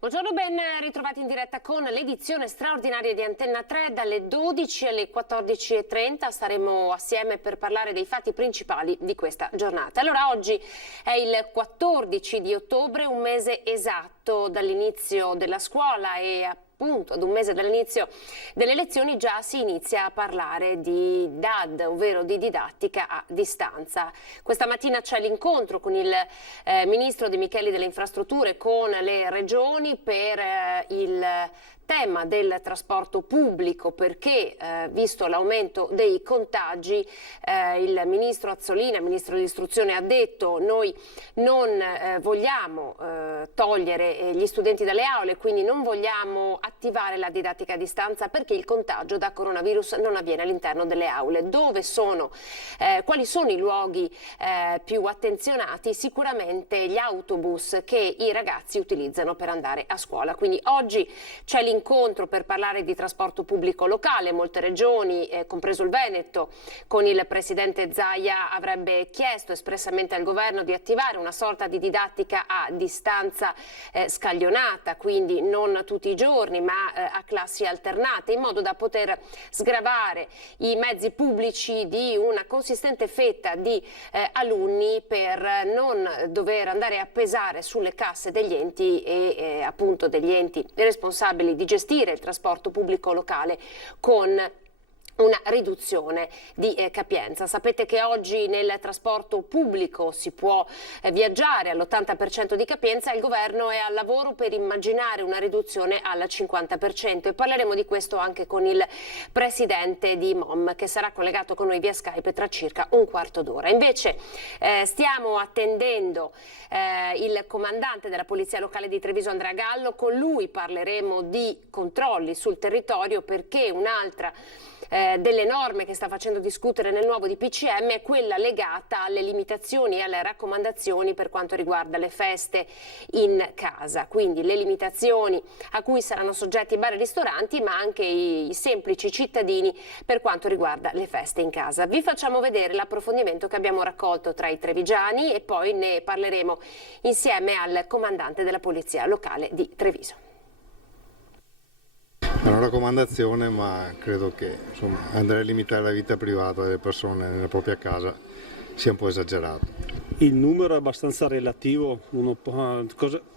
Buongiorno, ben ritrovati in diretta con l'edizione straordinaria di Antenna 3 dalle 12 alle 14:30. Staremo assieme per parlare dei fatti principali di questa giornata. Allora, oggi è il 14 di ottobre, un mese esatto dall'inizio della scuola e appunto ad un mese dall'inizio delle lezioni già si inizia a parlare di DAD, ovvero di didattica a distanza. Questa mattina c'è l'incontro con il ministro De Micheli delle Infrastrutture, con le regioni per il tema del trasporto pubblico, perché visto l'aumento dei contagi il ministro Azzolina, ministro dell'istruzione, ha detto: noi non vogliamo togliere gli studenti dalle aule, quindi non vogliamo attivare la didattica a distanza perché il contagio da coronavirus non avviene all'interno delle aule. Dove sono, quali sono i luoghi più attenzionati? Sicuramente gli autobus che i ragazzi utilizzano per andare a scuola. Quindi oggi c'è l'incontro per parlare di trasporto pubblico locale. Molte regioni, compreso il Veneto, con il presidente Zaia, avrebbe chiesto espressamente al governo di attivare una sorta di didattica a distanza scaglionata, quindi non tutti i giorni ma a classi alternate, in modo da poter sgravare i mezzi pubblici di una consistente fetta di alunni, per non dover andare a pesare sulle casse degli enti e appunto degli enti responsabili di gestire il trasporto pubblico locale con una riduzione di capienza. Sapete che oggi nel trasporto pubblico si può viaggiare all'80% di capienza. Il governo è al lavoro per immaginare una riduzione al 50% e parleremo di questo anche con il presidente di MOM, che sarà collegato con noi via Skype tra circa un quarto d'ora. Invece stiamo attendendo il comandante della Polizia Locale di Treviso, Andrea Gallo. Con lui parleremo di controlli sul territorio, perché un'altra delle norme che sta facendo discutere nel nuovo DPCM è quella legata alle limitazioni e alle raccomandazioni per quanto riguarda le feste in casa, quindi le limitazioni a cui saranno soggetti bar e ristoranti, ma anche i semplici cittadini per quanto riguarda le feste in casa. Vi facciamo vedere l'approfondimento che abbiamo raccolto tra i trevigiani e poi ne parleremo insieme al comandante della Polizia Locale di Treviso. È una raccomandazione, ma credo che andare a limitare la vita privata delle persone nella propria casa sia un po' esagerato. Il numero è abbastanza relativo,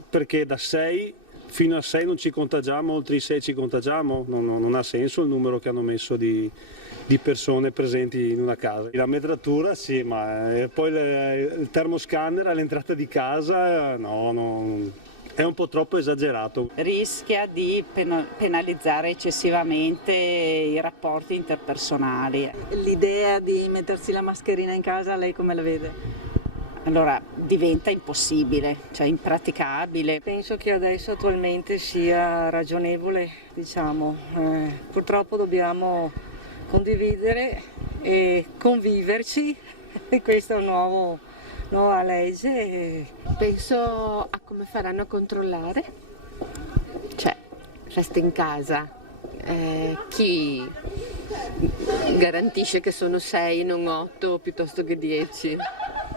perché da 6 fino a 6 non ci contagiamo, oltre i 6 ci contagiamo, non ha senso il numero che hanno messo di persone presenti in una casa. La metratura sì, ma poi il termoscanner all'entrata di casa no. È un po' troppo esagerato. Rischia di penalizzare eccessivamente i rapporti interpersonali. L'idea di mettersi la mascherina in casa, lei come la vede? Allora diventa impossibile, cioè impraticabile. Penso che adesso attualmente sia ragionevole, diciamo. Purtroppo dobbiamo condividere e conviverci e questo è un nuova legge. Penso a come faranno a controllare, cioè resta in casa, chi garantisce che sono 6 e non 8 piuttosto che 10?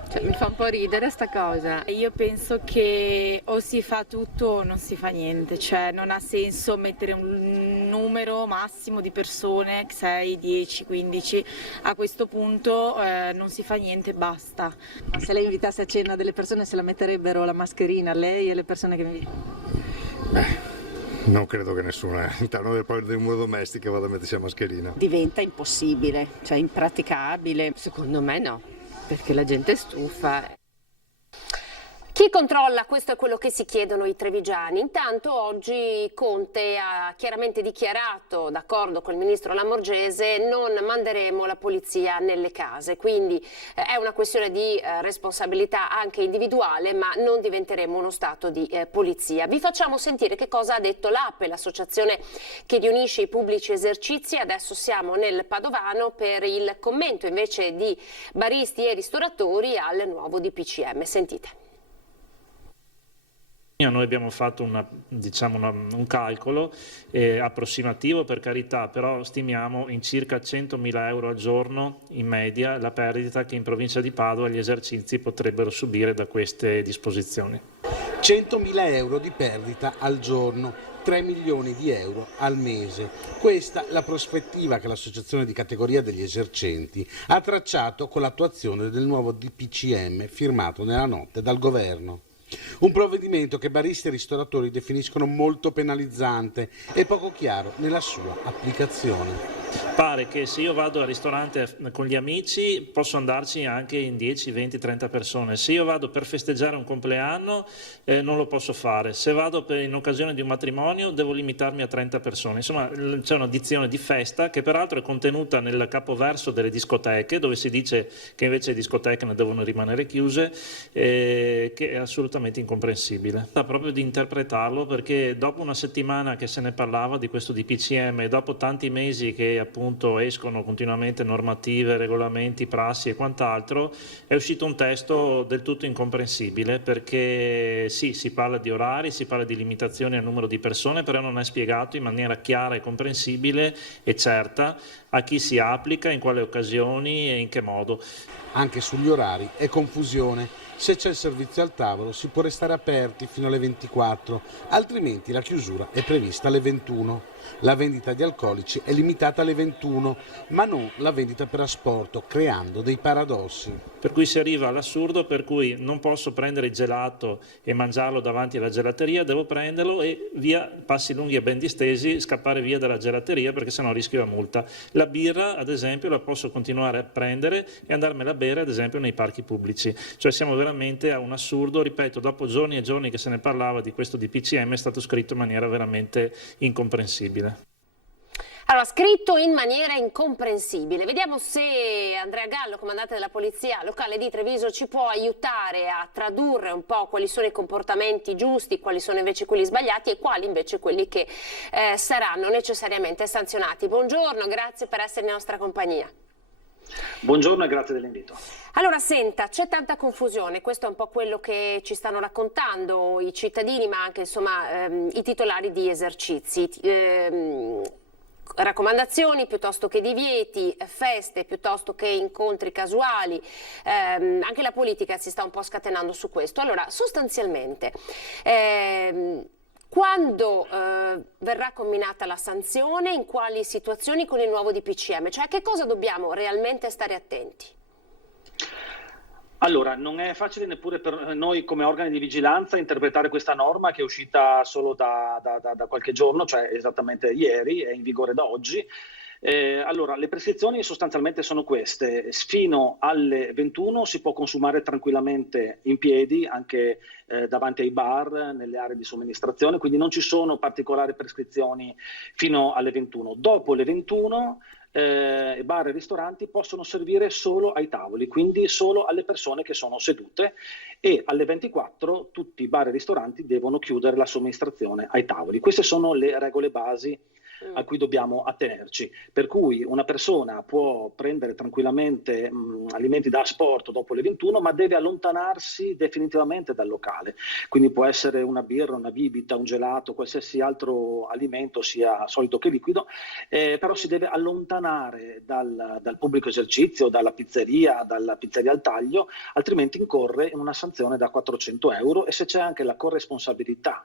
Cioè, mi fa un po' ridere sta cosa. Io penso che o si fa tutto o non si fa niente, cioè non ha senso mettere un numero massimo di persone, 6, 10, 15, a questo punto non si fa niente, basta. Ma se lei invitasse a cena delle persone, se la metterebbero la mascherina, lei e le persone che mi... Non credo che nessuno all'interno del muro domestico vada a mettersi la mascherina. Diventa impossibile, cioè impraticabile. Secondo me no, perché la gente è stufa. Chi controlla? Questo è quello che si chiedono i trevigiani. Intanto oggi Conte ha chiaramente dichiarato, d'accordo con il ministro Lamorgese, non manderemo la polizia nelle case, quindi è una questione di responsabilità anche individuale, ma non diventeremo uno stato di polizia. Vi facciamo sentire che cosa ha detto l'APE, l'associazione che riunisce i pubblici esercizi. Adesso siamo nel Padovano per il commento invece di baristi e ristoratori al nuovo DPCM. Sentite. Noi abbiamo fatto un calcolo approssimativo, per carità, però stimiamo in circa 100.000 euro al giorno in media la perdita che in provincia di Padova gli esercizi potrebbero subire da queste disposizioni. 100.000 euro di perdita al giorno, 3 milioni di euro al mese. Questa è la prospettiva che l'associazione di categoria degli esercenti ha tracciato con l'attuazione del nuovo DPCM firmato nella notte dal governo. Un provvedimento che baristi e ristoratori definiscono molto penalizzante e poco chiaro nella sua applicazione. Pare che se io vado al ristorante con gli amici posso andarci anche in 10, 20, 30 persone. Se io vado per festeggiare un compleanno non lo posso fare. Se vado in occasione di un matrimonio devo limitarmi a 30 persone. Insomma, c'è una dizione di festa che peraltro è contenuta nel capoverso delle discoteche, dove si dice che invece le discoteche ne devono rimanere chiuse, che è assolutamente incomprensibile. Da proprio di interpretarlo, perché dopo una settimana che se ne parlava di questo DPCM e dopo tanti mesi che appunto escono continuamente normative, regolamenti, prassi e quant'altro, è uscito un testo del tutto incomprensibile, perché sì, si parla di orari, si parla di limitazioni al numero di persone, però non è spiegato in maniera chiara e comprensibile e certa a chi si applica, in quali occasioni e in che modo. Anche sugli orari è confusione. Se c'è il servizio al tavolo si può restare aperti fino alle 24, altrimenti la chiusura è prevista alle 21. La vendita di alcolici è limitata alle 21, ma non la vendita per asporto, creando dei paradossi. Per cui si arriva all'assurdo per cui non posso prendere il gelato e mangiarlo davanti alla gelateria, devo prenderlo e via, passi lunghi e ben distesi, scappare via dalla gelateria perché sennò rischio la multa. La birra, ad esempio, la posso continuare a prendere e andarmela a bere, ad esempio, nei parchi pubblici. Cioè siamo veramente a un assurdo, ripeto, dopo giorni e giorni che se ne parlava di questo DPCM è stato scritto in maniera veramente incomprensibile. Allora, scritto in maniera incomprensibile. Vediamo se Andrea Gallo, comandante della Polizia Locale di Treviso, ci può aiutare a tradurre un po' quali sono i comportamenti giusti, quali sono invece quelli sbagliati e quali invece quelli che saranno necessariamente sanzionati. Buongiorno, grazie per essere in nostra compagnia. Buongiorno e grazie dell'invito. Allora, senta, c'è tanta confusione, questo è un po' quello che ci stanno raccontando i cittadini, ma anche insomma i titolari di esercizi. Raccomandazioni piuttosto che divieti, feste piuttosto che incontri casuali, anche la politica si sta un po' scatenando su questo. Allora, sostanzialmente, quando verrà comminata la sanzione, in quali situazioni con il nuovo DPCM? Cioè a che cosa dobbiamo realmente stare attenti? Allora, non è facile neppure per noi come organi di vigilanza interpretare questa norma che è uscita solo da qualche giorno, cioè esattamente ieri, è in vigore da oggi. Allora, le prescrizioni sostanzialmente sono queste: fino alle 21 si può consumare tranquillamente in piedi, anche davanti ai bar, nelle aree di somministrazione, quindi non ci sono particolari prescrizioni fino alle 21. Dopo le 21 bar e ristoranti possono servire solo ai tavoli, quindi solo alle persone che sono sedute, e alle 24 tutti i bar e ristoranti devono chiudere la somministrazione ai tavoli. Queste sono le regole basi a cui dobbiamo attenerci, per cui una persona può prendere tranquillamente alimenti da asporto dopo le 21, ma deve allontanarsi definitivamente dal locale, quindi può essere una birra, una bibita, un gelato, qualsiasi altro alimento, sia solido che liquido, però si deve allontanare dal pubblico esercizio, dalla pizzeria al taglio, altrimenti incorre in una sanzione da 400 euro, e se c'è anche la corresponsabilità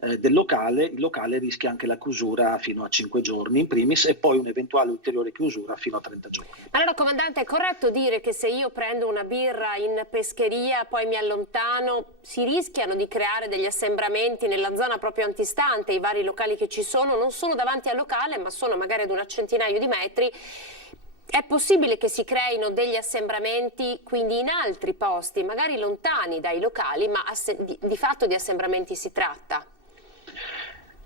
del locale, il locale rischia anche la chiusura fino a 5 giorni in primis e poi un'eventuale ulteriore chiusura fino a 30 giorni. Allora, comandante, è corretto dire che se io prendo una birra in pescheria, poi mi allontano, si rischiano di creare degli assembramenti nella zona proprio antistante? I vari locali che ci sono non sono davanti al locale, ma sono magari ad una centinaio di metri. È possibile che si creino degli assembramenti quindi in altri posti, magari lontani dai locali, ma di fatto di assembramenti si tratta?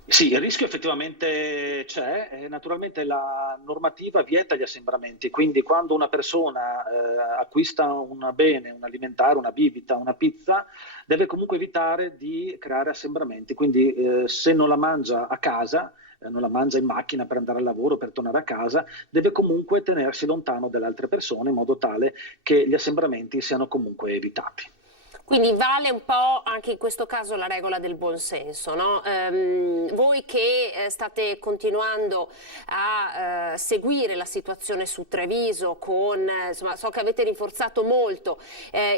Sì, il rischio effettivamente c'è, naturalmente la normativa vieta gli assembramenti, quindi quando una persona acquista un bene, un alimentare, una bibita, una pizza, deve comunque evitare di creare assembramenti, quindi se non la mangia a casa, non la mangia in macchina per andare al lavoro, per tornare a casa, deve comunque tenersi lontano dalle altre persone in modo tale che gli assembramenti siano comunque evitati. Quindi vale un po' anche in questo caso la regola del buonsenso, no? Voi che state continuando a seguire la situazione su Treviso, insomma, so che avete rinforzato molto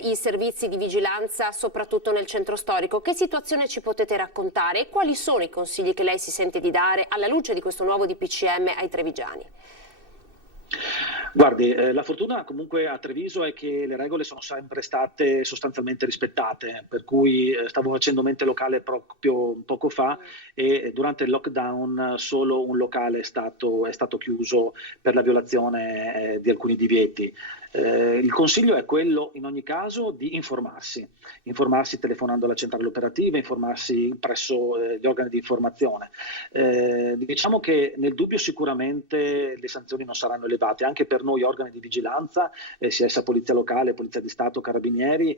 i servizi di vigilanza, soprattutto nel centro storico, che situazione ci potete raccontare e quali sono i consigli che lei si sente di dare alla luce di questo nuovo DPCM ai trevigiani? Guardi, la fortuna comunque a Treviso è che le regole sono sempre state sostanzialmente rispettate, per cui stavo facendo mente locale proprio poco fa e durante il lockdown solo un locale è stato chiuso per la violazione di alcuni divieti. Il consiglio è quello in ogni caso di informarsi telefonando alla centrale operativa, informarsi presso gli organi di informazione. Diciamo che nel dubbio sicuramente le sanzioni non saranno elevate, anche per noi organi di vigilanza, sia essa Polizia Locale, Polizia di Stato, Carabinieri,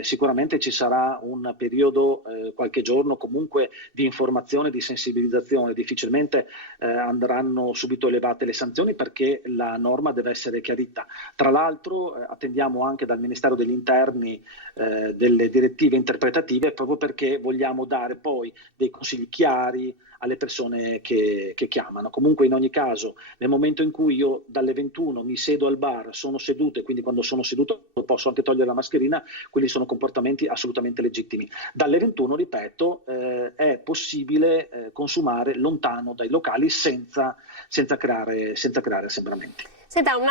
sicuramente ci sarà un periodo, qualche giorno comunque di informazione, di sensibilizzazione, difficilmente andranno subito elevate le sanzioni perché la norma deve essere chiarita. Tra l'altro attendiamo anche dal Ministero degli Interni delle direttive interpretative proprio perché vogliamo dare poi dei consigli chiari alle persone che chiamano. Comunque in ogni caso nel momento in cui io dalle 21 mi siedo al bar, sono seduto e quindi quando sono seduto posso anche togliere la mascherina, quelli sono comportamenti assolutamente legittimi. Dalle 21, ripeto, è possibile consumare lontano dai locali senza creare assembramenti. Senta, un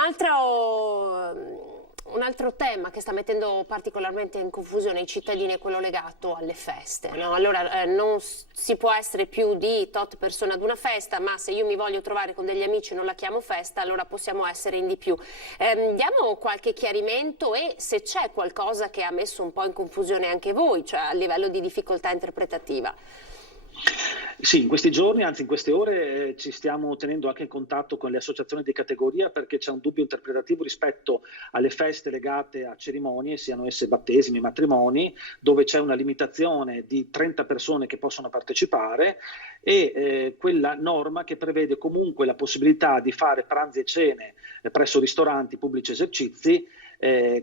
altro tema che sta mettendo particolarmente in confusione i cittadini è quello legato alle feste, no? Allora non si può essere più di tot persone ad una festa, ma se io mi voglio trovare con degli amici non la chiamo festa, allora possiamo essere in di più. Diamo qualche chiarimento e se c'è qualcosa che ha messo un po' in confusione anche voi, cioè a livello di difficoltà interpretativa. Sì, in questi giorni, anzi in queste ore, ci stiamo tenendo anche in contatto con le associazioni di categoria perché c'è un dubbio interpretativo rispetto alle feste legate a cerimonie, siano esse battesimi, matrimoni, dove c'è una limitazione di 30 persone che possono partecipare e quella norma che prevede comunque la possibilità di fare pranzi e cene presso ristoranti, pubblici esercizi,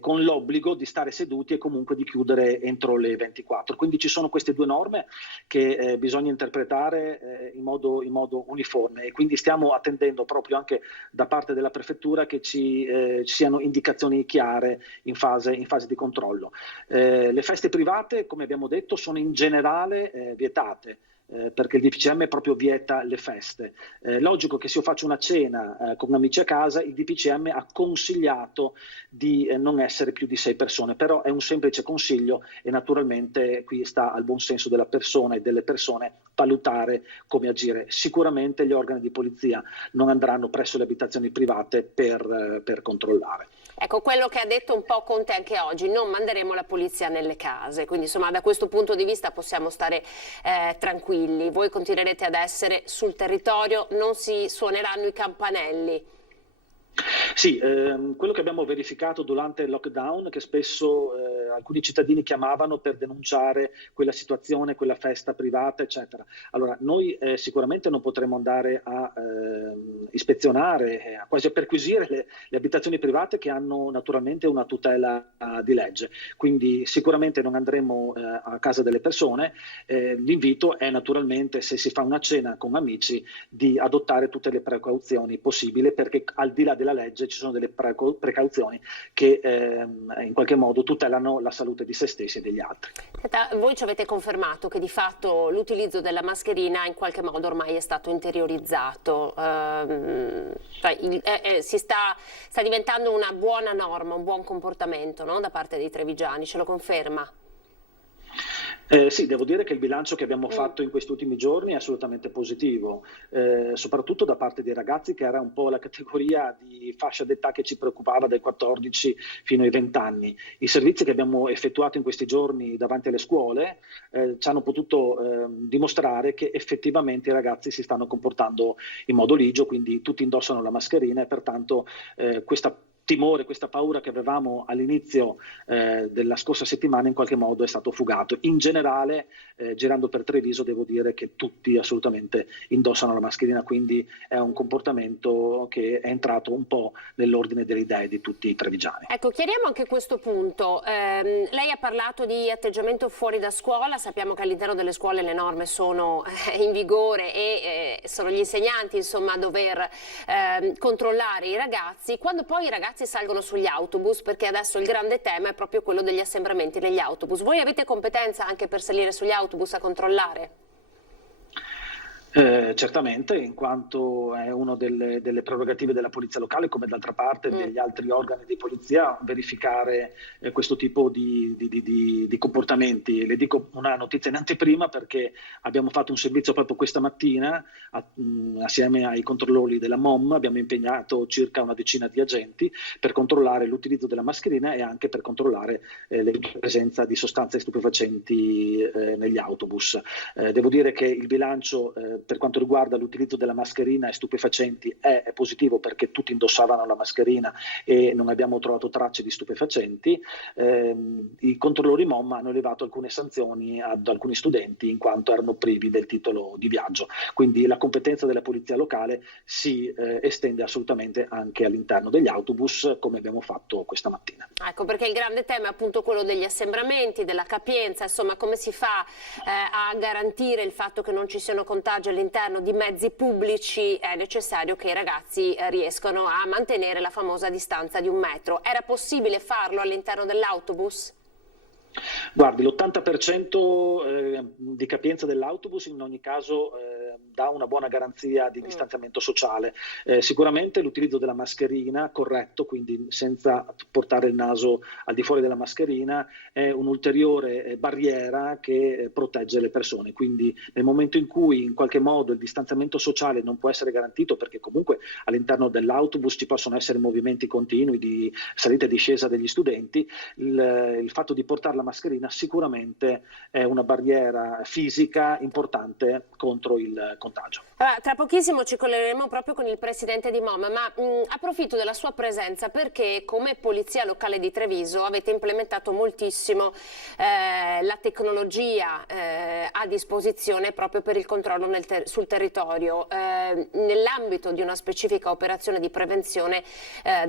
con l'obbligo di stare seduti e comunque di chiudere entro le 24. Quindi ci sono queste due norme che bisogna interpretare in modo uniforme e quindi stiamo attendendo proprio anche da parte della prefettura che ci siano indicazioni chiare in fase di controllo. Le feste private, come abbiamo detto, sono in generale vietate. Perché il DPCM proprio vieta le feste. Logico che se io faccio una cena con amici a casa, il DPCM ha consigliato di non essere più di 6 persone, però è un semplice consiglio e naturalmente qui sta al buon senso della persona e delle persone valutare come agire. Sicuramente gli organi di polizia non andranno presso le abitazioni private per controllare. Ecco, quello che ha detto un po' Conte anche oggi, non manderemo la polizia nelle case, quindi insomma da questo punto di vista possiamo stare tranquilli. Voi continuerete ad essere sul territorio, non si suoneranno i campanelli. Sì, quello che abbiamo verificato durante il lockdown è che spesso alcuni cittadini chiamavano per denunciare quella situazione, quella festa privata, eccetera. Allora, noi sicuramente non potremo andare a ispezionare, quasi a perquisire le abitazioni private che hanno naturalmente una tutela di legge. Quindi sicuramente non andremo a casa delle persone. L'invito è naturalmente, se si fa una cena con amici, di adottare tutte le precauzioni possibili perché al di là della legge ci sono delle precauzioni che in qualche modo tutelano la salute di se stessi e degli altri. Voi ci avete confermato che di fatto l'utilizzo della mascherina in qualche modo ormai è stato interiorizzato, sta diventando una buona norma, un buon comportamento, no? Da parte dei trevigiani, ce lo conferma? Sì, devo dire che il bilancio che abbiamo fatto in questi ultimi giorni è assolutamente positivo, soprattutto da parte dei ragazzi, che era un po' la categoria di fascia d'età che ci preoccupava dai 14 fino ai 20 anni. I servizi che abbiamo effettuato in questi giorni davanti alle scuole ci hanno potuto dimostrare che effettivamente i ragazzi si stanno comportando in modo ligio, quindi tutti indossano la mascherina e pertanto questa timore, questa paura che avevamo all'inizio della scorsa settimana in qualche modo è stato fugato. In generale, girando per Treviso, devo dire che tutti assolutamente indossano la mascherina, quindi è un comportamento che è entrato un po' nell'ordine delle idee di tutti i trevigiani. Ecco, chiariamo anche questo punto. Lei ha parlato di atteggiamento fuori da scuola, sappiamo che all'interno delle scuole le norme sono in vigore e sono gli insegnanti insomma a dover controllare i ragazzi. Quando poi i ragazzi salgono sugli autobus, perché adesso il grande tema è proprio quello degli assembramenti negli autobus. Voi avete competenza anche per salire sugli autobus a controllare? Certamente, in quanto è una delle prerogative della polizia locale, come d'altra parte degli altri organi di polizia, verificare questo tipo di comportamenti. Le dico una notizia in anteprima, perché abbiamo fatto un servizio proprio questa mattina assieme ai controllori della MOM, abbiamo impegnato circa una decina di agenti per controllare l'utilizzo della mascherina e anche per controllare la presenza di sostanze stupefacenti negli autobus. Devo dire che il bilancio per quanto riguarda l'utilizzo della mascherina e stupefacenti è positivo, perché tutti indossavano la mascherina e non abbiamo trovato tracce di stupefacenti. I controllori MOM hanno elevato alcune sanzioni ad alcuni studenti in quanto erano privi del titolo di viaggio, quindi la competenza della polizia locale si estende assolutamente anche all'interno degli autobus, come abbiamo fatto questa mattina. Ecco, perché il grande tema è appunto quello degli assembramenti, della capienza, insomma come si fa a garantire il fatto che non ci siano contagi all'interno di mezzi pubblici. È necessario che i ragazzi riescano a mantenere la famosa distanza di 1 metro. Era possibile farlo all'interno dell'autobus? Guardi, l'80% di capienza dell'autobus in ogni caso dà una buona garanzia di distanziamento sociale. Sicuramente l'utilizzo della mascherina corretto, quindi senza portare il naso al di fuori della mascherina, è un'ulteriore barriera che protegge le persone. Quindi nel momento in cui in qualche modo il distanziamento sociale non può essere garantito, perché comunque all'interno dell'autobus ci possono essere movimenti continui di salita e discesa degli studenti, il fatto di portare la mascherina sicuramente è una barriera fisica importante contro il contagio. Allora, tra pochissimo ci collegheremo proprio con il presidente di MOM, ma approfitto della sua presenza perché come Polizia Locale di Treviso avete implementato moltissimo la tecnologia a disposizione proprio per il controllo sul territorio, nell'ambito di una specifica operazione di prevenzione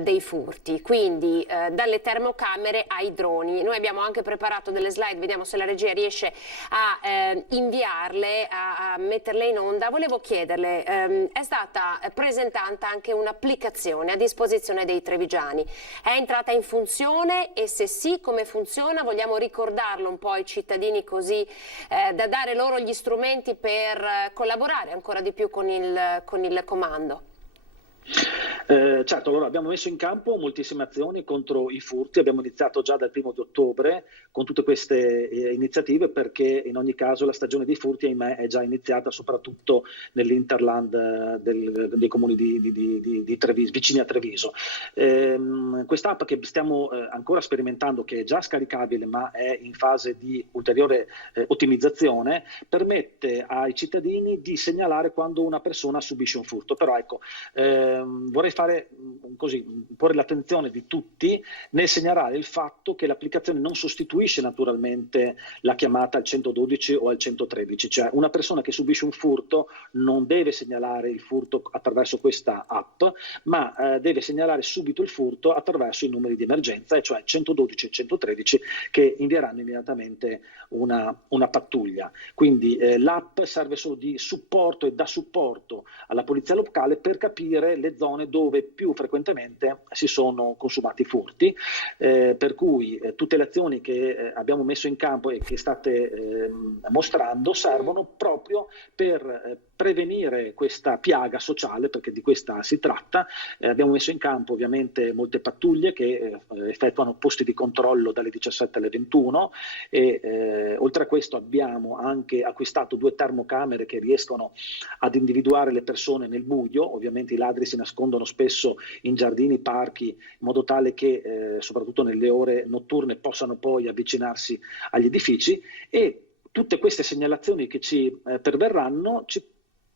dei furti, quindi dalle termocamere ai droni. Noi abbiamo anche preparato delle slide, vediamo se la regia riesce a inviarle, a metterle in onda. Volevo chiederle, è stata presentata anche un'applicazione a disposizione dei trevigiani, è entrata in funzione e se sì, come funziona? Vogliamo ricordarlo un po' ai cittadini così da dare loro gli strumenti per collaborare ancora di più con il comando. Certo, allora abbiamo messo in campo moltissime azioni contro i furti, abbiamo iniziato già dal 1° di ottobre con tutte queste iniziative, perché in ogni caso la stagione dei furti, ahimè, è già iniziata soprattutto nell'interland dei comuni di Treviso, vicini a Treviso. Quest'app che stiamo ancora sperimentando, che è già scaricabile ma è in fase di ulteriore ottimizzazione, permette ai cittadini di segnalare quando una persona subisce un furto. Però ecco, vorrei fare porre l'attenzione di tutti nel segnalare il fatto che l'applicazione non sostituisce naturalmente la chiamata al 112 o al 113, cioè una persona che subisce un furto non deve segnalare il furto attraverso questa app, ma deve segnalare subito il furto attraverso i numeri di emergenza, e cioè 112 e 113, che invieranno immediatamente una pattuglia. Quindi l'app serve solo di supporto e dà supporto alla polizia locale per capire le zone dove più frequentemente si sono consumati furti, per cui tutte le azioni che abbiamo messo in campo e che state mostrando servono proprio per prevenire questa piaga sociale, perché di questa si tratta. Abbiamo messo in campo ovviamente molte pattuglie che effettuano posti di controllo dalle 17 alle 21 e oltre a questo abbiamo anche acquistato 2 termocamere che riescono ad individuare le persone nel buio. Ovviamente i ladri si nascondono spesso in giardini, parchi, in modo tale che soprattutto nelle ore notturne possano poi avvicinarsi agli edifici, e tutte queste segnalazioni che ci perverranno ci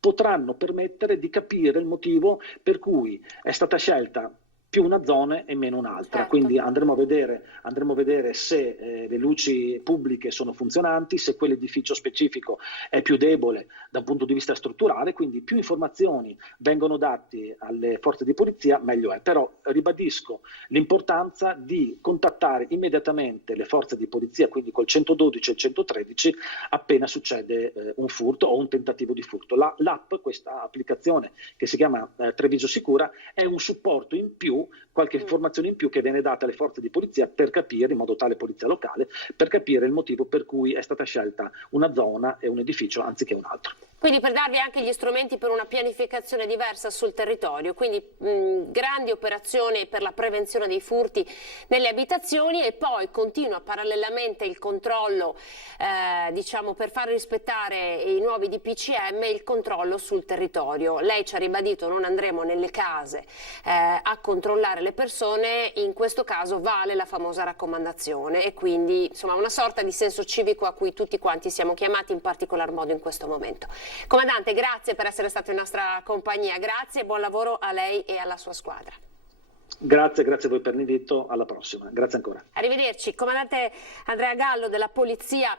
potranno permettere di capire il motivo per cui è stata scelta più una zona e meno un'altra. Certo. Quindi andremo a vedere se le luci pubbliche sono funzionanti, se quell'edificio specifico è più debole da un punto di vista strutturale, quindi più informazioni vengono date alle forze di polizia meglio è. Però ribadisco l'importanza di contattare immediatamente le forze di polizia, quindi col 112 e il 113 appena succede un furto o un tentativo di furto. L'app, questa applicazione che si chiama Treviso Sicura, è un supporto in più, qualche informazione in più che viene data alle forze di polizia per capire, in modo tale polizia locale, per capire il motivo per cui è stata scelta una zona e un edificio anziché un altro. Quindi per darvi anche gli strumenti per una pianificazione diversa sul territorio, quindi grandi operazioni per la prevenzione dei furti nelle abitazioni, e poi continua parallelamente il controllo, diciamo, per far rispettare i nuovi DPCM, il controllo sul territorio. Lei ci ha ribadito: non andremo nelle case a controllare le persone, in questo caso vale la famosa raccomandazione, e quindi insomma una sorta di senso civico a cui tutti quanti siamo chiamati, in particolar modo in questo momento. Comandante, grazie per essere stato in nostra compagnia, grazie e buon lavoro a lei e alla sua squadra. Grazie a voi per l'invito, alla prossima, grazie ancora. Arrivederci. Comandante Andrea Gallo della Polizia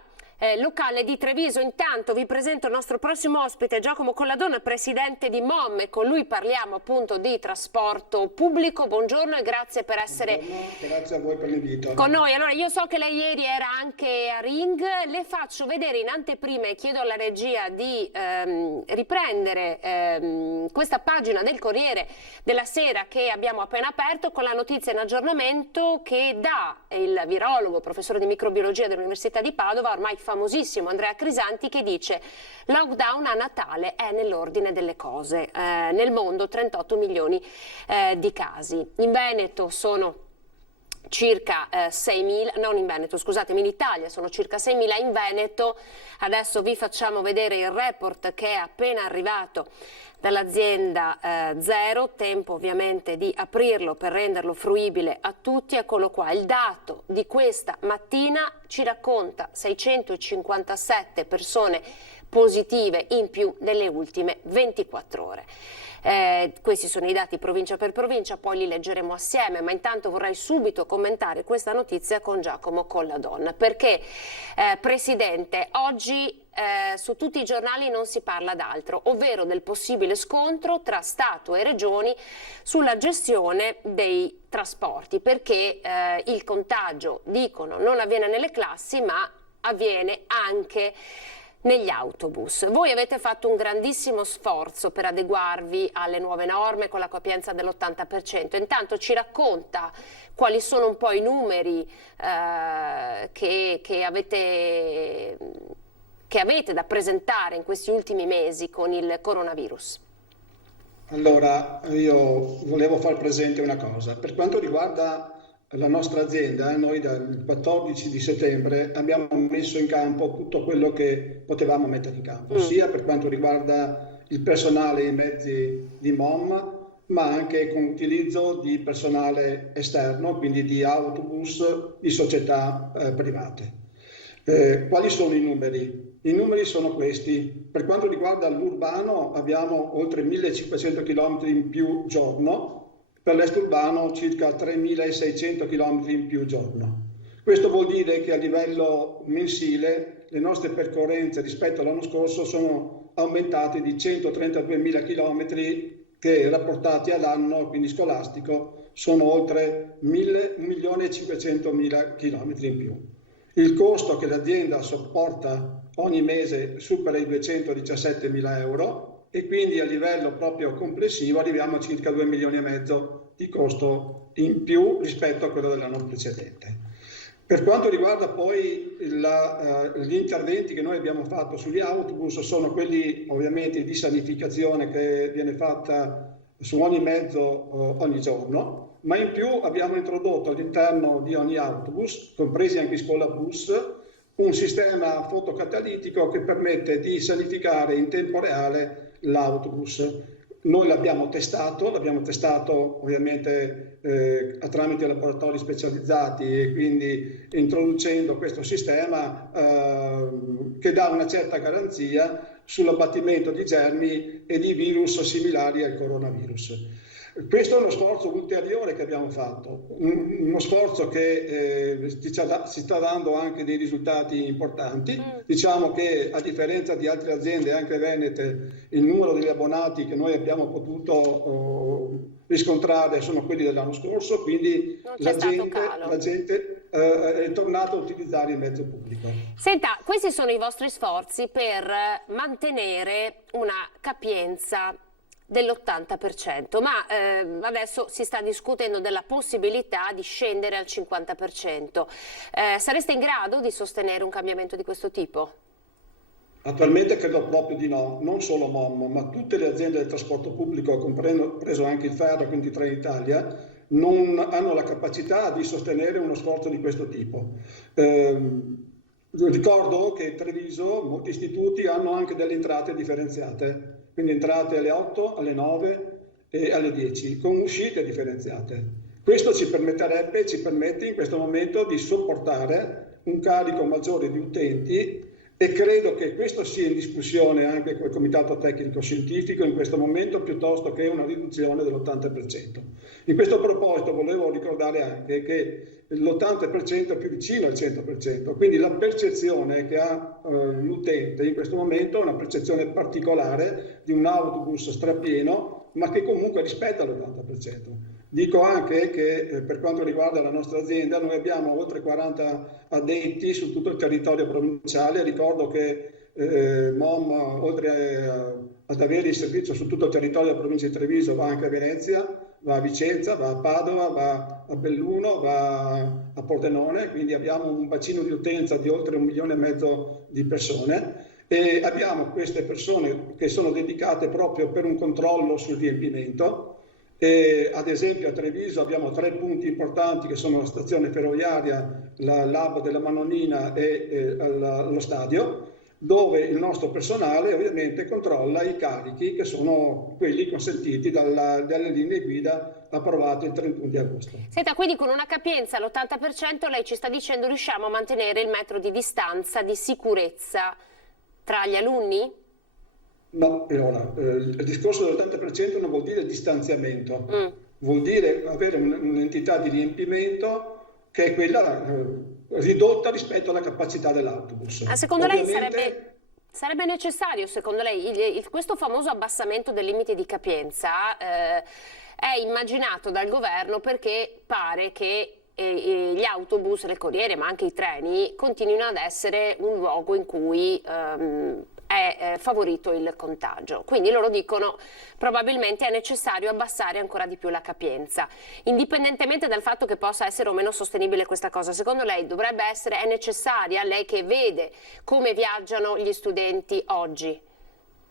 locale di Treviso. Intanto vi presento il nostro prossimo ospite, Giacomo Colladonna, presidente di MOM, e con lui parliamo appunto di trasporto pubblico. Buongiorno e grazie per essere grazie a voi per l'invito con noi. Allora, io so che lei ieri era anche a Ring, le faccio vedere in anteprima e chiedo alla regia di riprendere questa pagina del Corriere della Sera che abbiamo appena aperto, con la notizia in aggiornamento che dà il virologo, professore di microbiologia dell'Università di Padova, ormai famosissimo, Andrea Crisanti, che dice: lockdown a Natale è nell'ordine delle cose. Nel mondo 38 milioni di casi. In Veneto sono circa 6.000, non in Veneto, scusatemi, in Italia sono circa 6.000, in Veneto adesso vi facciamo vedere il report che è appena arrivato dall'azienda Zero, tempo ovviamente di aprirlo per renderlo fruibile a tutti. Eccolo qua, il dato di questa mattina ci racconta 657 persone positive in più nelle ultime 24 ore. Questi sono i dati provincia per provincia, poi li leggeremo assieme, ma intanto vorrei subito commentare questa notizia con Giacomo Colladonna, perché Presidente, oggi su tutti i giornali non si parla d'altro, ovvero del possibile scontro tra Stato e Regioni sulla gestione dei trasporti, perché il contagio, dicono, non avviene nelle classi ma avviene anche negli autobus. Voi avete fatto un grandissimo sforzo per adeguarvi alle nuove norme con la capienza dell'80%. Intanto ci racconta quali sono un po' i numeri che avete da presentare in questi ultimi mesi con il coronavirus. Allora, io volevo far presente una cosa. Per quanto riguarda la nostra azienda, noi dal 14 di settembre abbiamo messo in campo tutto quello che potevamo mettere in campo, sia per quanto riguarda il personale e i mezzi di MOM, ma anche con utilizzo di personale esterno, quindi di autobus di società private. Quali sono i numeri? I numeri sono questi. Per quanto riguarda l'urbano abbiamo oltre 1500 km in più giorno, per l'est urbano circa 3600 km in più giorno. Questo vuol dire che a livello mensile le nostre percorrenze rispetto all'anno scorso sono aumentate di 132.000 km, che rapportati all'anno, quindi scolastico, sono oltre 1.500.000 km in più. Il costo che l'azienda sopporta ogni mese supera i 217.000 euro, e quindi a livello proprio complessivo arriviamo a circa 2,5 milioni di costo in più rispetto a quello dell'anno precedente. Per quanto riguarda poi gli interventi che noi abbiamo fatto sugli autobus, sono quelli ovviamente di sanificazione che viene fatta su ogni mezzo ogni giorno, ma in più abbiamo introdotto all'interno di ogni autobus, compresi anche i scolabus, un sistema fotocatalitico che permette di sanificare in tempo reale l'autobus. Noi l'abbiamo testato ovviamente tramite laboratori specializzati, e quindi introducendo questo sistema che dà una certa garanzia sull'abbattimento di germi e di virus similari al coronavirus. Questo è uno sforzo ulteriore che abbiamo fatto, uno sforzo che si sta dando anche dei risultati importanti. Diciamo che a differenza di altre aziende, anche venete, il numero degli abbonati che noi abbiamo potuto riscontrare sono quelli dell'anno scorso, quindi la gente è tornata a utilizzare il mezzo pubblico. Senta, questi sono i vostri sforzi per mantenere una capienza dell'80%, ma adesso si sta discutendo della possibilità di scendere al 50%. Sareste in grado di sostenere un cambiamento di questo tipo? Attualmente credo proprio di no, non solo MOM, ma tutte le aziende del trasporto pubblico, compreso anche il Ferro, quindi Trenitalia, non hanno la capacità di sostenere uno sforzo di questo tipo. Ricordo che Treviso, molti istituti hanno anche delle entrate differenziate, quindi entrate alle 8, alle 9 e alle 10, con uscite differenziate. Questo ci permette in questo momento di sopportare un carico maggiore di utenti, e credo che questo sia in discussione anche col Comitato Tecnico Scientifico in questo momento, piuttosto che una riduzione dell'80%. In questo proposito volevo ricordare anche che l'80% è più vicino al 100%, quindi la percezione che ha l'utente in questo momento è una percezione particolare di un autobus strapieno, ma che comunque rispetta l'80%. Dico anche che per quanto riguarda la nostra azienda, noi abbiamo oltre 40 addetti su tutto il territorio provinciale. Ricordo che MOM, oltre ad avere il servizio su tutto il territorio della provincia di Treviso, va anche a Venezia, va a Vicenza, va a Padova, va a Belluno, va a Pordenone, quindi abbiamo un bacino di utenza di oltre 1,5 milioni di persone. E abbiamo queste persone che sono dedicate proprio per un controllo sul riempimento. Ad esempio a Treviso abbiamo 3 punti importanti che sono la stazione ferroviaria, la Lab della Mannonina e lo stadio, dove il nostro personale ovviamente controlla i carichi che sono quelli consentiti dalle linee guida approvate il 31 di agosto. Senta, quindi con una capienza all'80% lei ci sta dicendo riusciamo a mantenere il metro di distanza, di sicurezza tra gli alunni? No, allora, il discorso dell'80% non vuol dire distanziamento, vuol dire avere un'entità di riempimento che è quella ridotta rispetto alla capacità dell'autobus. Secondo lei sarebbe necessario, secondo lei, questo famoso abbassamento del limite di capienza è immaginato dal governo perché pare che gli autobus, le corriere, ma anche i treni continuino ad essere un luogo in cui è favorito il contagio. Quindi loro dicono probabilmente è necessario abbassare ancora di più la capienza. Indipendentemente dal fatto che possa essere o meno sostenibile questa cosa, secondo lei è necessaria, lei che vede come viaggiano gli studenti oggi?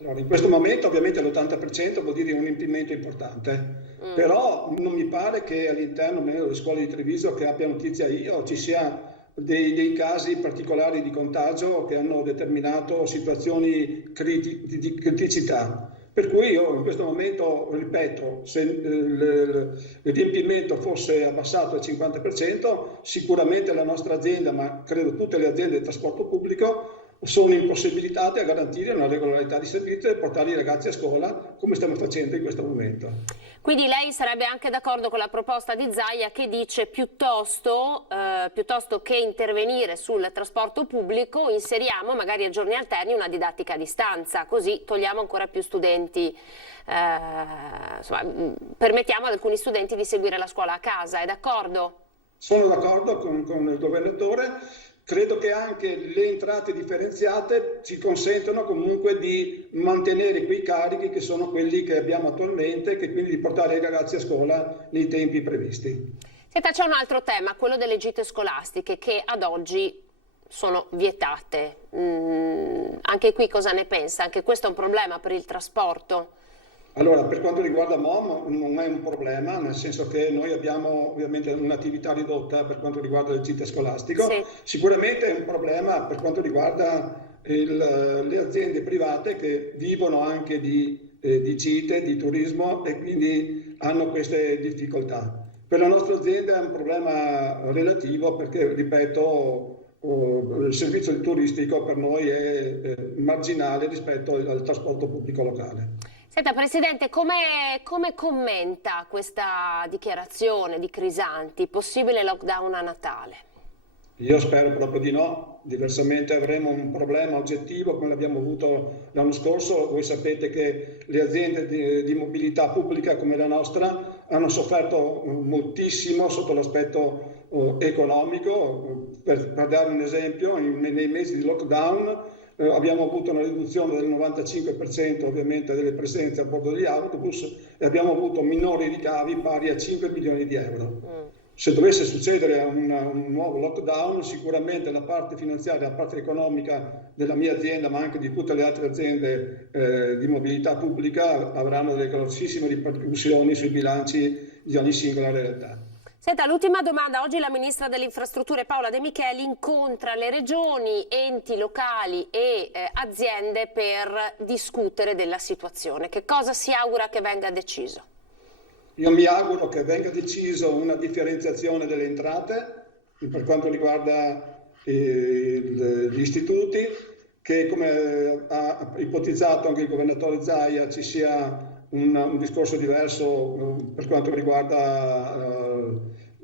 Allora, in questo momento ovviamente l'80% vuol dire un riempimento importante, però non mi pare che all'interno delle scuole di Treviso, che abbia notizia io, ci sia dei casi particolari di contagio che hanno determinato situazioni di criticità. Per cui io in questo momento, ripeto, se il riempimento fosse abbassato al 50%, sicuramente la nostra azienda, ma credo tutte le aziende del trasporto pubblico, sono impossibilitate a garantire una regolarità di servizio e portare i ragazzi a scuola come stiamo facendo in questo momento. Quindi lei sarebbe anche d'accordo con la proposta di Zaia che dice piuttosto che intervenire sul trasporto pubblico inseriamo magari a giorni alterni una didattica a distanza, così togliamo ancora più studenti, insomma, permettiamo ad alcuni studenti di seguire la scuola a casa, è d'accordo? Sono d'accordo con il governatore. Credo che anche le entrate differenziate ci consentono comunque di mantenere quei carichi che sono quelli che abbiamo attualmente, che quindi di portare i ragazzi a scuola nei tempi previsti. Senta, c'è un altro tema, quello delle gite scolastiche che ad oggi sono vietate. Anche qui cosa ne pensa? Anche questo è un problema per il trasporto? Allora, per quanto riguarda MOM non è un problema, nel senso che noi abbiamo ovviamente un'attività ridotta per quanto riguarda il gite scolastico. Sì. Sicuramente è un problema per quanto riguarda le aziende private che vivono anche di gite, di turismo e quindi hanno queste difficoltà. Per la nostra azienda è un problema relativo perché, ripeto, il servizio turistico per noi è marginale rispetto al trasporto pubblico locale. Senta Presidente, come commenta questa dichiarazione di Crisanti? Possibile lockdown a Natale? Io spero proprio di no, diversamente avremo un problema oggettivo come l'abbiamo avuto l'anno scorso. Voi sapete che le aziende di mobilità pubblica come la nostra hanno sofferto moltissimo sotto l'aspetto economico. Per dare un esempio, nei mesi di lockdown abbiamo avuto una riduzione del 95% ovviamente delle presenze a bordo degli autobus e abbiamo avuto minori ricavi pari a 5 milioni di euro. Se dovesse succedere un nuovo lockdown, sicuramente la parte finanziaria, la parte economica della mia azienda, ma anche di tutte le altre aziende di mobilità pubblica, avranno delle grossissime ripercussioni sui bilanci di ogni singola realtà. Senta, l'ultima domanda. Oggi la Ministra delle Infrastrutture Paola De Micheli incontra le regioni, enti locali e aziende per discutere della situazione. Che cosa si augura che venga deciso? Io mi auguro che venga deciso una differenziazione delle entrate per quanto riguarda gli istituti, che come ha ipotizzato anche il governatore Zaia ci sia un discorso diverso per quanto riguarda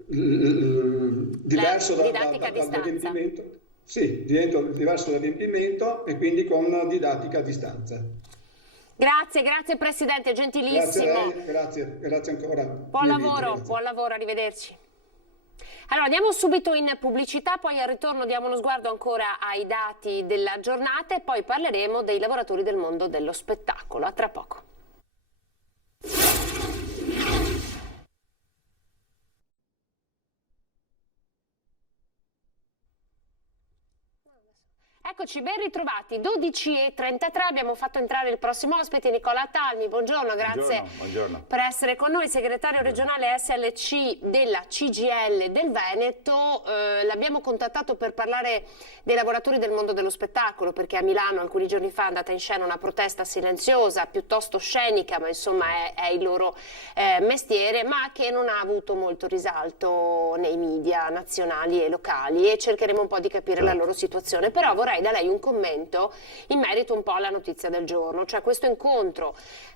diverso dall'adempimento. Sì, diverso dall'adempimento e quindi con didattica a distanza. Grazie Presidente, gentilissimo. Grazie ancora. Buon lavoro, arrivederci. Allora andiamo subito in pubblicità, poi al ritorno diamo uno sguardo ancora ai dati della giornata e poi parleremo dei lavoratori del mondo dello spettacolo. A tra poco. Eccoci, ben ritrovati, 12:33, abbiamo fatto entrare il prossimo ospite, Nicola Talmi. Buongiorno, grazie buongiorno. Per essere con noi, segretario regionale SLC della CGIL del Veneto. L'abbiamo contattato per parlare dei lavoratori del mondo dello spettacolo, perché a Milano alcuni giorni fa è andata in scena una protesta silenziosa, piuttosto scenica, ma insomma è il loro mestiere, ma che non ha avuto molto risalto nei media nazionali e locali, e cercheremo un po' di capire la loro situazione. Però vorrei da lei un commento in merito un po' alla notizia del giorno, cioè questo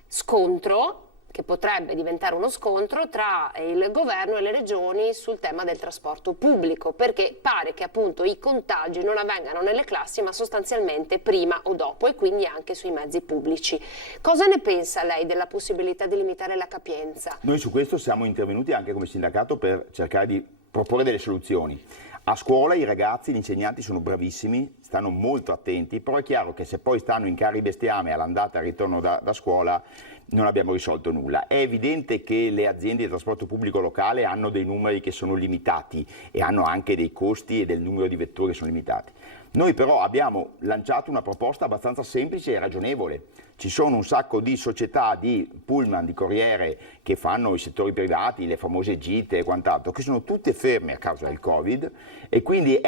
scontro che potrebbe diventare uno scontro tra il governo e le regioni sul tema del trasporto pubblico, perché pare che appunto i contagi non avvengano nelle classi ma sostanzialmente prima o dopo, e quindi anche sui mezzi pubblici. Cosa ne pensa lei della possibilità di limitare la capienza? Noi su questo siamo intervenuti anche come sindacato per cercare di proporre delle soluzioni. A scuola i ragazzi, gli insegnanti sono bravissimi, stanno molto attenti, però è chiaro che se poi stanno in carri bestiame all'andata e al ritorno da scuola non abbiamo risolto nulla. È evidente che le aziende di trasporto pubblico locale hanno dei numeri che sono limitati e hanno anche dei costi e del numero di vetture che sono limitati. Noi però abbiamo lanciato una proposta abbastanza semplice e ragionevole. Ci sono un sacco di società di pullman, di corriere che fanno i settori privati, le famose gite e quant'altro, che sono tutte ferme a causa del Covid, e quindi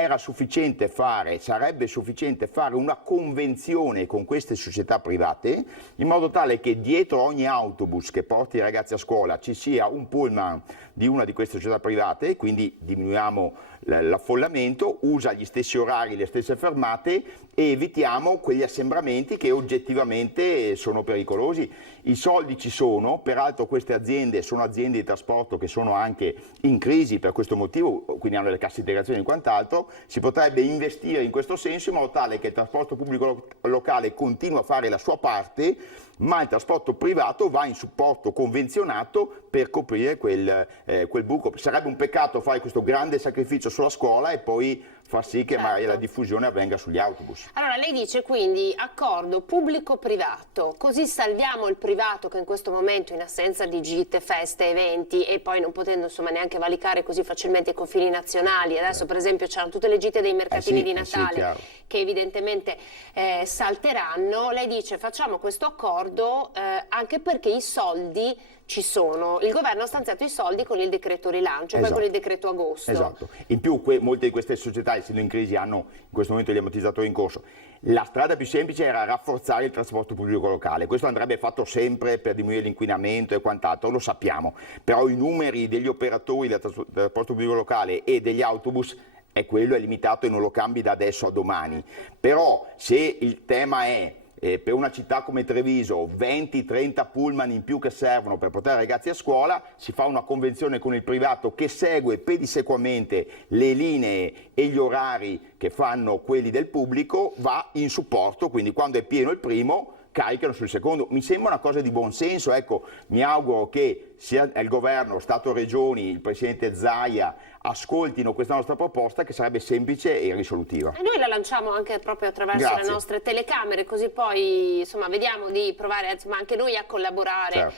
sarebbe sufficiente fare una convenzione con queste società private in modo tale che dietro ogni autobus che porti i ragazzi a scuola ci sia un pullman di una di queste società private, quindi diminuiamo l'affollamento, usa gli stessi orari, le stesse fermate e evitiamo quegli assembramenti che oggettivamente sono pericolosi. I soldi ci sono, peraltro queste aziende sono aziende di trasporto che sono anche in crisi per questo motivo, quindi hanno le casse integrazioni e quant'altro. Si potrebbe investire in questo senso in modo tale che il trasporto pubblico locale continua a fare la sua parte, ma il trasporto privato va in supporto convenzionato per coprire quel buco. Sarebbe un peccato fare questo grande sacrificio sulla scuola e poi far sì che magari la diffusione avvenga sugli autobus. Allora lei dice quindi accordo pubblico-privato, così salviamo il privato che in questo momento, in assenza di gite, feste, eventi e poi non potendo insomma neanche valicare così facilmente i confini nazionali, adesso per esempio c'erano tutte le gite dei mercatini di Natale che evidentemente salteranno. Lei dice facciamo questo accordo anche perché i soldi ci sono, il governo ha stanziato i soldi con il decreto rilancio, poi con il decreto agosto. Esatto, in più molte di queste società essendo in crisi hanno in questo momento gli ammortizzatori in corso. La strada più semplice era rafforzare il trasporto pubblico locale, questo andrebbe fatto sempre per diminuire l'inquinamento e quant'altro, lo sappiamo, però i numeri degli operatori del trasporto pubblico locale e degli autobus quello è limitato e non lo cambi da adesso a domani. Però se il tema è per una città come Treviso 20-30 pullman in più che servono per portare i ragazzi a scuola, si fa una convenzione con il privato che segue pedissequamente le linee e gli orari che fanno quelli del pubblico, va in supporto, quindi quando è pieno il primo caricano sul secondo. Mi sembra una cosa di buon senso, ecco, mi auguro che sia il governo, Stato, Regioni, il Presidente Zaia ascoltino questa nostra proposta che sarebbe semplice e risolutiva. E noi la lanciamo anche proprio attraverso le nostre telecamere, così poi insomma vediamo di provare insomma, anche noi a collaborare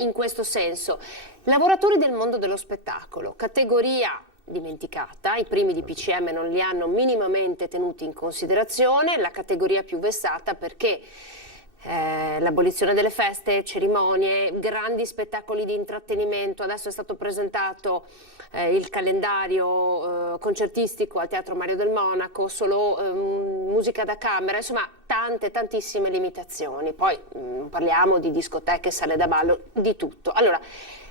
in questo senso. Lavoratori del mondo dello spettacolo, categoria dimenticata, i primi di PCM non li hanno minimamente tenuti in considerazione, la categoria più vessata perché l'abolizione delle feste, cerimonie, grandi spettacoli di intrattenimento, adesso è stato presentato il calendario concertistico al Teatro Mario del Monaco, solo musica da camera, insomma tantissime limitazioni, poi parliamo di discoteche, sale da ballo, di tutto. Allora,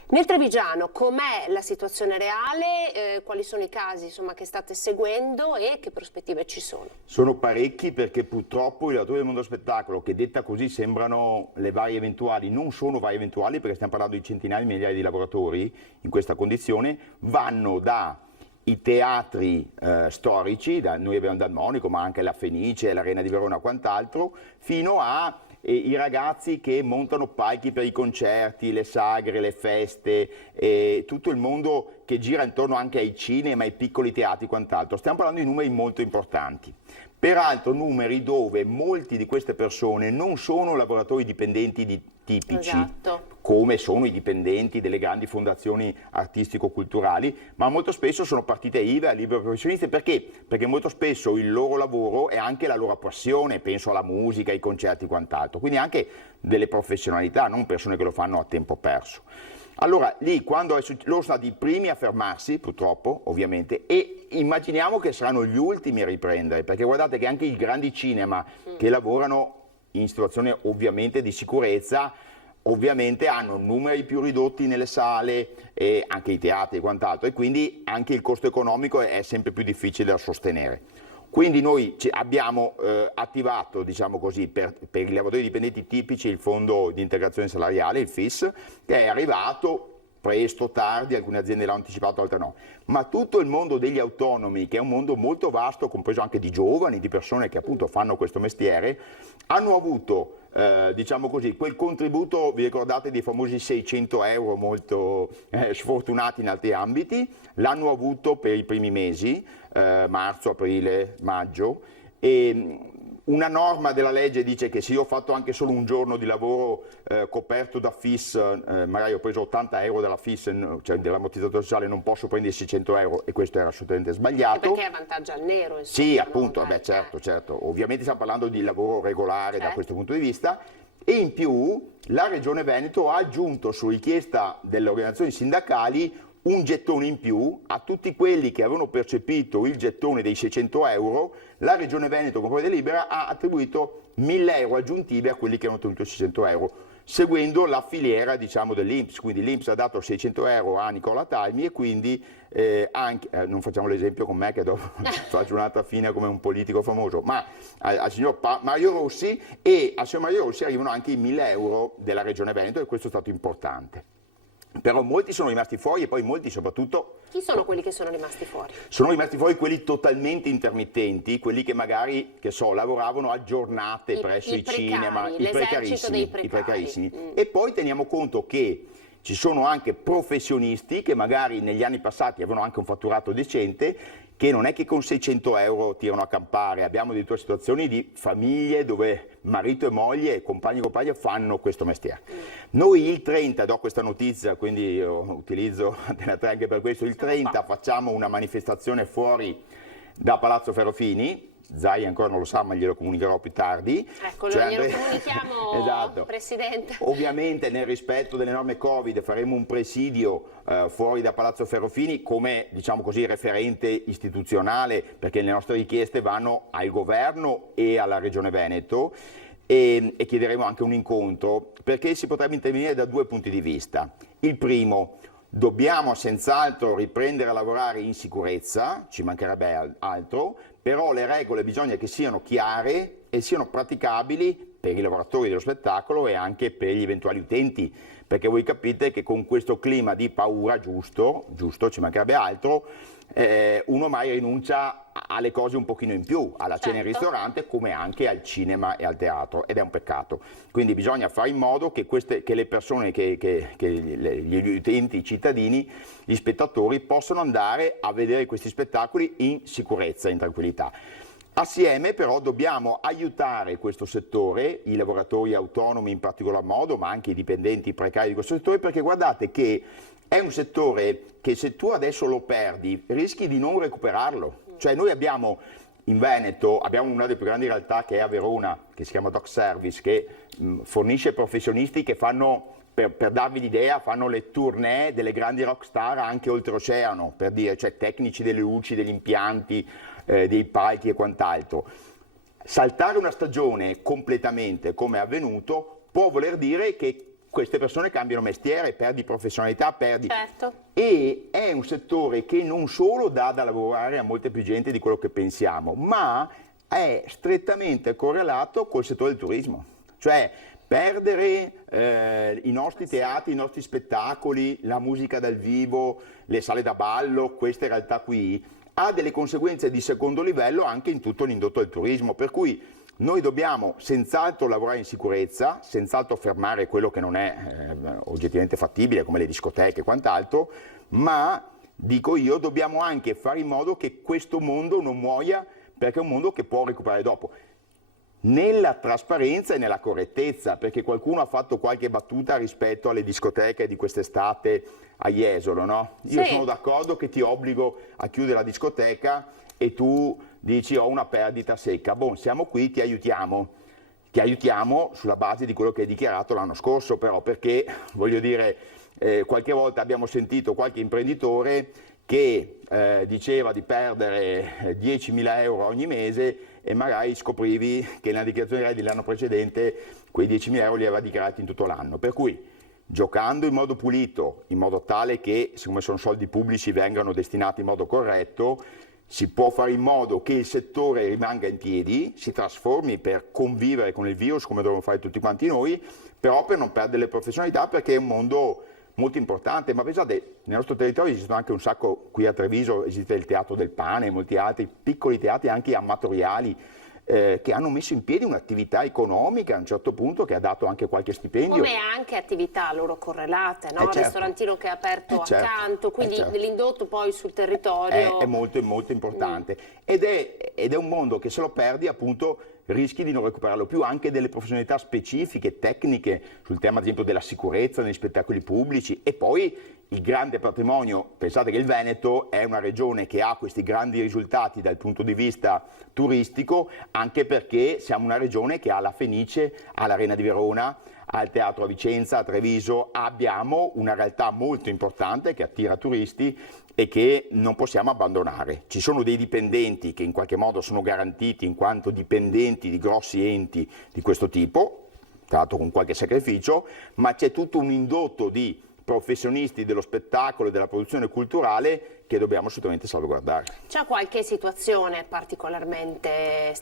nel Trevigiano com'è la situazione reale, quali sono i casi insomma, che state seguendo e che prospettive ci sono? Sono parecchi perché purtroppo i lavoratori del mondo spettacolo, che detta così sembrano le varie eventuali, non sono varie eventuali perché stiamo parlando di centinaia di migliaia di lavoratori in questa condizione, vanno dai teatri storici, noi abbiamo Dal Monico ma anche la Fenice, l'Arena di Verona e quant'altro, fino a i ragazzi che montano palchi per i concerti, le sagre, le feste, tutto il mondo che gira intorno anche ai cinema, ai piccoli teatri e quant'altro. Stiamo parlando di numeri molto importanti. Peraltro numeri dove molti di queste persone non sono lavoratori dipendenti tipici, come sono i dipendenti delle grandi fondazioni artistico-culturali, ma molto spesso sono partite IVA, liberi professionisti. Perché? Perché molto spesso il loro lavoro è anche la loro passione, penso alla musica, ai concerti e quant'altro, quindi anche delle professionalità, non persone che lo fanno a tempo perso. Allora, lì, quando loro sono stati i primi a fermarsi, purtroppo, ovviamente, e immaginiamo che saranno gli ultimi a riprendere, perché guardate che anche i grandi cinema che lavorano in situazione ovviamente di sicurezza, ovviamente hanno numeri più ridotti nelle sale, e anche i teatri e quant'altro, e quindi anche il costo economico è sempre più difficile da sostenere. Quindi noi abbiamo attivato, diciamo così, per i lavoratori dipendenti tipici il fondo di integrazione salariale, il FIS, che è arrivato presto, tardi, alcune aziende l'hanno anticipato, altre no. Ma tutto il mondo degli autonomi, che è un mondo molto vasto, compreso anche di giovani, di persone che appunto fanno questo mestiere, hanno avuto, diciamo così, quel contributo, vi ricordate dei famosi 600 euro molto sfortunati in altri ambiti, l'hanno avuto per i primi mesi, marzo, aprile, maggio, e una norma della legge dice che se io ho fatto anche solo un giorno di lavoro coperto da FIS, magari ho preso 80 euro dalla FIS, cioè dell'ammortizzatore sociale, non posso prendere 600 euro, e questo era assolutamente sbagliato. Perché avvantaggia il nero, insomma. Sì, appunto, beh, certo. Ovviamente stiamo parlando di lavoro regolare da questo punto di vista. E in più la Regione Veneto ha aggiunto, su richiesta delle organizzazioni sindacali, un gettone in più a tutti quelli che avevano percepito il gettone dei 600 euro. La Regione Veneto, con propria delibera, ha attribuito 1000 euro aggiuntivi a quelli che hanno ottenuto 600 euro, seguendo la filiera, diciamo, dell'Inps. Quindi l'Inps ha dato 600 euro a Nicola Talmi, e quindi anche, non facciamo l'esempio con me che dopo faccio un'altra fine come un politico famoso, ma al signor Mario Rossi, e al signor Mario Rossi arrivano anche i 1000 euro della Regione Veneto, e questo è stato importante. Però molti sono rimasti fuori, e poi molti soprattutto... Chi sono quelli che sono rimasti fuori? Sono rimasti fuori quelli totalmente intermittenti, quelli che magari, che so, lavoravano a giornate presso i cinema, i precarissimi. E poi teniamo conto che ci sono anche professionisti che magari negli anni passati avevano anche un fatturato decente, che non è che con 600 euro tirano a campare. Abbiamo addirittura situazioni di famiglie dove marito e moglie, compagni e compagne fanno questo mestiere. Noi il 30, do questa notizia, quindi io utilizzo Antena 3 anche per questo, il 30 facciamo una manifestazione fuori da Palazzo Ferrofini. Zai ancora non lo sa, ma glielo comunicherò più tardi. Ecco, glielo comunichiamo, esatto. Presidente. Ovviamente nel rispetto delle norme Covid faremo un presidio fuori da Palazzo Ferrofini come, diciamo così, referente istituzionale, perché le nostre richieste vanno al governo e alla Regione Veneto, e chiederemo anche un incontro, perché si potrebbe intervenire da due punti di vista. Il primo: dobbiamo senz'altro riprendere a lavorare in sicurezza, ci mancherebbe altro, però le regole bisogna che siano chiare e siano praticabili per i lavoratori dello spettacolo e anche per gli eventuali utenti, perché voi capite che con questo clima di paura, giusto, ci mancherebbe altro, uno mai rinuncia alle cose un pochino in più, alla cena in ristorante come anche al cinema e al teatro, ed è un peccato. Quindi bisogna fare in modo che le persone, gli utenti, i cittadini, gli spettatori possano andare a vedere questi spettacoli in sicurezza, in tranquillità. Assieme però dobbiamo aiutare questo settore, i lavoratori autonomi in particolar modo, ma anche i dipendenti precari di questo settore, perché guardate che è un settore che se tu adesso lo perdi rischi di non recuperarlo. Cioè noi abbiamo in Veneto, abbiamo una delle più grandi realtà che è a Verona, che si chiama Doc Service, che fornisce professionisti che fanno, per darvi l'idea, fanno le tournée delle grandi rockstar anche oltreoceano, per dire, cioè tecnici delle luci, degli impianti, dei palchi e quant'altro. Saltare una stagione completamente, come è avvenuto, può voler dire che queste persone cambiano mestiere, perdi professionalità, Certo. E è un settore che non solo dà da lavorare a molta più gente di quello che pensiamo, ma è strettamente correlato col settore del turismo. Cioè perdere i nostri teatri, i nostri spettacoli, la musica dal vivo, le sale da ballo, queste realtà qui, ha delle conseguenze di secondo livello anche in tutto l'indotto del turismo, per cui noi dobbiamo senz'altro lavorare in sicurezza, senz'altro fermare quello che non è oggettivamente fattibile, come le discoteche e quant'altro, ma, dico io, dobbiamo anche fare in modo che questo mondo non muoia, perché è un mondo che può recuperare dopo. Nella trasparenza e nella correttezza, perché qualcuno ha fatto qualche battuta rispetto alle discoteche di quest'estate a Jesolo, no? Io sono d'accordo che ti obbligo a chiudere la discoteca e tu dici ho una perdita secca. Boh, siamo qui, ti aiutiamo sulla base di quello che hai dichiarato l'anno scorso, però, perché, voglio dire, qualche volta abbiamo sentito qualche imprenditore che diceva di perdere 10.000 euro ogni mese e magari scoprivi che nella dichiarazione redditi dell'anno precedente quei 10.000 euro li aveva dichiarati in tutto l'anno. Per cui, giocando in modo pulito, in modo tale che, siccome sono soldi pubblici, vengano destinati in modo corretto, si può fare in modo che il settore rimanga in piedi, si trasformi per convivere con il virus come dobbiamo fare tutti quanti noi, però per non perdere le professionalità, perché è un mondo molto importante. Ma pensate, nel nostro territorio esistono anche un sacco, qui a Treviso esiste il Teatro del Pane e molti altri piccoli teatri anche amatoriali che hanno messo in piedi un'attività economica a un certo punto, che ha dato anche qualche stipendio. Come anche attività loro correlate, no? Certo. Il ristorantino che è aperto accanto, quindi certo. l'indotto poi sul territorio. È molto, molto importante. Ed è un mondo che, se lo perdi, appunto, rischi di non recuperarlo più. Anche delle professionalità specifiche, tecniche, sul tema ad esempio della sicurezza negli spettacoli pubblici. E poi il grande patrimonio, pensate che il Veneto è una regione che ha questi grandi risultati dal punto di vista turistico, anche perché siamo una regione che ha la Fenice, ha l'Arena di Verona, ha il Teatro a Vicenza, a Treviso. Abbiamo una realtà molto importante che attira turisti e che non possiamo abbandonare. Ci sono dei dipendenti che in qualche modo sono garantiti in quanto dipendenti di grossi enti di questo tipo, tra l'altro con qualche sacrificio, ma c'è tutto un indotto di professionisti dello spettacolo e della produzione culturale che dobbiamo assolutamente salvaguardare. C'è qualche situazione particolarmente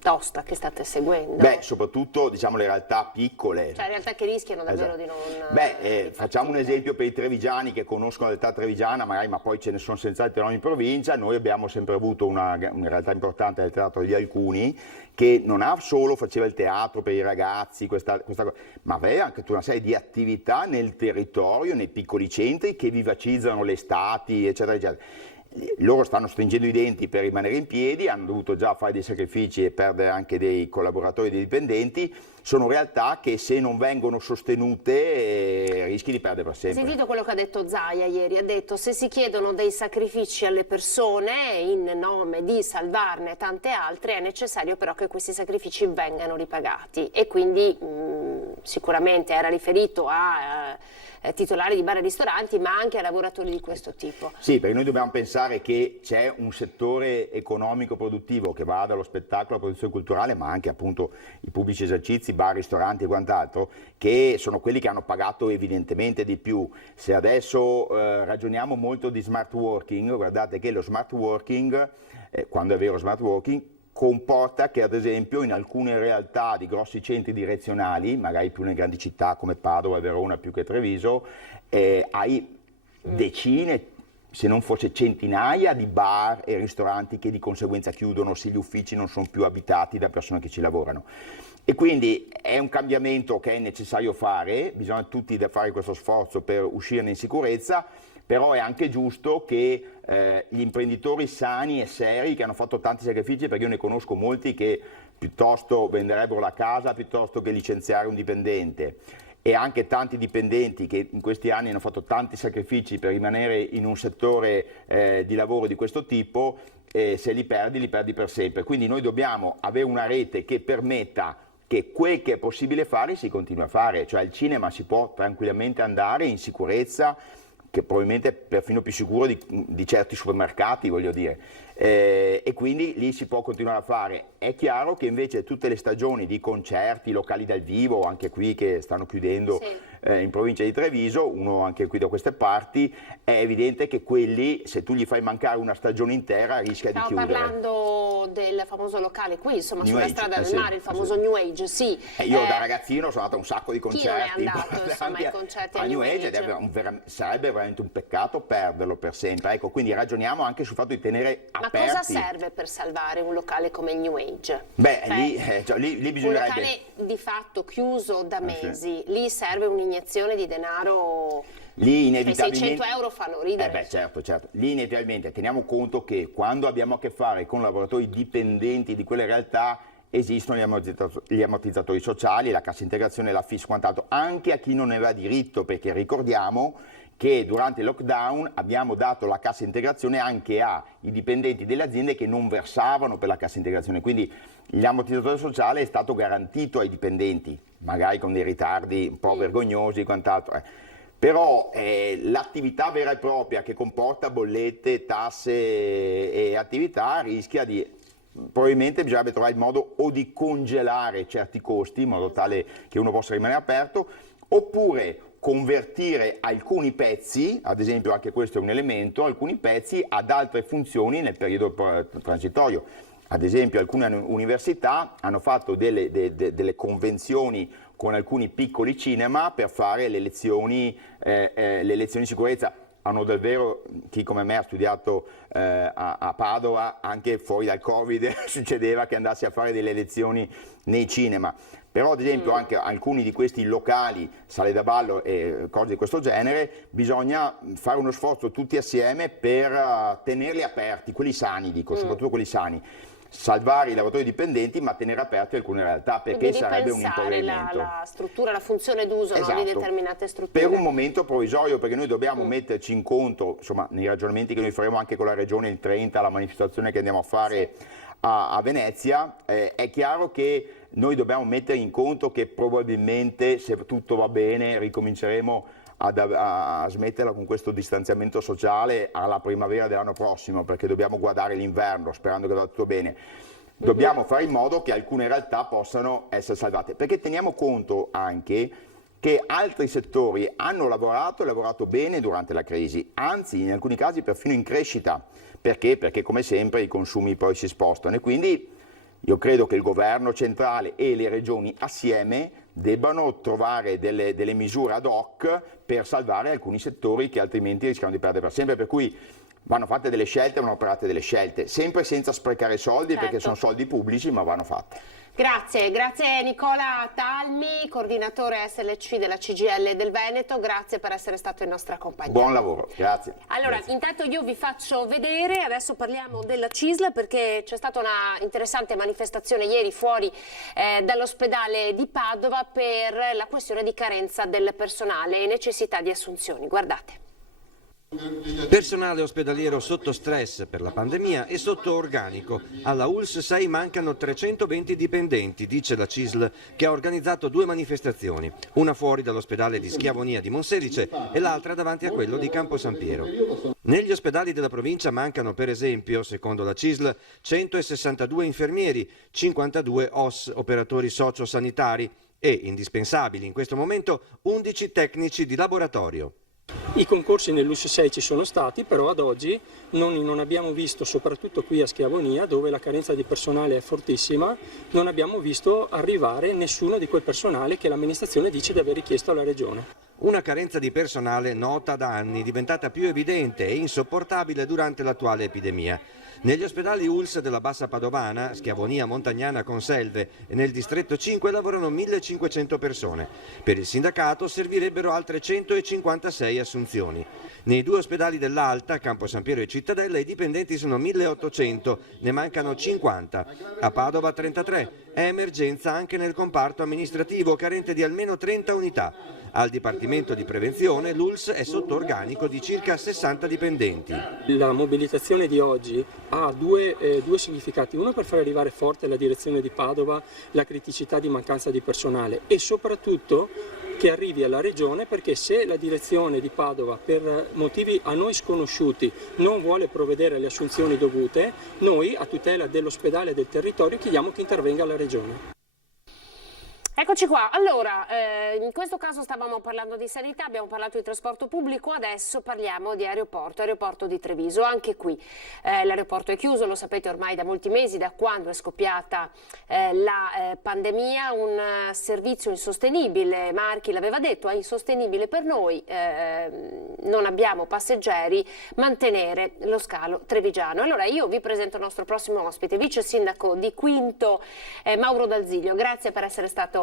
tosta che state seguendo? Beh, soprattutto, diciamo, le realtà piccole. Cioè realtà che rischiano davvero di non... Facciamo un esempio per i trevigiani che conoscono la realtà trevigiana, magari, ma poi ce ne sono senz'altro in ogni provincia. Noi abbiamo sempre avuto una realtà importante del Teatro degli Alcuni, che non solo faceva il teatro per i ragazzi, questa cosa, ma aveva anche tutta una serie di attività nel territorio, nei piccoli centri, che vivacizzano le estati, eccetera, eccetera. Loro stanno stringendo i denti per rimanere in piedi, hanno dovuto già fare dei sacrifici e perdere anche dei collaboratori, dei dipendenti. Sono realtà che, se non vengono sostenute, rischi di perdere per sempre. Sentito quello che ha detto Zaia ieri, ha detto: se si chiedono dei sacrifici alle persone in nome di salvarne tante altre, è necessario però che questi sacrifici vengano ripagati. E quindi sicuramente era riferito a titolari di bar e ristoranti, ma anche a lavoratori di questo tipo. Sì, perché noi dobbiamo pensare che c'è un settore economico produttivo che va dallo spettacolo alla produzione culturale, ma anche appunto i pubblici esercizi, bar, ristoranti e quant'altro, che sono quelli che hanno pagato evidentemente di più. Se adesso ragioniamo molto di smart working, guardate che lo smart working, quando è vero smart working, comporta che ad esempio in alcune realtà di grossi centri direzionali, magari più nelle grandi città come Padova e Verona più che Treviso, hai decine, se non fosse centinaia di bar e ristoranti che di conseguenza chiudono se gli uffici non sono più abitati da persone che ci lavorano. E quindi è un cambiamento che è necessario fare, bisogna tutti fare questo sforzo per uscirne in sicurezza, però è anche giusto che gli imprenditori sani e seri che hanno fatto tanti sacrifici, perché io ne conosco molti che piuttosto venderebbero la casa piuttosto che licenziare un dipendente, e anche tanti dipendenti che in questi anni hanno fatto tanti sacrifici per rimanere in un settore di lavoro di questo tipo, se li perdi per sempre. Quindi noi dobbiamo avere una rete che permetta che quel che è possibile fare si continua a fare, cioè al cinema si può tranquillamente andare in sicurezza, che probabilmente è perfino più sicuro di certi supermercati, voglio dire, e quindi lì si può continuare a fare. È chiaro che invece tutte le stagioni di concerti, locali dal vivo, anche qui che stanno chiudendo in provincia di Treviso, uno anche qui da queste parti, è evidente che quelli, se tu gli fai mancare una stagione intera, rischia di chiudere. Stiamo parlando del famoso locale qui, insomma, New sulla Age, strada del mare, il famoso New Age, sì. Io da ragazzino sono andato a un sacco di concerti. Chi non è andato, insomma, ai concerti a New Age, ed sarebbe veramente un peccato perderlo per sempre. Ecco, quindi ragioniamo anche sul fatto di tenere aperti. Ma cosa serve per salvare un locale come il New Age? Beh, lì bisognerebbe... Un locale di fatto chiuso da mesi, lì serve un'iniezione di denaro. Lì inevitabilmente... 600 euro fanno ridere. Certo. Lì inevitabilmente teniamo conto che quando abbiamo a che fare con lavoratori dipendenti di quelle realtà esistono gli ammortizzatori sociali, la cassa integrazione, la FIS, quant'altro, anche a chi non ne aveva diritto, perché ricordiamo che durante il lockdown abbiamo dato la cassa integrazione anche ai dipendenti delle aziende che non versavano per la cassa integrazione, quindi l'ammortizzatore sociale è stato garantito ai dipendenti, magari con dei ritardi un po' vergognosi e quant'altro. Però l'attività vera e propria che comporta bollette, tasse e attività rischia di... Probabilmente bisognerebbe trovare il modo o di congelare certi costi in modo tale che uno possa rimanere aperto, oppure convertire alcuni pezzi, ad esempio anche questo è un elemento, alcuni pezzi ad altre funzioni nel periodo transitorio. Ad esempio alcune università hanno fatto delle convenzioni con alcuni piccoli cinema per fare le lezioni di sicurezza. Hanno davvero, chi come me ha studiato a Padova, anche fuori dal Covid, succedeva che andassi a fare delle lezioni nei cinema. Però ad esempio anche alcuni di questi locali, sale da ballo e cose di questo genere, bisogna fare uno sforzo tutti assieme per tenerli aperti, quelli sani dico, soprattutto quelli sani. Salvare i lavoratori dipendenti ma tenere aperte alcune realtà, perché quindi sarebbe un impoverimento. La struttura, la funzione d'uso, esatto, di determinate strutture. Per un momento provvisorio, perché noi dobbiamo metterci in conto, insomma, nei ragionamenti che noi faremo anche con la Regione il 30, la manifestazione che andiamo a fare a Venezia, è chiaro che noi dobbiamo mettere in conto che probabilmente, se tutto va bene, ricominceremo a smetterla con questo distanziamento sociale alla primavera dell'anno prossimo, perché dobbiamo guardare l'inverno sperando che vada tutto bene. Dobbiamo fare in modo che alcune realtà possano essere salvate, perché teniamo conto anche che altri settori hanno lavorato bene durante la crisi, anzi in alcuni casi perfino in crescita. Perché? Perché come sempre i consumi poi si spostano, e quindi io credo che il governo centrale e le regioni assieme debbano trovare delle misure ad hoc per salvare alcuni settori che altrimenti rischiano di perdere per sempre, per cui vanno fatte delle scelte, vanno operate delle scelte, sempre senza sprecare soldi, perché sono soldi pubblici, ma vanno fatte. Grazie Nicola Talmi, coordinatore SLC della CGIL del Veneto, grazie per essere stato in nostra compagnia. Buon lavoro, grazie. Allora, intanto io vi faccio vedere, adesso parliamo della CISL, perché c'è stata una interessante manifestazione ieri fuori dall'ospedale di Padova per la questione di carenza del personale e necessità di assunzioni. Guardate. Personale ospedaliero sotto stress per la pandemia e sotto organico. Alla ULSS 6 mancano 320 dipendenti, dice la CISL, che ha organizzato 2 manifestazioni, una fuori dall'ospedale di Schiavonia di Monselice e l'altra davanti a quello di Campo San Piero. Negli ospedali della provincia mancano, per esempio, secondo la CISL, 162 infermieri, 52 OS, operatori sociosanitari, e, indispensabili in questo momento, 11 tecnici di laboratorio. I concorsi nell'ULSS 6 ci sono stati, però ad oggi non abbiamo visto, soprattutto qui a Schiavonia, dove la carenza di personale è fortissima, non abbiamo visto arrivare nessuno di quel personale che l'amministrazione dice di aver richiesto alla Regione. Una carenza di personale nota da anni, diventata più evidente e insopportabile durante l'attuale epidemia. Negli ospedali ULSS della Bassa Padovana, Schiavonia, Montagnana, Conselve e nel distretto 5 lavorano 1500 persone. Per il sindacato servirebbero altre 156 assunzioni. Nei 2 ospedali dell'Alta, Campo San Piero e Cittadella, i dipendenti sono 1800, ne mancano 50. A Padova 33. È emergenza anche nel comparto amministrativo, carente di almeno 30 unità. Al Dipartimento di Prevenzione l'ULSS è sotto organico di circa 60 dipendenti. La mobilitazione di oggi ha due significati. Uno, per far arrivare forte alla direzione di Padova la criticità di mancanza di personale, e soprattutto che arrivi alla Regione, perché se la direzione di Padova per motivi a noi sconosciuti non vuole provvedere alle assunzioni dovute, noi a tutela dell'ospedale e del territorio chiediamo che intervenga la Regione. Eccoci qua, allora in questo caso stavamo parlando di sanità, abbiamo parlato di trasporto pubblico, adesso parliamo di aeroporto di Treviso. Anche qui l'aeroporto è chiuso, lo sapete ormai da molti mesi, da quando è scoppiata la pandemia, un servizio insostenibile, Marchi l'aveva detto, è insostenibile per noi, non abbiamo passeggeri, mantenere lo scalo trevigiano. Allora io vi presento il nostro prossimo ospite, vice sindaco di Quinto, Mauro D'Alzilio, grazie per essere stato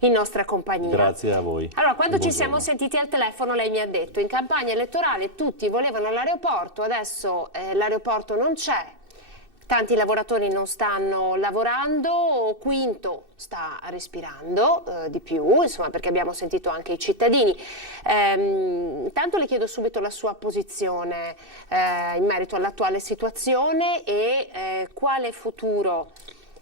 in nostra compagnia. Grazie a voi. Allora, quando ci siamo sentiti al telefono lei mi ha detto in campagna elettorale tutti volevano l'aeroporto, adesso l'aeroporto non c'è, tanti lavoratori non stanno lavorando, Quinto sta respirando di più, insomma, perché abbiamo sentito anche i cittadini. Intanto le chiedo subito la sua posizione in merito all'attuale situazione e quale futuro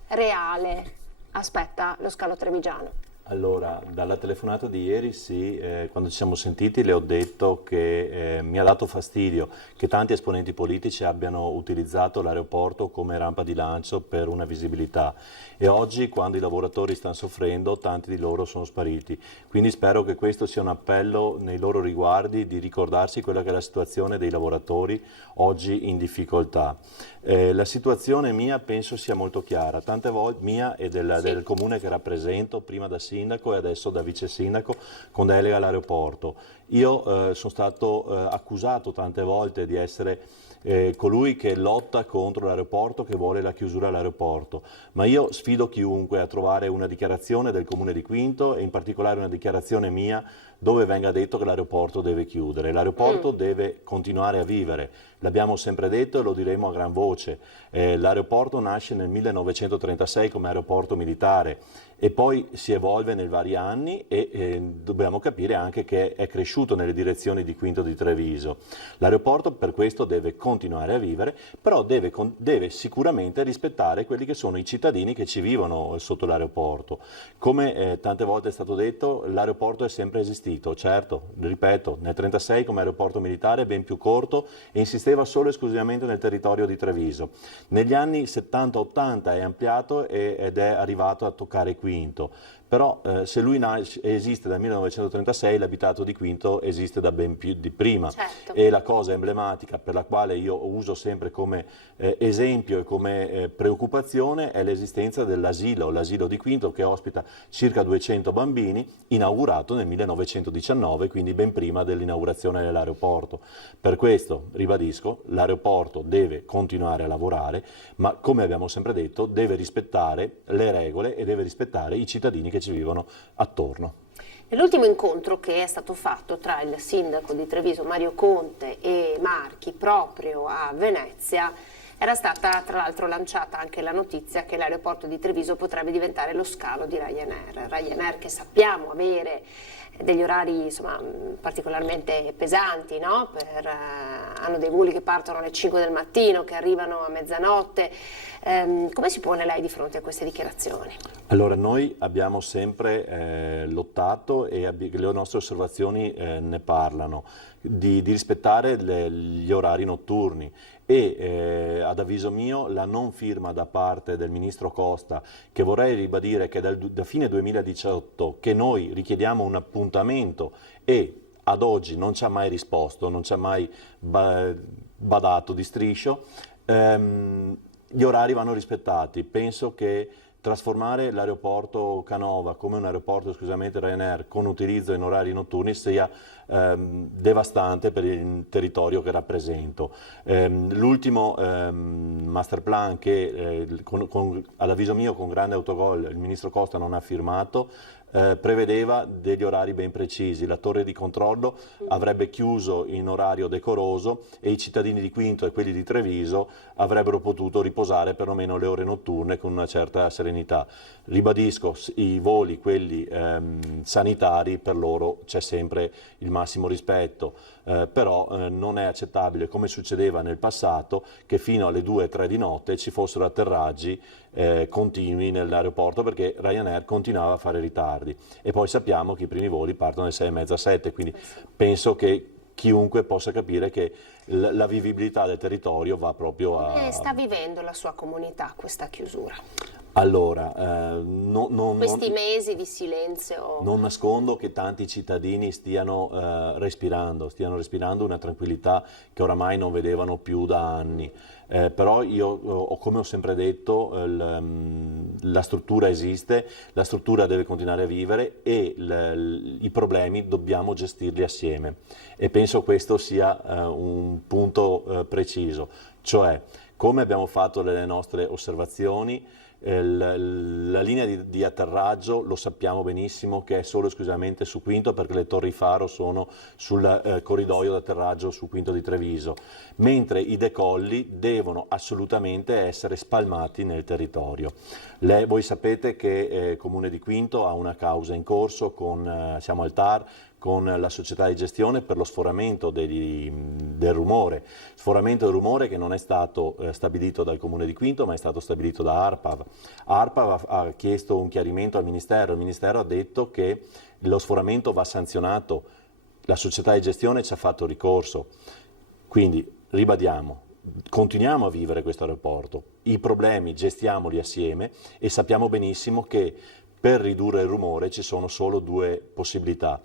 reale aspetta lo scalo trevigiano. Allora, dalla telefonata di ieri sì, quando ci siamo sentiti le ho detto che mi ha dato fastidio che tanti esponenti politici abbiano utilizzato l'aeroporto come rampa di lancio per una visibilità, e oggi, quando i lavoratori stanno soffrendo, tanti di loro sono spariti. Quindi spero che questo sia un appello nei loro riguardi di ricordarsi quella che è la situazione dei lavoratori oggi in difficoltà. La situazione mia penso sia molto chiara, tante volte mia e del comune che rappresento, prima da sindaco e adesso da vice sindaco con delega all'aeroporto. Io sono stato accusato tante volte di essere colui che lotta contro l'aeroporto, che vuole la chiusura dell'aeroporto, ma io sfido chiunque a trovare una dichiarazione del comune di Quinto e in particolare una dichiarazione mia dove venga detto che l'aeroporto deve chiudere. L'aeroporto deve continuare a vivere, l'abbiamo sempre detto e lo diremo a gran voce. L'aeroporto nasce nel 1936 come aeroporto militare e poi si evolve nei vari anni e dobbiamo capire anche che è cresciuto nelle direzioni di Quinto di Treviso. L'aeroporto per questo deve continuare a vivere, però deve sicuramente rispettare quelli che sono i cittadini che ci vivono sotto l'aeroporto. Come tante volte è stato detto, l'aeroporto è sempre esistito, certo, ripeto, nel 1936 come aeroporto militare ben più corto e insisteva solo e esclusivamente nel territorio di Treviso. Negli anni 70-80 è ampliato ed è arrivato a toccare Quinto. Però se lui esiste dal 1936, l'abitato di Quinto esiste da ben più di prima. Certo. E la cosa emblematica per la quale io uso sempre come esempio e come preoccupazione è l'esistenza dell'asilo, l'asilo di Quinto che ospita circa 200 bambini, inaugurato nel 1919, quindi ben prima dell'inaugurazione dell'aeroporto. Per questo, ribadisco, l'aeroporto deve continuare a lavorare, ma come abbiamo sempre detto deve rispettare le regole e deve rispettare i cittadini che ci vivono attorno. Nell'ultimo incontro che è stato fatto tra il sindaco di Treviso Mario Conte e Marchi proprio a Venezia era stata tra l'altro lanciata anche la notizia che l'aeroporto di Treviso potrebbe diventare lo scalo di Ryanair. Ryanair che sappiamo avere degli orari insomma, particolarmente pesanti, no? Hanno dei voli che partono alle 5 del mattino, che arrivano a mezzanotte. Come si pone lei di fronte a queste dichiarazioni? Allora, noi abbiamo sempre lottato e le nostre osservazioni ne parlano, di rispettare gli orari notturni e ad avviso mio la non firma da parte del Ministro Costa, che vorrei ribadire che da fine 2018 che noi richiediamo un appuntamento e ad oggi non ci ha mai risposto, non ci ha mai badato di striscio, gli orari vanno rispettati. Penso che trasformare l'aeroporto Canova come un aeroporto esclusivamente Ryanair con utilizzo in orari notturni sia devastante per il territorio che rappresento. L'ultimo master plan che ad avviso mio con grande autogol il Ministro Costa non ha firmato prevedeva degli orari ben precisi. La torre di controllo avrebbe chiuso in orario decoroso e i cittadini di Quinto e quelli di Treviso avrebbero potuto riposare perlomeno le ore notturne con una certa serenità. Ribadisco, i voli, quelli sanitari, per loro c'è sempre il massimo rispetto, però non è accettabile, come succedeva nel passato, che fino alle 2-3 di notte ci fossero atterraggi continui nell'aeroporto, perché Ryanair continuava a fare ritardi e poi sappiamo che i primi voli partono alle 6:30-7, quindi penso che chiunque possa capire che la vivibilità del territorio va proprio a... Come sta vivendo la sua comunità questa chiusura? Allora, questi mesi di silenzio? Non nascondo che tanti cittadini stiano respirando una tranquillità che oramai non vedevano più da anni. Però io, come ho sempre detto, la struttura esiste, la struttura deve continuare a vivere e i problemi dobbiamo gestirli assieme. E penso questo sia un punto preciso, cioè come abbiamo fatto nelle nostre osservazioni, la linea di atterraggio lo sappiamo benissimo che è solo esclusivamente su Quinto, perché le torri faro sono sul corridoio d'atterraggio su Quinto di Treviso, mentre i decolli devono assolutamente essere spalmati nel territorio. Voi sapete che il Comune di Quinto ha una causa in corso siamo al TAR, con la società di gestione per lo sforamento del rumore. Sforamento del rumore che non è stato stabilito dal Comune di Quinto, ma è stato stabilito da ARPAV. ARPAV ha chiesto un chiarimento al Ministero, il Ministero ha detto che lo sforamento va sanzionato, la società di gestione ci ha fatto ricorso. Quindi ribadiamo, continuiamo a vivere questo aeroporto, i problemi gestiamoli assieme e sappiamo benissimo che per ridurre il rumore ci sono solo due possibilità.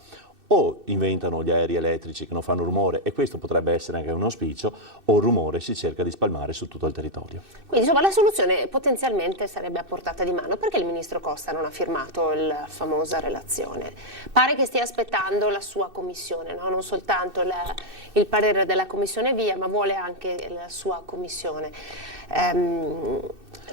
O inventano gli aerei elettrici che non fanno rumore, e questo potrebbe essere anche un auspicio, o il rumore si cerca di spalmare su tutto il territorio. Quindi insomma la soluzione potenzialmente sarebbe a portata di mano. Perché il Ministro Costa non ha firmato la famosa relazione? Pare che stia aspettando la sua commissione, no? Non soltanto il parere della commissione VIA, ma vuole anche la sua commissione.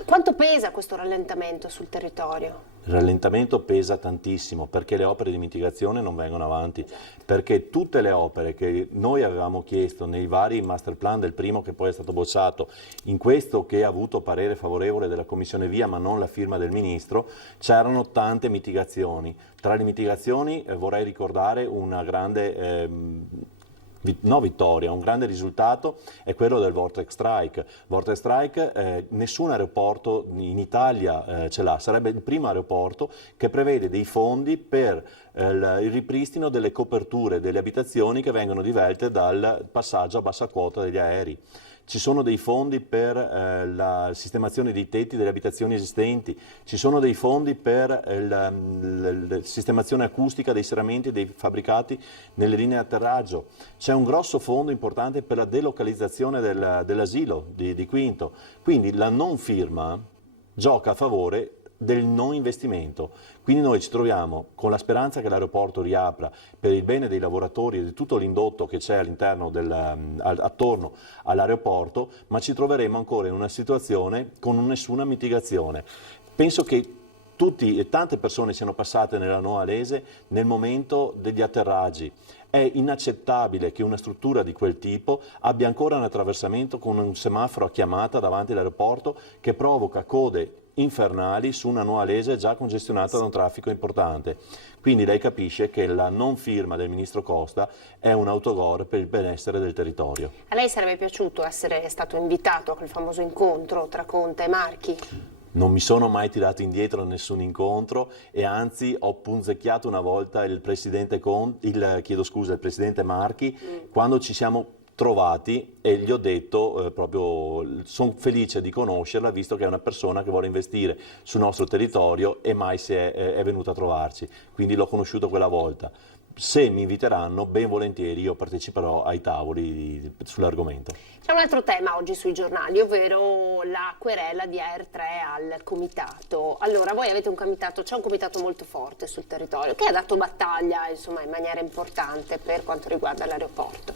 Quanto pesa questo rallentamento sul territorio? Il rallentamento pesa tantissimo perché le opere di mitigazione non vengono avanti, perché tutte le opere che noi avevamo chiesto nei vari master plan, del primo che poi è stato bocciato, in questo che ha avuto parere favorevole della Commissione VIA ma non la firma del Ministro, c'erano tante mitigazioni. Tra le mitigazioni vorrei ricordare una grande... vittoria, un grande risultato è quello del Vortex Strike. Vortex Strike nessun aeroporto in Italia ce l'ha, sarebbe il primo aeroporto che prevede dei fondi per il ripristino delle coperture delle abitazioni che vengono divelte dal passaggio a bassa quota degli aerei. Ci sono dei fondi per la sistemazione dei tetti delle abitazioni esistenti, ci sono dei fondi per la sistemazione acustica dei serramenti e dei fabbricati nelle linee di atterraggio. C'è un grosso fondo importante per la delocalizzazione dell'asilo di Quinto. Quindi la non firma gioca a favore del non investimento. Quindi noi ci troviamo con la speranza che l'aeroporto riapra per il bene dei lavoratori e di tutto l'indotto che c'è all'interno attorno all'aeroporto, ma ci troveremo ancora in una situazione con nessuna mitigazione. Penso che tante persone siano passate nella Noa Alese nel momento degli atterraggi. È inaccettabile che una struttura di quel tipo abbia ancora un attraversamento con un semaforo a chiamata davanti all'aeroporto che provoca code infernali su una nualese già congestionata da un traffico importante. Quindi lei capisce che la non firma del ministro Costa è un autogol per il benessere del territorio. A lei sarebbe piaciuto essere stato invitato a quel famoso incontro tra Conte e Marchi? Non mi sono mai tirato indietro a nessun incontro e anzi ho punzecchiato una volta il presidente Marchi quando ci siamo trovati e gli ho detto proprio sono felice di conoscerla visto che è una persona che vuole investire sul nostro territorio e mai è venuta a trovarci, quindi l'ho conosciuto quella volta. Se mi inviteranno, ben volentieri io parteciperò ai tavoli sull'argomento. C'è un altro tema oggi sui giornali, ovvero la querela di AR3 al comitato. Allora, voi avete un comitato, c'è un comitato molto forte sul territorio che ha dato battaglia, insomma, in maniera importante per quanto riguarda l'aeroporto.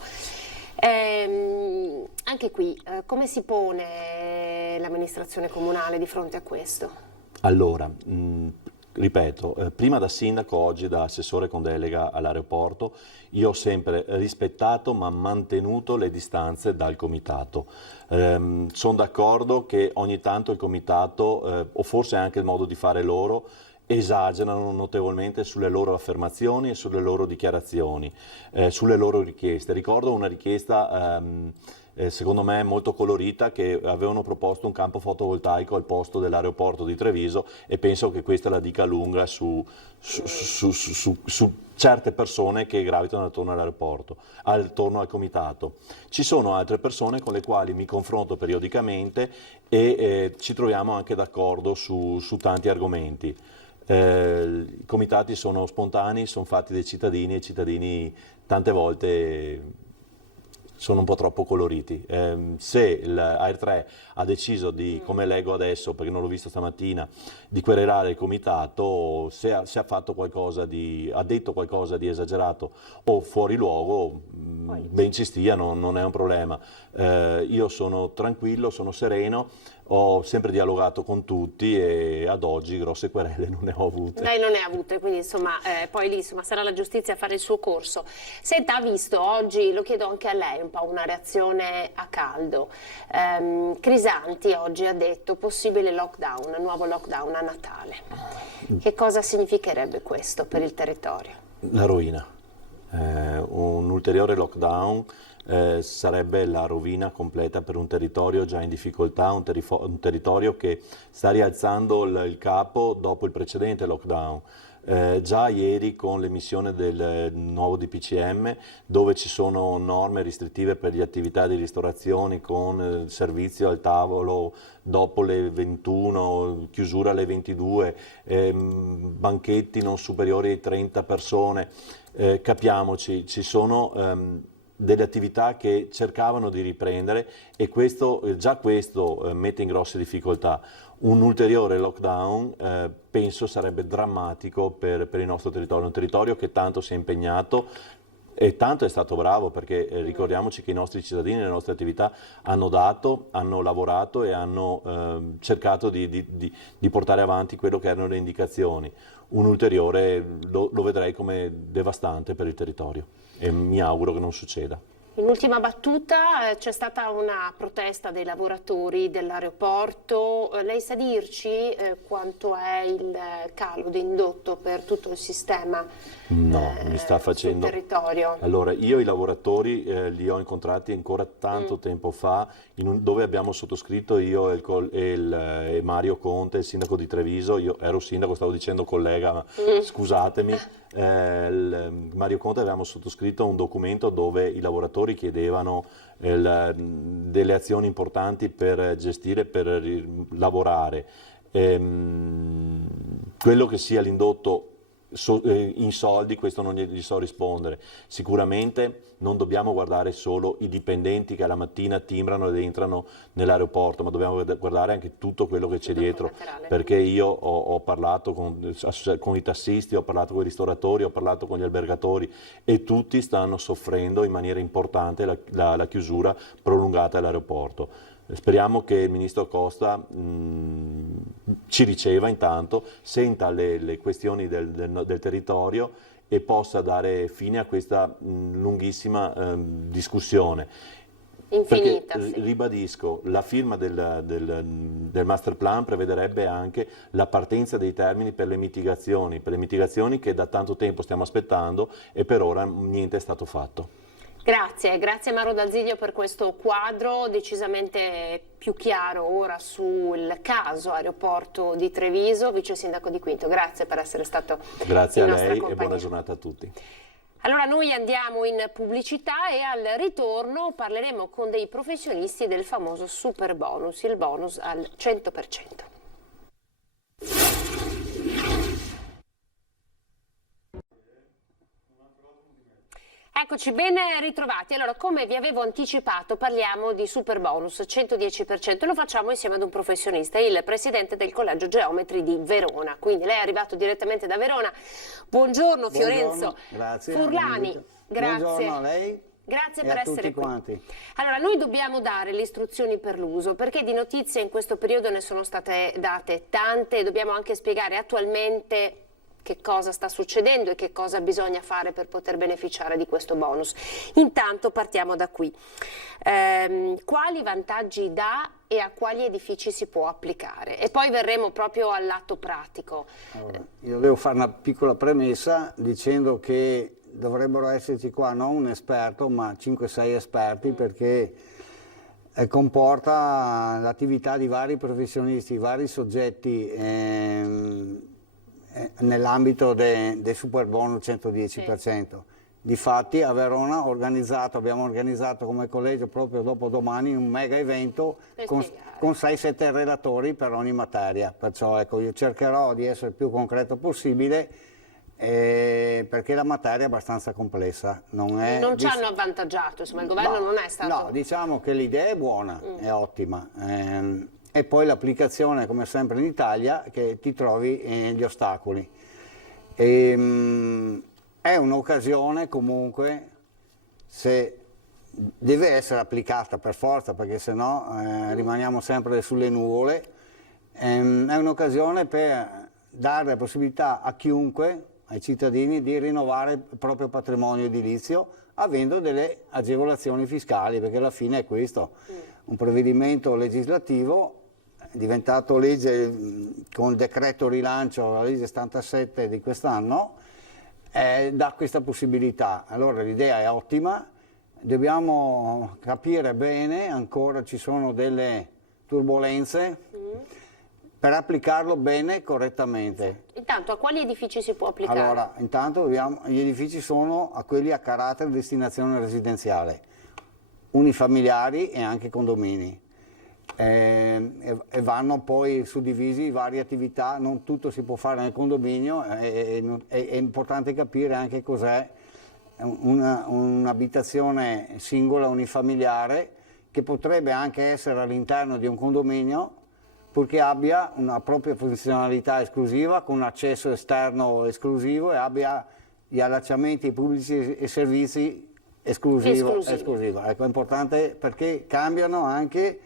Anche qui, come si pone l'amministrazione comunale di fronte a questo? Allora, ripeto, prima da sindaco, oggi da assessore con delega all'aeroporto, io ho sempre rispettato ma mantenuto le distanze dal comitato. Sono d'accordo che ogni tanto il comitato, o forse anche il modo di fare loro, esagerano notevolmente sulle loro affermazioni e sulle loro dichiarazioni, sulle loro richieste. Ricordo una richiesta secondo me molto colorita, che avevano proposto un campo fotovoltaico al posto dell'aeroporto di Treviso e penso che questa la dica lunga su certe persone che gravitano attorno all'aeroporto, attorno al comitato. Ci sono altre persone con le quali mi confronto periodicamente e ci troviamo anche d'accordo su tanti argomenti. I comitati sono spontanei, sono fatti dai cittadini e i cittadini tante volte sono un po' troppo coloriti. Se l'AR3 ha deciso di, come leggo adesso, perché non l'ho visto stamattina, di querelare il comitato, se ha fatto qualcosa ha detto qualcosa di esagerato o fuori luogo, ben ci stia, non è un problema. Io sono tranquillo, sono sereno, ho sempre dialogato con tutti e ad oggi grosse querele non ne ho avute. Lei non ne ha avute, quindi insomma, poi lì insomma, sarà la giustizia a fare il suo corso. Senta, ha visto oggi, lo chiedo anche a lei, un po' una reazione a caldo. Crisanti oggi ha detto possibile lockdown, nuovo lockdown a Natale. Che cosa significherebbe questo per il territorio? La rovina. Un ulteriore lockdown sarebbe la rovina completa per un territorio già in difficoltà, un territorio che sta rialzando il capo dopo il precedente lockdown. Già ieri con l'emissione del nuovo DPCM, dove ci sono norme restrittive per le attività di ristorazione con servizio al tavolo dopo le 21, chiusura alle 22, banchetti non superiori ai 30 persone, capiamoci, ci sono delle attività che cercavano di riprendere e già questo mette in grosse difficoltà. Un ulteriore lockdown penso sarebbe drammatico per il nostro territorio, un territorio che tanto si è impegnato e tanto è stato bravo, perché ricordiamoci che i nostri cittadini, le nostre attività hanno dato, hanno lavorato e hanno cercato di portare avanti quello che erano le indicazioni. Un ulteriore lo vedrei come devastante per il territorio e mi auguro che non succeda. In ultima battuta c'è stata una protesta dei lavoratori dell'aeroporto. Lei sa dirci quanto è il calo di indotto per tutto il sistema mi sta facendo... sul territorio? Allora, io i lavoratori li ho incontrati ancora tanto tempo fa, dove abbiamo sottoscritto io e Mario Conte, il sindaco di Treviso. Io ero sindaco, stavo dicendo collega, ma scusatemi. Mario Conte avevamo sottoscritto un documento dove i lavoratori chiedevano delle azioni importanti per gestire, per lavorare. Quello che sia l'indotto in soldi, questo non gli so rispondere. Sicuramente non dobbiamo guardare solo i dipendenti che alla mattina timbrano ed entrano nell'aeroporto, ma dobbiamo guardare anche tutto quello che c'è dietro, perché io ho parlato con i tassisti, ho parlato con i ristoratori, ho parlato con gli albergatori e tutti stanno soffrendo in maniera importante la chiusura prolungata dell'aeroporto. Speriamo che il ministro Costa ci riceva intanto, senta le questioni del territorio e possa dare fine a questa lunghissima discussione. Infinita, perché, sì. ribadisco, la firma del master plan prevederebbe anche la partenza dei termini per le mitigazioni che da tanto tempo stiamo aspettando e per ora niente è stato fatto. Grazie Mauro D'Aziglio per questo quadro decisamente più chiaro ora sul caso aeroporto di Treviso. Vice Sindaco di Quinto, grazie per essere stato Grazie in a nostra lei compagnia. e buona giornata a tutti. Allora noi andiamo in pubblicità e al ritorno parleremo con dei professionisti del famoso super bonus, il bonus al 100%. Eccoci, ben ritrovati. Allora, come vi avevo anticipato, parliamo di super bonus 110%. Lo facciamo insieme ad un professionista, il presidente del Collegio Geometri di Verona. Quindi lei è arrivato direttamente da Verona. Buongiorno Fiorenzo Furlani. Grazie. Buongiorno a lei. Grazie e per a essere tutti qui. quanti. Allora, noi dobbiamo dare le istruzioni per l'uso, perché di notizie in questo periodo ne sono state date tante e dobbiamo anche spiegare attualmente che cosa sta succedendo e che cosa bisogna fare per poter beneficiare di questo bonus. Intanto partiamo da qui. Quali vantaggi dà e a quali edifici si può applicare? E poi verremo proprio al lato pratico. Allora, io devo fare una piccola premessa dicendo che dovrebbero esserci qua non un esperto ma 5-6 esperti, perché comporta l'attività di vari professionisti, vari soggetti nell'ambito del super bonus 110%. Sì. Difatti a Verona abbiamo organizzato come collegio proprio dopo domani un mega evento con 6-7 relatori per ogni materia, perciò ecco, io cercherò di essere il più concreto possibile perché la materia è abbastanza complessa. Non ci hanno avvantaggiato, insomma il governo non è stato... No, diciamo che l'idea è buona, è ottima. E poi l'applicazione, come sempre in Italia, che ti trovi gli ostacoli. È un'occasione comunque, se deve essere applicata per forza, perché sennò rimaniamo sempre sulle nuvole, è un'occasione per dare la possibilità a chiunque, ai cittadini, di rinnovare il proprio patrimonio edilizio avendo delle agevolazioni fiscali, perché alla fine è questo, un provvedimento legislativo diventato legge con il decreto rilancio, la legge 77 di quest'anno, dà questa possibilità. Allora l'idea è ottima, dobbiamo capire bene, ancora ci sono delle turbolenze per applicarlo bene e correttamente. Intanto a quali edifici si può applicare? Allora, intanto gli edifici sono a quelli a carattere di destinazione residenziale, unifamiliari e anche condomini. E vanno poi suddivisi varie attività, non tutto si può fare nel condominio, è importante capire anche cos'è un'abitazione singola unifamiliare, che potrebbe anche essere all'interno di un condominio, purché abbia una propria funzionalità esclusiva con un accesso esterno esclusivo e abbia gli allacciamenti pubblici e servizi esclusivo. Ecco, è importante perché cambiano anche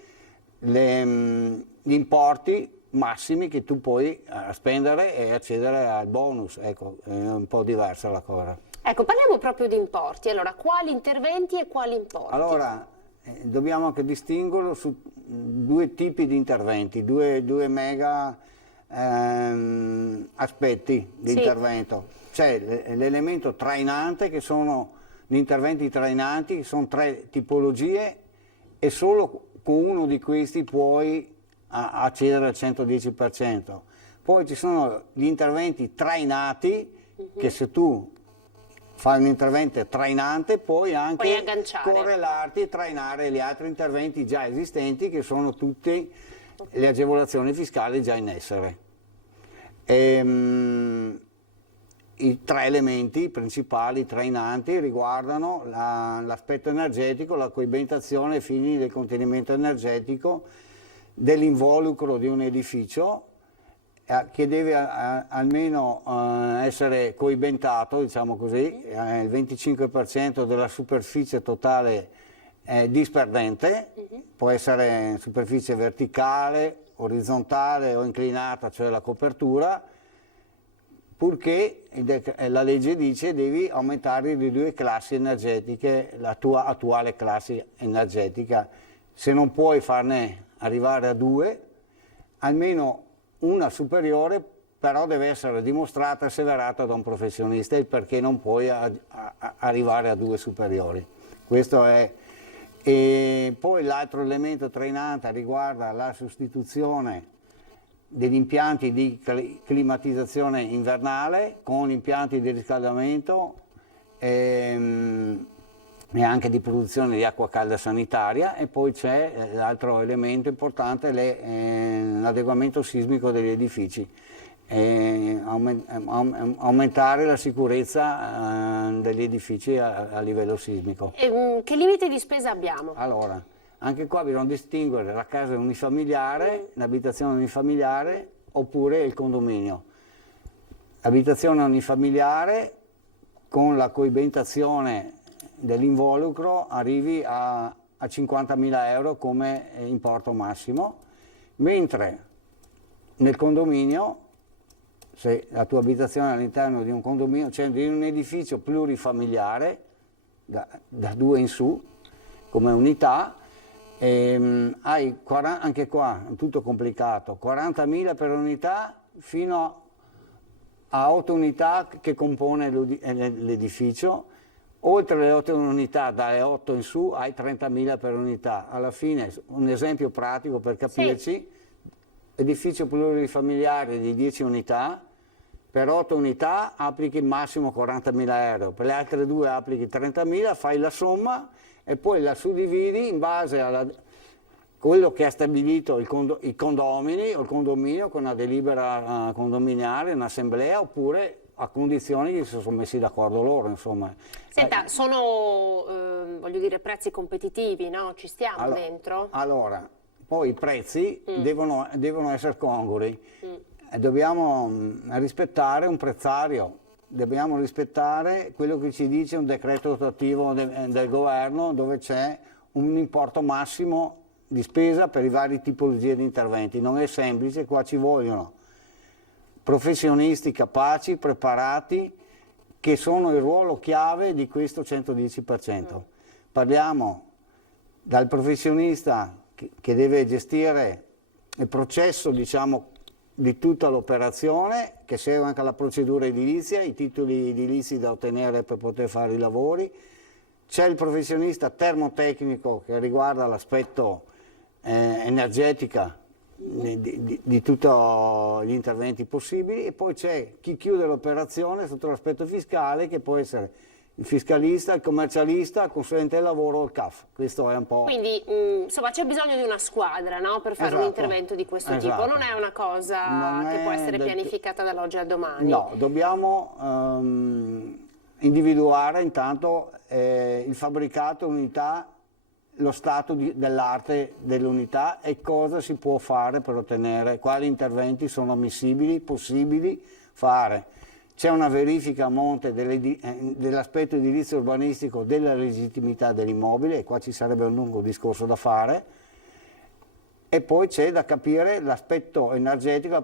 gli importi massimi che tu puoi spendere e accedere al bonus. Ecco, è un po' diversa la cosa. Ecco, parliamo proprio di importi. Allora, quali interventi e quali importi? Allora, dobbiamo anche distinguerlo su due tipi di interventi, due mega aspetti di intervento. C'è l'elemento trainante, che sono gli interventi trainanti, che sono 3 tipologie e solo con uno di questi puoi accedere al 110%. Poi ci sono gli interventi trainati, che se tu fai un intervento trainante puoi anche correlarti e trainare gli altri interventi già esistenti, che sono tutte le agevolazioni fiscali già in essere. I 3 elementi principali trainanti riguardano l'aspetto energetico, la coibentazione ai fini del contenimento energetico dell'involucro di un edificio, che deve almeno essere coibentato, diciamo così, il 25% della superficie totale disperdente, può essere superficie verticale, orizzontale o inclinata, cioè la copertura, purché la legge dice devi aumentare di 2 classi energetiche, la tua attuale classe energetica. Se non puoi farne arrivare a 2, almeno una superiore, però deve essere dimostrata e asseverata da un professionista il perché non puoi arrivare a 2 superiori. Questo è. E poi l'altro elemento trainante riguarda la sostituzione degli impianti di climatizzazione invernale con impianti di riscaldamento e anche di produzione di acqua calda sanitaria, e poi c'è l'altro elemento importante, l'adeguamento sismico degli edifici, aumentare la sicurezza degli edifici a livello sismico. E, che limiti di spesa abbiamo? Allora, anche qua bisogna distinguere la casa unifamiliare, l'abitazione unifamiliare oppure il condominio. L'abitazione unifamiliare, con la coibentazione dell'involucro arrivi a 50.000 euro come importo massimo, mentre nel condominio, se la tua abitazione è all'interno di un condominio, cioè di un edificio plurifamiliare, da 2 in su, come unità, hai anche qua, è tutto complicato, 40.000 per unità fino a 8 unità che compone l'edificio. Oltre le 8 unità, dalle 8 in su, hai 30.000 per unità. Alla fine, un esempio pratico per capirci, sì. Edificio plurifamiliare di 10 unità, per 8 unità applichi massimo 40.000 euro, per le altre 2 applichi 30.000, fai la somma e poi la suddividi in base a quello che ha stabilito i condomini o il condominio con una delibera condominiale, un'assemblea, oppure a condizioni che si sono messi d'accordo loro, insomma. Senta, sono, voglio dire, prezzi competitivi, no? Ci stiamo dentro? Allora, poi i prezzi devono essere congrui. Dobbiamo rispettare un prezzario, dobbiamo rispettare quello che ci dice un decreto attuativo del governo, dove c'è un importo massimo di spesa per i vari tipologie di interventi. Non è semplice, qua ci vogliono professionisti capaci, preparati, che sono il ruolo chiave di questo 110%. Parliamo dal professionista che deve gestire il processo, diciamo, di tutta l'operazione, che serve anche alla procedura edilizia, i titoli edilizi da ottenere per poter fare i lavori. C'è il professionista termotecnico che riguarda l'aspetto energetica di tutti gli interventi possibili, e poi c'è chi chiude l'operazione sotto l'aspetto fiscale, che può essere il fiscalista, il commercialista, il consulente del lavoro o il CAF. Questo è un po'. Quindi insomma c'è bisogno di una squadra, no? Per fare un intervento di questo tipo. Non è una cosa che può essere pianificata dall'oggi al domani. No, dobbiamo individuare intanto il fabbricato, l'unità, lo stato dell'arte dell'unità e cosa si può fare per ottenere, quali interventi sono ammissibili, possibili fare. C'è una verifica a monte dell'aspetto edilizio urbanistico, della legittimità dell'immobile, e qua ci sarebbe un lungo discorso da fare, e poi c'è da capire l'aspetto energetico,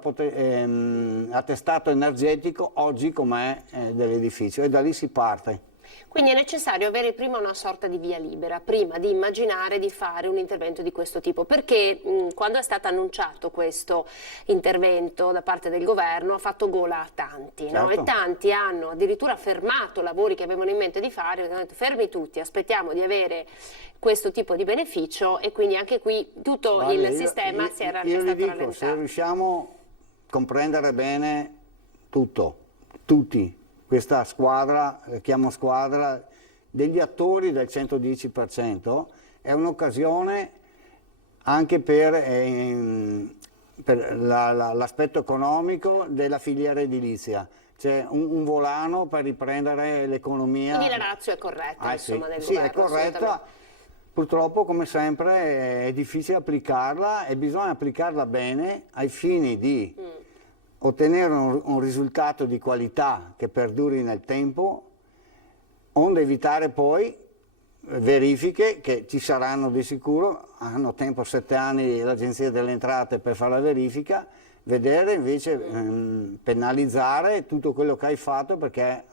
attestato energetico oggi com'è dell'edificio, e da lì si parte. Quindi è necessario avere prima una sorta di via libera, prima di immaginare di fare un intervento di questo tipo, perché quando è stato annunciato questo intervento da parte del governo ha fatto gola a tanti, no? E tanti hanno addirittura fermato lavori che avevano in mente di fare, hanno detto fermi tutti, aspettiamo di avere questo tipo di beneficio, e quindi anche qui tutto il sistema si era stato rallentato. Se riusciamo a comprendere bene tutti, questa squadra, chiamo squadra, degli attori del 110%, è un'occasione anche per l'aspetto economico della filiera edilizia. C'è un volano per riprendere l'economia. Quindi la ratio è corretta, insomma, del governo. Sì, è corretta. Purtroppo, come sempre, è difficile applicarla, e bisogna applicarla bene ai fini di ottenere un risultato di qualità che perduri nel tempo, onde evitare poi verifiche che ci saranno di sicuro, hanno tempo 7 anni l'Agenzia delle Entrate per fare la verifica, vedere invece penalizzare tutto quello che hai fatto perché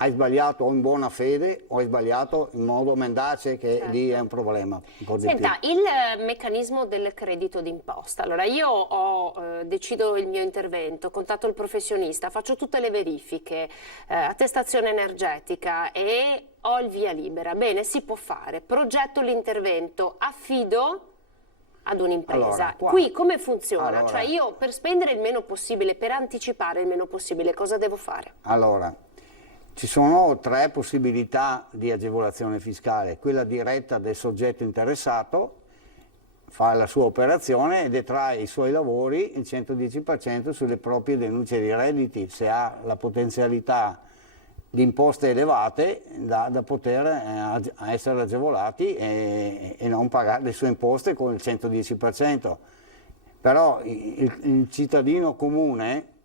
hai sbagliato o in buona fede o hai sbagliato in modo mendace, che lì è un problema. Senta, il meccanismo del credito d'imposta. Allora io decido il mio intervento, contatto il professionista, faccio tutte le verifiche, attestazione energetica e ho il via libera. Bene, si può fare, progetto l'intervento, affido ad un'impresa. Allora, qui come funziona? Allora, cioè io per spendere il meno possibile, per anticipare il meno possibile, cosa devo fare? Allora, ci sono 3 possibilità di agevolazione fiscale: quella diretta del soggetto interessato, fa la sua operazione e detrae i suoi lavori il 110% sulle proprie denunce di redditi, se ha la potenzialità di imposte elevate da poter essere agevolati e non pagare le sue imposte con il 110%. Però il cittadino comune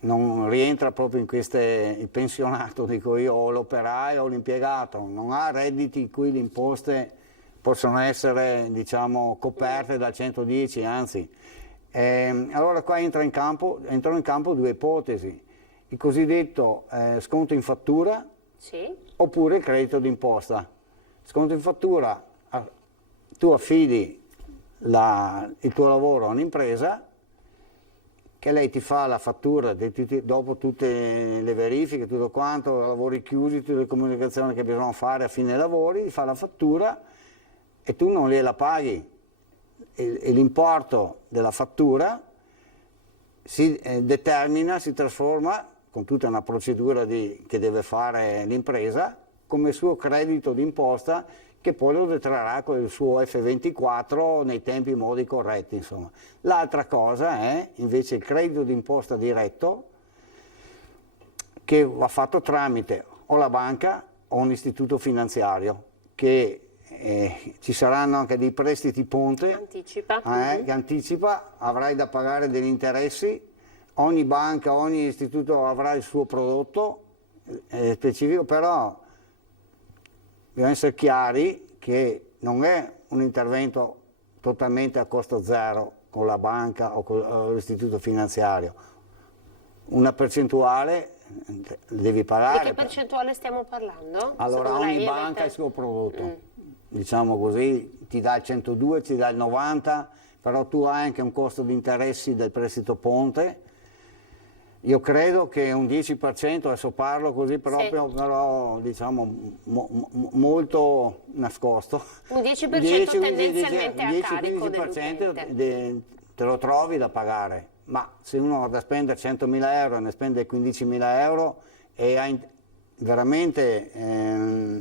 non rientra proprio in queste, il pensionato, dico io, o l'operaio o l'impiegato, non ha redditi in cui le imposte possono essere, diciamo, coperte dal 110, anzi. Allora qua entrano in campo 2 ipotesi: il cosiddetto sconto in fattura, oppure il credito d'imposta. Sconto in fattura, tu affidi il tuo lavoro a un'impresa, che lei ti fa la fattura dopo tutte le verifiche, tutto quanto, lavori chiusi, tutte le comunicazioni che bisogna fare a fine lavori, ti fa la fattura e tu non gliela paghi. E l'importo della fattura si determina, si trasforma, con tutta una procedura che deve fare l'impresa, come suo credito d'imposta, che poi lo detrarrà con il suo F24 nei tempi e modi corretti, insomma. L'altra cosa è invece il credito d'imposta diretto, che va fatto tramite o la banca o un istituto finanziario, che ci saranno anche dei prestiti ponte, che anticipa, avrai da pagare degli interessi, ogni banca, ogni istituto avrà il suo prodotto specifico, però bisogna essere chiari che non è un intervento totalmente a costo zero con la banca o con l'istituto finanziario. Una percentuale devi pagare. Di che percentuale stiamo parlando? Allora ogni banca ha il suo prodotto, diciamo così, ti dà il 102, ti dà il 90, però tu hai anche un costo di interessi del prestito ponte. Io credo che un 10%, adesso parlo così proprio, però diciamo molto nascosto. Un 10% tendenzialmente a carico dell'utente. Te lo trovi da pagare, ma se uno ha da spendere 100.000 euro e ne spende 15.000 euro e ha veramente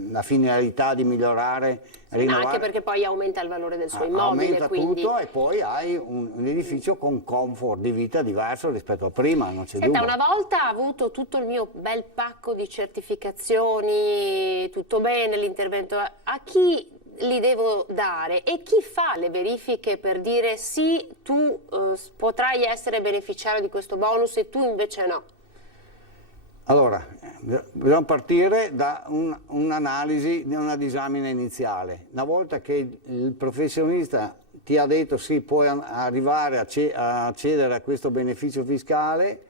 la finalità di migliorare, rinnovare. Anche perché poi aumenta il valore del suo immobile. Aumenta tutto e poi hai un edificio con comfort di vita diverso rispetto a prima, non c'è dubbio. Una volta avuto tutto il mio bel pacco di certificazioni, tutto bene, l'intervento, a chi li devo dare e chi fa le verifiche per dire sì, tu potrai essere beneficiario di questo bonus e tu invece no? Allora, bisogna partire da un'analisi, una disamina iniziale. Una volta che il professionista ti ha detto sì, puoi arrivare a accedere a questo beneficio fiscale,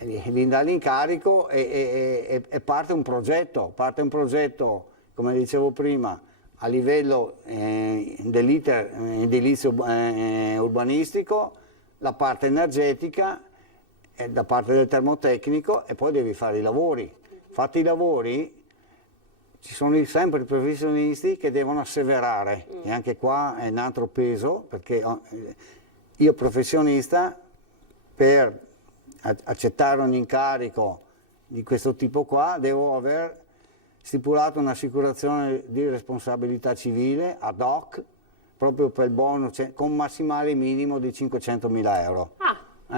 gli dà l'incarico e parte un progetto, come dicevo prima, a livello dell'iter edilizio urbanistico, la parte energetica, da parte del termotecnico, e poi devi fare i lavori. Fatti i lavori, ci sono sempre i professionisti che devono asseverare, e anche qua è un altro peso, perché io professionista, per accettare un incarico di questo tipo qua, devo aver stipulato un'assicurazione di responsabilità civile ad hoc, proprio per il bonus, con massimale minimo di 500.000 euro.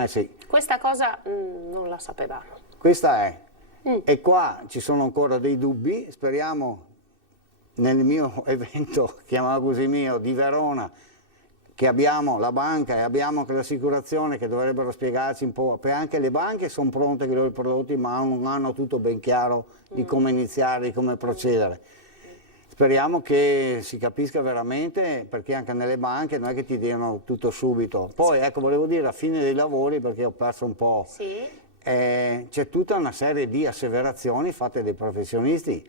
Sì. Questa cosa non la sapevamo. Questa è. E qua ci sono ancora dei dubbi, speriamo nel mio evento, chiamato così mio, di Verona, che abbiamo la banca e abbiamo anche l'assicurazione che dovrebbero spiegarci un po', perché anche le banche sono pronte con i loro prodotti, ma non hanno tutto ben chiaro di come iniziare, di come procedere. Speriamo che si capisca veramente, perché anche nelle banche non è che ti diano tutto subito. Poi ecco, volevo dire, a fine dei lavori, perché ho perso un po', c'è tutta una serie di asseverazioni fatte dai professionisti,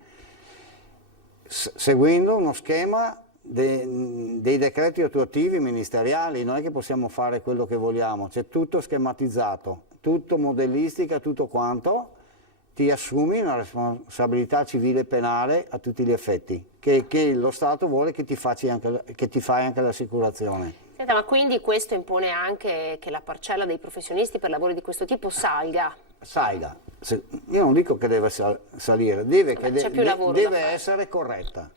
seguendo uno schema dei decreti attuativi ministeriali. Non è che possiamo fare quello che vogliamo, c'è tutto schematizzato, tutto modellistica, tutto quanto. Ti assumi una responsabilità civile e penale a tutti gli effetti, che lo Stato vuole che ti fai anche l'assicurazione. Senta, ma quindi questo impone anche che la parcella dei professionisti per lavori di questo tipo salga? Salga. Io non dico che deve salire, deve essere corretta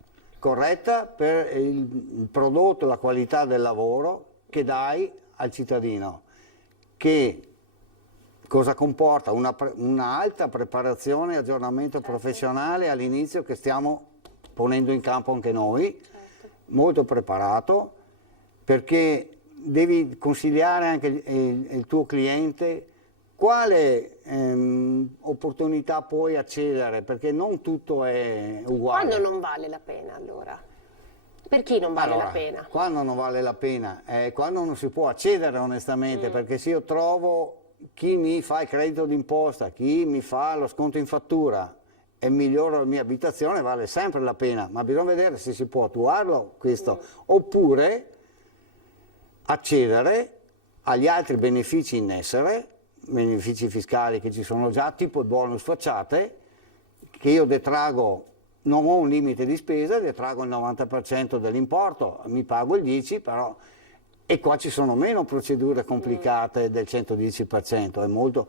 per il prodotto, la qualità del lavoro che dai al cittadino, che cosa comporta? Un'alta preparazione e aggiornamento professionale all'inizio, che stiamo ponendo in campo anche noi, molto preparato, perché devi consigliare anche il tuo cliente quale opportunità puoi accedere, perché non tutto è uguale. Quando non vale la pena allora? Per chi non vale la pena? Quando non vale la pena? Quando non si può accedere onestamente, perché se io trovo chi mi fa il credito d'imposta, chi mi fa lo sconto in fattura e migliora la mia abitazione, vale sempre la pena, ma bisogna vedere se si può attuarlo questo, oppure accedere agli altri benefici in essere, benefici fiscali che ci sono già, tipo il bonus facciate, che io detrago, non ho un limite di spesa, detrago il 90% dell'importo, mi pago il 10%, però. E qua ci sono meno procedure complicate del 110%, è molto.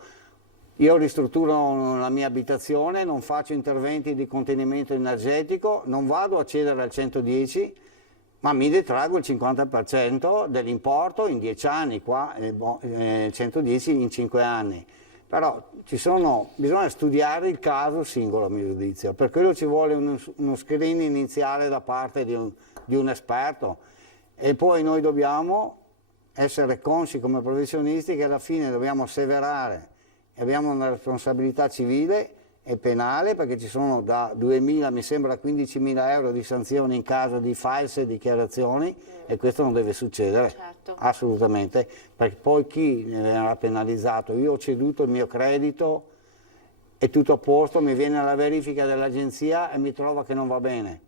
Io ristrutturo la mia abitazione, non faccio interventi di contenimento energetico, non vado a cedere al 110%, ma mi detrago il 50% dell'importo in 10 anni, qua il 110 in 5 anni. Però bisogna studiare il caso singolo, a mio giudizio, per quello ci vuole uno screening iniziale da parte di un esperto. E poi noi dobbiamo essere consci come professionisti che alla fine dobbiamo asseverare e abbiamo una responsabilità civile e penale, perché ci sono da 2.000 mi sembra 15.000 euro di sanzioni in caso di false dichiarazioni, e questo non deve succedere, assolutamente, perché poi chi ne verrà penalizzato? Io ho ceduto il mio credito, è tutto a posto, mi viene la verifica dell'agenzia e mi trova che non va bene.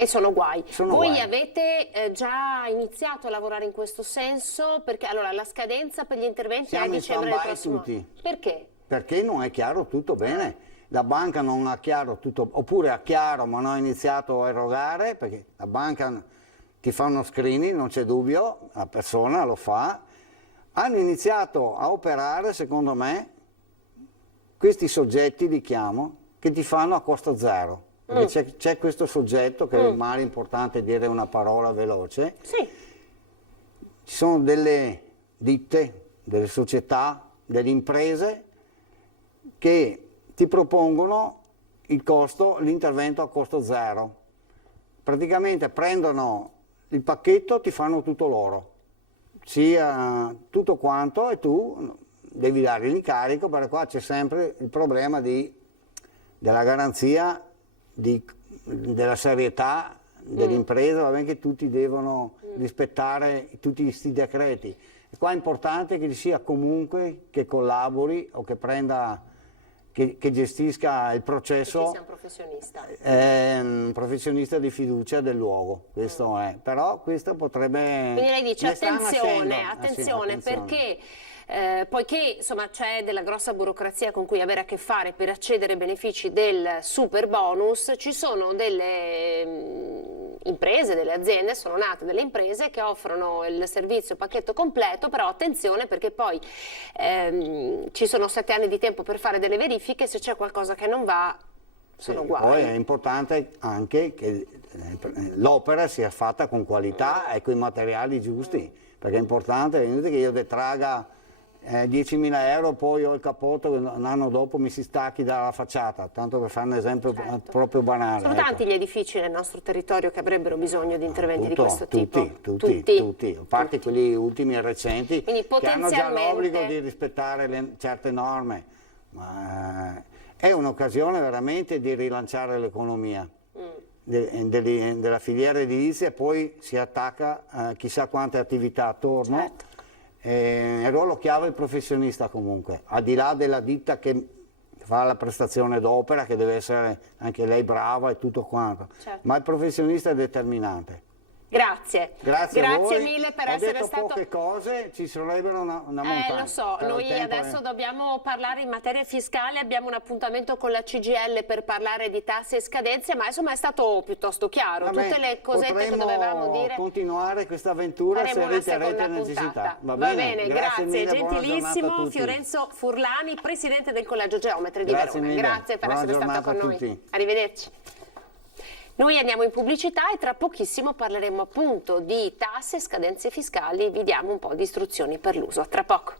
E sono guai. Voi avete già iniziato a lavorare in questo senso? Perché allora la scadenza per gli interventi è a dicembre del prossimo anno. Perché? Perché non è chiaro tutto bene. La banca non ha chiaro tutto, oppure ha chiaro ma non ha iniziato a erogare, perché la banca ti fa uno screening, non c'è dubbio, la persona lo fa. Hanno iniziato a operare, secondo me, questi soggetti, li chiamo, che ti fanno a costo zero. Perché c'è questo soggetto, che è male importante dire una parola veloce. Ci sono delle ditte, delle società, delle imprese che ti propongono l'intervento a costo zero. Praticamente prendono il pacchetto, ti fanno tutto loro, sia tutto quanto, e tu devi dare l'incarico, perché qua c'è sempre il problema della garanzia, della serietà dell'impresa, va bene che tutti devono rispettare tutti questi decreti. E qua è importante che ci sia comunque, che collabori o che prenda, che gestisca il processo. Che sia un professionista. Un professionista di fiducia del luogo, questo è. Però questo potrebbe. Quindi lei dice attenzione, perché poiché insomma c'è della grossa burocrazia con cui avere a che fare per accedere ai benefici del super bonus, ci sono delle imprese, delle aziende, sono nate delle imprese che offrono il servizio pacchetto completo, però attenzione perché poi ci sono 7 anni di tempo per fare delle verifiche, se c'è qualcosa che non va sono guai. Poi è importante anche che l'opera sia fatta con qualità e con i materiali giusti, perché è importante che io detraga 10.000 euro, poi ho il cappotto che un anno dopo mi si stacchi dalla facciata, tanto per fare un esempio proprio banale. Sono tanti gli edifici nel nostro territorio che avrebbero bisogno di interventi di questo tipo? Tutti, a parte quelli ultimi e recenti, quindi che hanno già l'obbligo di rispettare certe norme, ma è un'occasione veramente di rilanciare l'economia. della filiera edilizia e poi si attacca chissà quante attività attorno. Certo. È il ruolo chiave il professionista comunque, al di là della ditta che fa la prestazione d'opera, che deve essere anche lei brava e tutto quanto, Certo. ma il professionista è determinante. Grazie. Grazie a voi. Mille per Ho essere detto stato... poche cose, ci sarebbero una montagna. Lo so, Però il noi tempo adesso dobbiamo parlare in materia fiscale, abbiamo un appuntamento con la CGIL per parlare di tasse e scadenze, ma insomma è stato piuttosto chiaro. Vabbè, tutte le cosette che dovevamo dire. Continuare questa avventura se Faremo una riterrete seconda necessità. puntata. Va Va bene, bene, grazie, mille, buona giornata a gentilissimo tutti. Fiorenzo Furlani, presidente del Collegio Geometri di Grazie Verona. mille. Grazie per Buona essere stato giornata con a noi. tutti. Arrivederci. Noi andiamo in pubblicità e tra pochissimo parleremo appunto di tasse e scadenze fiscali, vi diamo un po' di istruzioni per l'uso. Tra poco.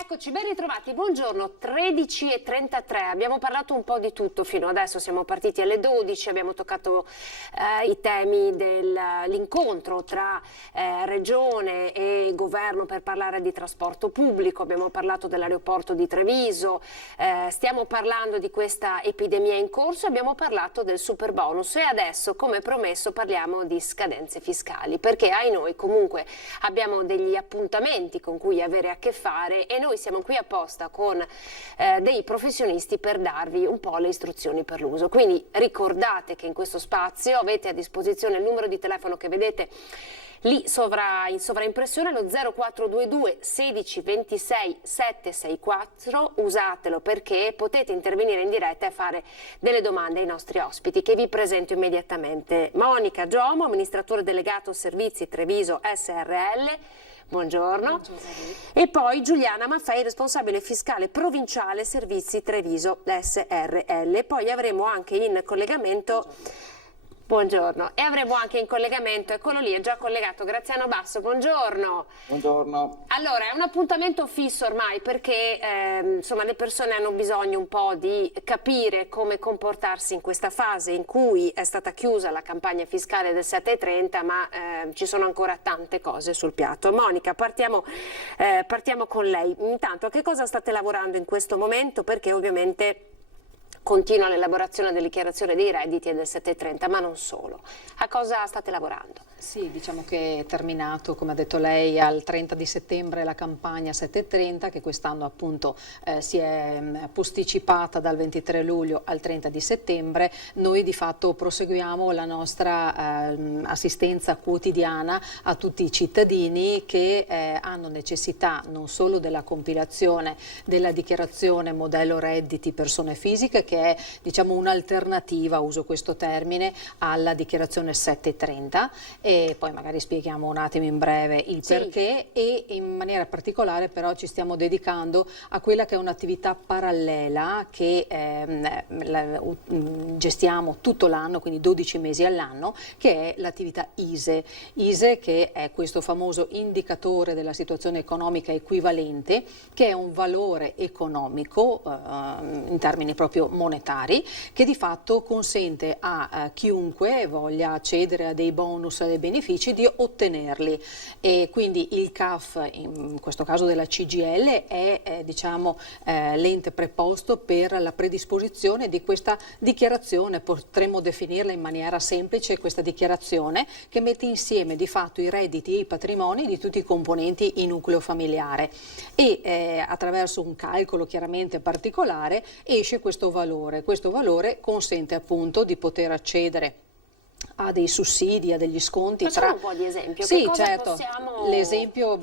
Eccoci, ben ritrovati, buongiorno, 13:33, abbiamo parlato un po' di tutto fino adesso, siamo partiti alle 12, abbiamo toccato i temi dell'incontro tra Regione e Governo per parlare di trasporto pubblico, abbiamo parlato dell'aeroporto di Treviso, stiamo parlando di questa epidemia in corso, abbiamo parlato del super bonus e adesso, come promesso, parliamo di scadenze fiscali, perché ai noi comunque abbiamo degli appuntamenti con cui avere a che fare e noi siamo qui apposta con dei professionisti per darvi un po' le istruzioni per l'uso. Quindi ricordate che in questo spazio avete a disposizione il numero di telefono che vedete lì in sovraimpressione, lo 0422 16 26 764, usatelo perché potete intervenire in diretta e fare delle domande ai nostri ospiti che vi presento immediatamente. Monica Giomo, amministratore delegato servizi Treviso SRL. Buongiorno. E poi Giuliana Maffei, responsabile fiscale provinciale servizi Treviso SRL. E poi avremo anche in collegamento... Buongiorno. E avremo anche in collegamento, eccolo lì, è già collegato, Graziano Basso, buongiorno. Buongiorno. Allora, è un appuntamento fisso ormai perché insomma, le persone hanno bisogno un po' di capire come comportarsi in questa fase in cui è stata chiusa la campagna fiscale del 7,30, ma ci sono ancora tante cose sul piatto. Monica, partiamo con lei. Intanto, a che cosa state lavorando in questo momento? Perché ovviamente... continua l'elaborazione della dichiarazione dei redditi e del 7,30, ma non solo. A cosa state lavorando? Sì, diciamo che è terminato, come ha detto lei, al 30 di settembre la campagna 7,30 che quest'anno appunto si è posticipata dal 23 luglio al 30 di settembre. Noi di fatto proseguiamo la nostra assistenza quotidiana a tutti i cittadini che hanno necessità non solo della compilazione della dichiarazione modello redditi persone fisiche, che è diciamo un'alternativa, uso questo termine, alla dichiarazione 7,30 e poi magari spieghiamo un attimo in breve il perché e in maniera particolare però ci stiamo dedicando a quella che è un'attività parallela che gestiamo tutto l'anno, quindi 12 mesi all'anno, che è l'attività ISE. ISE che è questo famoso indicatore della situazione economica equivalente, che è un valore economico in termini proprio monetari, che di fatto consente a chiunque voglia accedere a dei bonus, a dei benefici, di ottenerli. E quindi il CAF, in questo caso della CGIL, è diciamo l'ente preposto per la predisposizione di questa dichiarazione. Potremmo definirla in maniera semplice questa dichiarazione che mette insieme di fatto i redditi e i patrimoni di tutti i componenti in nucleo familiare e attraverso un calcolo chiaramente particolare esce questo valore. Questo valore consente appunto di poter accedere a dei sussidi, a degli sconti. Facciamo un po' di esempio. Sì, che cosa certo. possiamo... L'esempio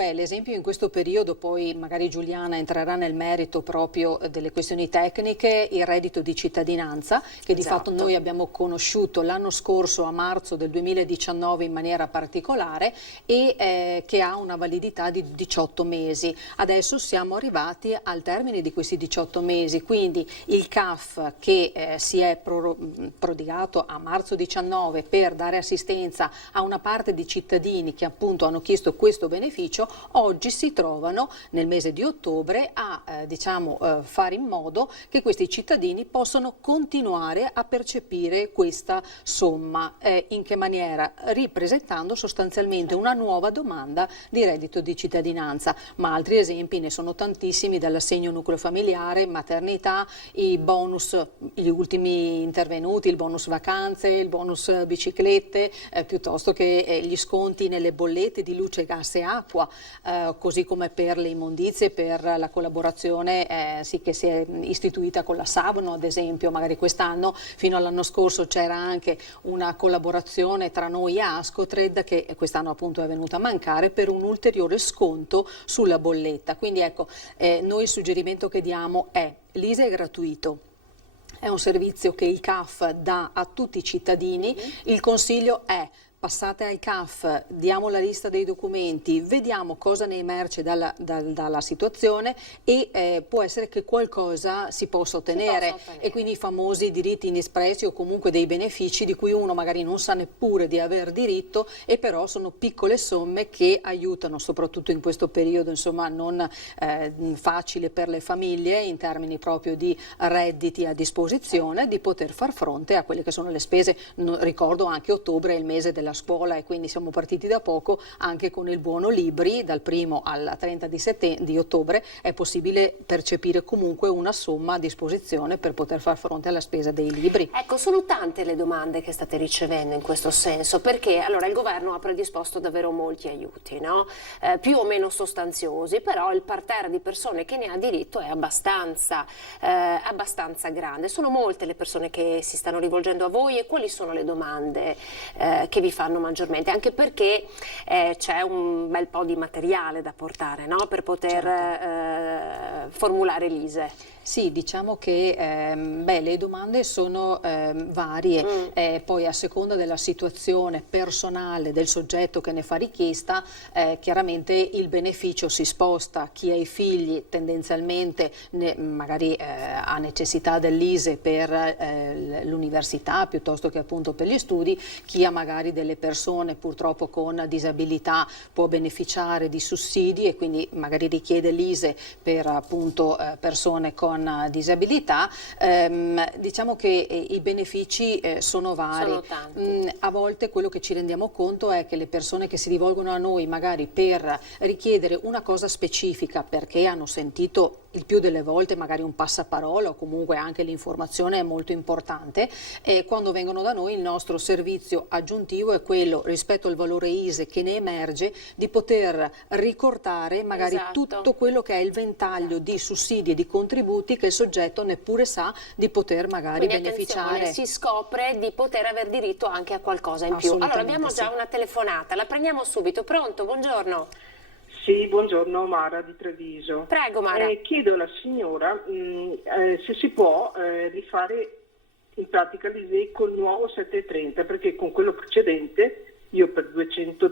in questo periodo, poi magari Giuliana entrerà nel merito proprio delle questioni tecniche, il reddito di cittadinanza, che di fatto noi abbiamo conosciuto l'anno scorso a marzo del 2019 in maniera particolare e che ha una validità di 18 mesi. Adesso siamo arrivati al termine di questi 18 mesi, quindi il CAF che si è prodigato a marzo 19 per per dare assistenza a una parte di cittadini che appunto hanno chiesto questo beneficio, oggi si trovano nel mese di ottobre a fare in modo che questi cittadini possano continuare a percepire questa somma. In che maniera? Ripresentando sostanzialmente una nuova domanda di reddito di cittadinanza, ma altri esempi ne sono tantissimi, dall'assegno nucleo familiare, maternità, i bonus, gli ultimi intervenuti, il bonus vacanze, il bonus biciclette, piuttosto che gli sconti nelle bollette di luce, gas e acqua, così come per le immondizie, per la collaborazione che si è istituita con la Savno, ad esempio. Magari quest'anno, fino all'anno scorso, c'era anche una collaborazione tra noi e Ascotred, che quest'anno appunto è venuta a mancare, per un ulteriore sconto sulla bolletta. Quindi ecco, noi il suggerimento che diamo è: l'ISE è gratuito, è un servizio che il CAF dà a tutti i cittadini, il consiglio è: passate al CAF, diamo la lista dei documenti, vediamo cosa ne emerge dalla situazione e può essere che qualcosa si possa ottenere, e quindi i famosi diritti inespressi o comunque dei benefici di cui uno magari non sa neppure di aver diritto, e però sono piccole somme che aiutano, soprattutto in questo periodo insomma non facile per le famiglie in termini proprio di redditi a disposizione, di poter far fronte a quelle che sono le spese. Ricordo anche ottobre è il mese della scuola, e quindi siamo partiti da poco anche con il buono libri. Dal 1° al 30 di ottobre è possibile percepire comunque una somma a disposizione per poter far fronte alla spesa dei libri. Ecco, sono tante le domande che state ricevendo in questo senso, perché allora il governo ha predisposto davvero molti aiuti, no? Più o meno sostanziosi, però il parterre di persone che ne ha diritto è abbastanza grande. Sono molte le persone che si stanno rivolgendo a voi, e quali sono le domande che vi fanno maggiormente, anche perché c'è un bel po' di materiale da portare, no? Per poter formulare l'ISE. Sì, diciamo che le domande sono varie, poi a seconda della situazione personale del soggetto che ne fa richiesta, chiaramente il beneficio si sposta. Chi ha i figli tendenzialmente magari ha necessità dell'ISE per l'università piuttosto che appunto per gli studi, chi ha magari delle persone purtroppo con disabilità può beneficiare di sussidi e quindi magari richiede l'ISE per appunto persone con disabilità. Diciamo che i benefici sono vari. Sono tanti. A volte quello che ci rendiamo conto è che le persone che si rivolgono a noi magari per richiedere una cosa specifica, perché hanno sentito il più delle volte magari un passaparola o comunque anche l'informazione è molto importante, e quando vengono da noi il nostro servizio aggiuntivo è quello, rispetto al valore ISE che ne emerge, di poter ricortare magari tutto quello che è il ventaglio di sussidi e di contributi che il soggetto neppure sa di poter magari beneficiare. Si scopre di poter aver diritto anche a qualcosa in più. Allora abbiamo già una telefonata, la prendiamo subito. Pronto? Buongiorno. Sì, buongiorno, Mara di Treviso. Prego, Mara. Chiedo alla signora se si può rifare in pratica l'ISEE col nuovo 730, perché con quello precedente io per 200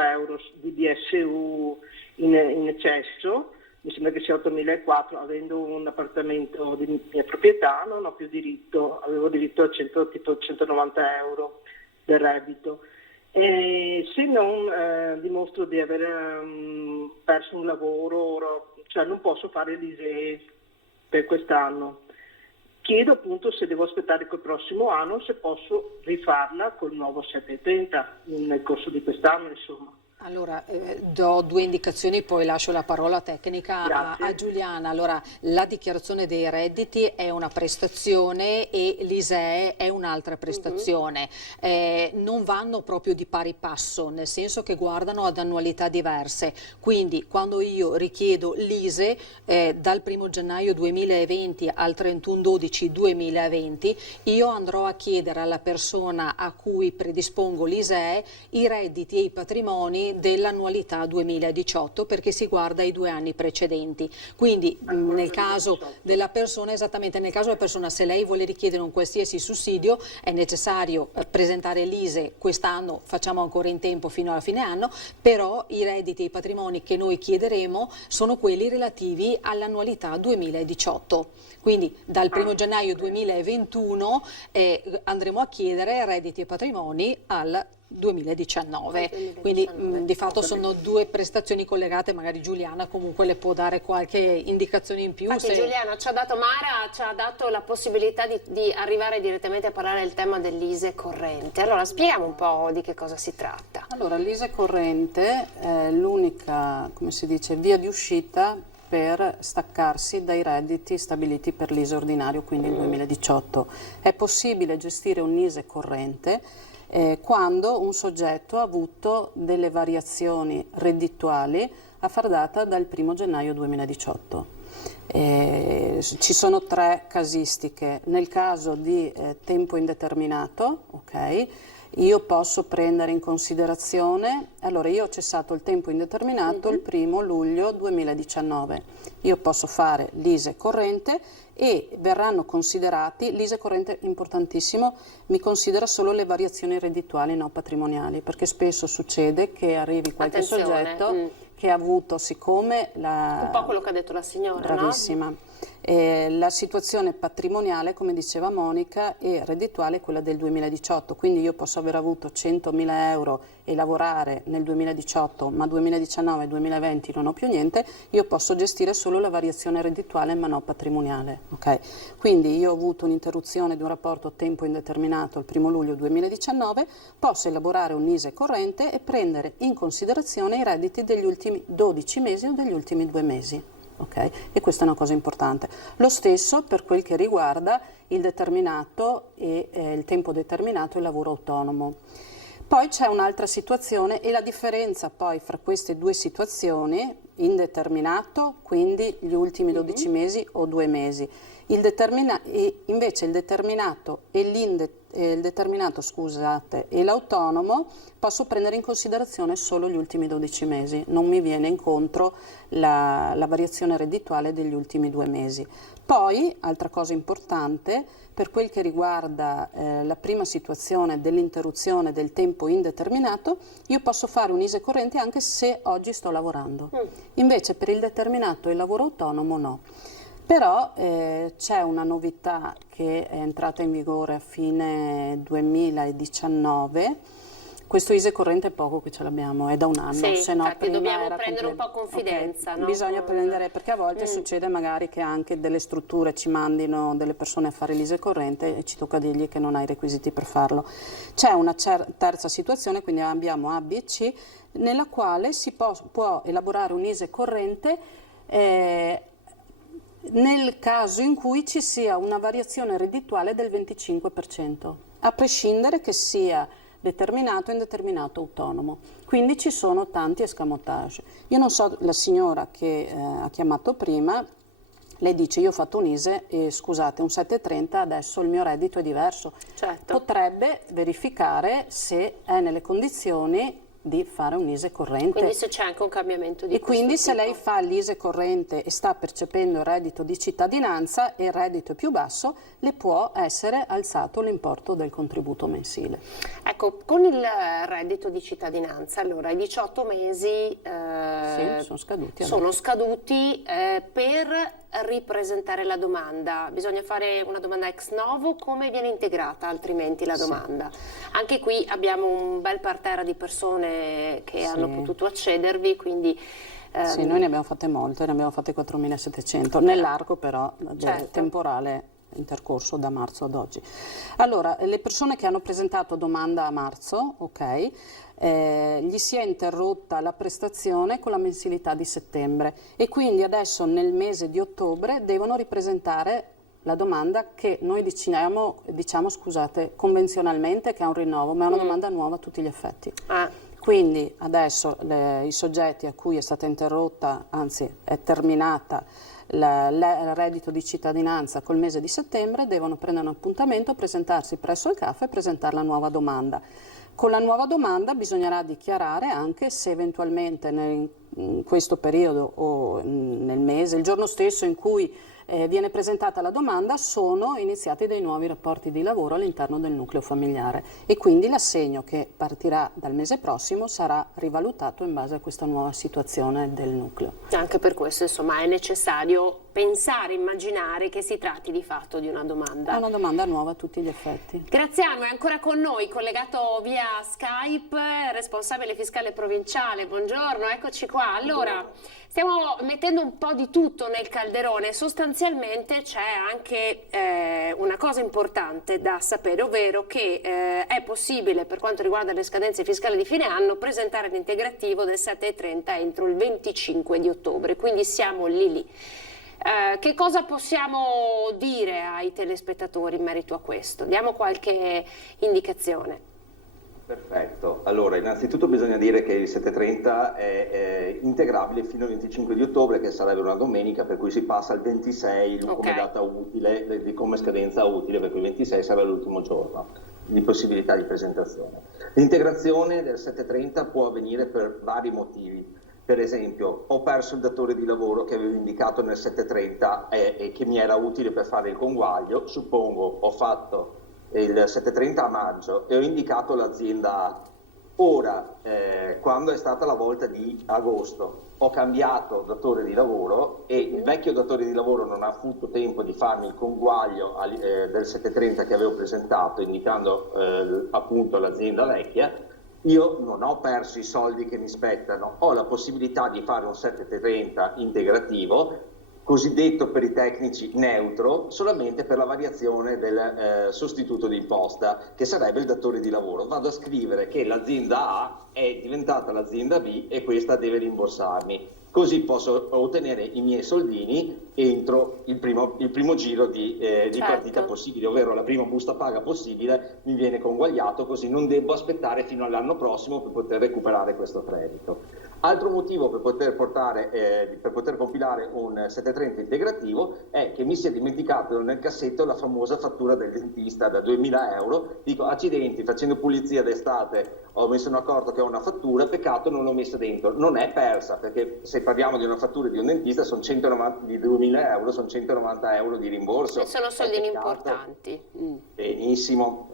euro di DSU in eccesso, mi sembra che sia 8.400, avendo un appartamento di mia proprietà non ho più diritto, avevo diritto a 190 euro del reddito. Se non dimostro di aver perso un lavoro, cioè non posso fare l'ISEE per quest'anno. Chiedo appunto se devo aspettare col prossimo anno, se posso rifarla col nuovo 730 nel corso di quest'anno, insomma. Allora, do due indicazioni, poi lascio la parola tecnica a Giuliana. Allora, la dichiarazione dei redditi è una prestazione e l'ISEE è un'altra prestazione. Non vanno proprio di pari passo, nel senso che guardano ad annualità diverse. Quindi, quando io richiedo l'ISEE dal 1 gennaio 2020 al 31/12/2020, io andrò a chiedere alla persona a cui predispongo l'ISEE i redditi e i patrimoni dell'annualità 2018 perché si guarda i 2 anni precedenti. Quindi nel caso della persona, esattamente nel caso della persona, se lei vuole richiedere un qualsiasi sussidio è necessario presentare l'ISEE quest'anno, facciamo ancora in tempo fino alla fine anno, però i redditi e i patrimoni che noi chiederemo sono quelli relativi all'annualità 2018. Quindi dal 1 gennaio 2021 andremo a chiedere redditi e patrimoni al 2019, quindi di fatto sono 2 prestazioni collegate, magari Giuliana comunque le può dare qualche indicazione in più. Infatti Giuliana ci ha dato, Mara ci ha dato la possibilità di arrivare direttamente a parlare del tema dell'ISEE corrente. Allora spieghiamo un po' di che cosa si tratta. Allora, l'ISEE corrente è l'unica, come si dice, via di uscita per staccarsi dai redditi stabiliti per l'ISEE ordinario, quindi il 2018. È possibile gestire un ISEE corrente quando un soggetto ha avuto delle variazioni reddituali a far data dal 1 gennaio 2018. Ci sono 3 casistiche. Nel caso di tempo indeterminato, ok, io posso prendere in considerazione, allora io ho cessato il tempo indeterminato il 1 luglio 2019, io posso fare l'ISEE corrente e verranno considerati, l'ISEE corrente importantissimo, mi considera solo le variazioni reddituali, no patrimoniali, perché spesso succede che arrivi qualche soggetto che ha avuto, siccome un po' quello che ha detto la signora, bravissima, no? La situazione patrimoniale, come diceva Monica, e reddituale è quella del 2018, quindi io posso aver avuto 100.000 euro e lavorare nel 2018, ma 2019 e 2020 non ho più niente, io posso gestire solo la variazione reddituale ma non patrimoniale. Okay? Quindi io ho avuto un'interruzione di un rapporto a tempo indeterminato il 1 luglio 2019, posso elaborare un ISEE corrente e prendere in considerazione i redditi degli ultimi 12 mesi o degli ultimi 2 mesi. Okay? E questa è una cosa importante. Lo stesso per quel che riguarda il determinato e il tempo determinato e il lavoro autonomo. Poi c'è un'altra situazione e la differenza poi fra queste 2 situazioni, indeterminato, quindi gli ultimi 12 mesi o 2 mesi, invece il determinato e l'autonomo posso prendere in considerazione solo gli ultimi 12 mesi, non mi viene incontro la variazione reddituale degli ultimi 2 mesi. Poi, altra cosa importante, per quel che riguarda la prima situazione dell'interruzione del tempo indeterminato, io posso fare un ISEE corrente anche se oggi sto lavorando. Invece per il determinato e il lavoro autonomo no. Però c'è una novità che è entrata in vigore a fine 2019. Questo ISEE corrente è poco che ce l'abbiamo, è da un anno. Sì, se no, infatti dobbiamo prendere un po' confidenza. Okay. No? Bisogna prendere, perché a volte succede magari che anche delle strutture ci mandino delle persone a fare l'ISEE corrente e ci tocca dirgli che non hai i requisiti per farlo. C'è una terza situazione, quindi abbiamo A, B e C, nella quale si può elaborare un ISEE corrente nel caso in cui ci sia una variazione reddituale del 25%, a prescindere che sia determinato e indeterminato autonomo. Quindi ci sono tanti escamotage. Io non so, la signora che ha chiamato prima, lei dice io ho fatto un ISEE e scusate un 730 adesso il mio reddito è diverso. Certo. Potrebbe verificare se è nelle condizioni di fare un ISEE corrente. Quindi se c'è anche un cambiamento di E quindi se lei fa l'ISEE corrente e sta percependo il reddito di cittadinanza e il reddito è più basso, le può essere alzato l'importo del contributo mensile. Ecco, con il reddito di cittadinanza, allora i 18 mesi sì, sono scaduti per ripresentare la domanda. Bisogna fare una domanda ex novo, come viene integrata altrimenti la domanda? Anche qui abbiamo un bel parterre di persone che hanno potuto accedervi, quindi sì, noi ne abbiamo fatte molte, ne abbiamo fatte 4.700, nell'arco però temporale intercorso da marzo ad oggi. Allora, le persone che hanno presentato domanda a marzo, ok, gli si è interrotta la prestazione con la mensilità di settembre e quindi adesso nel mese di ottobre devono ripresentare la domanda che noi diciamo scusate, convenzionalmente che è un rinnovo, ma è una domanda nuova a tutti gli effetti. Quindi adesso i soggetti a cui è stata interrotta, anzi è terminata il reddito di cittadinanza col mese di settembre, devono prendere un appuntamento, presentarsi presso il CAF e presentare la nuova domanda. Con la nuova domanda bisognerà dichiarare anche se eventualmente in questo periodo o nel mese, il giorno stesso in cui viene presentata la domanda, sono iniziati dei nuovi rapporti di lavoro all'interno del nucleo familiare e quindi l'assegno che partirà dal mese prossimo sarà rivalutato in base a questa nuova situazione del nucleo. Anche per questo, insomma, è necessario pensare, immaginare che si tratti di fatto di una domanda. È una domanda nuova a tutti gli effetti. Graziano è ancora con noi, collegato via Skype, responsabile fiscale provinciale. Buongiorno, eccoci qua. Allora, stiamo mettendo un po' di tutto nel calderone. Sostanzialmente c'è anche una cosa importante da sapere, ovvero che è possibile, per quanto riguarda le scadenze fiscali di fine anno, presentare l'integrativo del 7,30 entro il 25 di ottobre, quindi siamo lì. Che cosa possiamo dire ai telespettatori in merito a questo? Diamo qualche indicazione. Perfetto, allora innanzitutto bisogna dire che il 7,30 è integrabile fino al 25 di ottobre, che sarebbe una domenica, per cui si passa al 26 come data utile, come scadenza utile, per cui il 26 sarà l'ultimo giorno di possibilità di presentazione. L'integrazione del 7,30 può avvenire per vari motivi. Per esempio, ho perso il datore di lavoro che avevo indicato nel 7,30 e che mi era utile per fare il conguaglio. Suppongo ho fatto il 7,30 a maggio e ho indicato l'azienda A. Ora, quando è stata la volta di agosto, ho cambiato datore di lavoro e il vecchio datore di lavoro non ha avuto tempo di farmi il conguaglio del 7,30 che avevo presentato, indicando appunto l'azienda vecchia. Io non ho perso i soldi che mi spettano, ho la possibilità di fare un 7,30 integrativo, cosiddetto per i tecnici neutro, solamente per la variazione del sostituto di imposta, che sarebbe il datore di lavoro. Vado a scrivere che l'azienda A è diventata l'azienda B e questa deve rimborsarmi. Così posso ottenere i miei soldini entro il primo giro di partita possibile, ovvero la prima busta paga possibile mi viene conguagliato, così non devo aspettare fino all'anno prossimo per poter recuperare questo credito. Altro motivo per poter compilare un 7,30 integrativo è che mi si è dimenticato nel cassetto la famosa fattura del dentista da 2.000 euro. Dico, accidenti, facendo pulizia d'estate mi sono accorto che ho una fattura, peccato non l'ho messa dentro. Non è persa, perché se parliamo di una fattura di un dentista sono 190, di 2.000 euro, sono 190 euro di rimborso. E sono soldini importanti. Benissimo,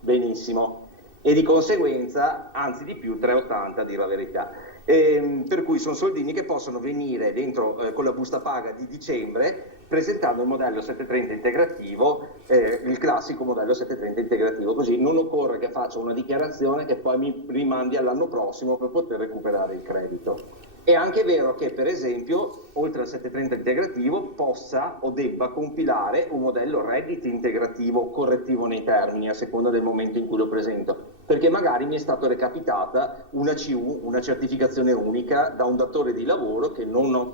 benissimo. E di conseguenza, anzi di più, 3,80 a dire la verità. Per cui sono soldini che possono venire dentro con la busta paga di dicembre, presentando il modello 7,30 integrativo, il classico modello 7,30 integrativo, così non occorre che faccia una dichiarazione che poi mi rimandi all'anno prossimo per poter recuperare il credito. È anche vero che, per esempio, oltre al 7,30 integrativo, possa o debba compilare un modello reddito integrativo correttivo nei termini, a seconda del momento in cui lo presento, perché magari mi è stata recapitata una CU, una certificazione unica da un datore di lavoro che non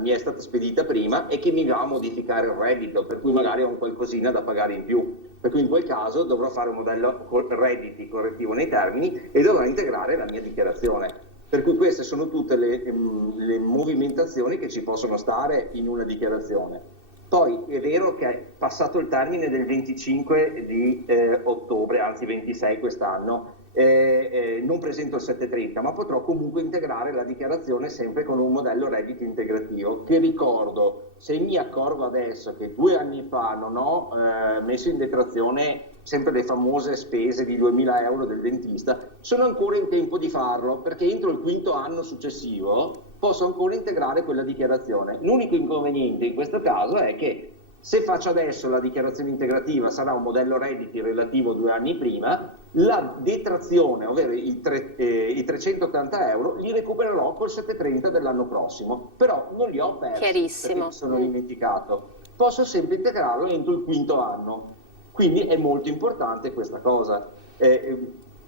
mi è stata spedita prima e che mi va a modificare il reddito, per cui magari ho un qualcosina da pagare in più. Per cui in quel caso dovrò fare un modello redditi correttivo nei termini e dovrò integrare la mia dichiarazione. Per cui queste sono tutte le movimentazioni che ci possono stare in una dichiarazione. Poi è vero che è passato il termine del 25 di ottobre, anzi 26 quest'anno, non presento il 7,30, ma potrò comunque integrare la dichiarazione sempre con un modello reddito integrativo, che ricordo, se mi accorgo adesso che 2 anni fa non ho messo in detrazione sempre le famose spese di 2.000 euro del dentista, sono ancora in tempo di farlo, perché entro il 5º anno successivo posso ancora integrare quella dichiarazione. L'unico inconveniente in questo caso è che se faccio adesso la dichiarazione integrativa sarà un modello redditi relativo 2 anni prima, la detrazione, ovvero i 380 euro, li recupererò col 7,30 dell'anno prossimo, però non li ho persi perché mi sono dimenticato. Posso sempre integrarlo entro il 5º anno. Quindi è molto importante questa cosa,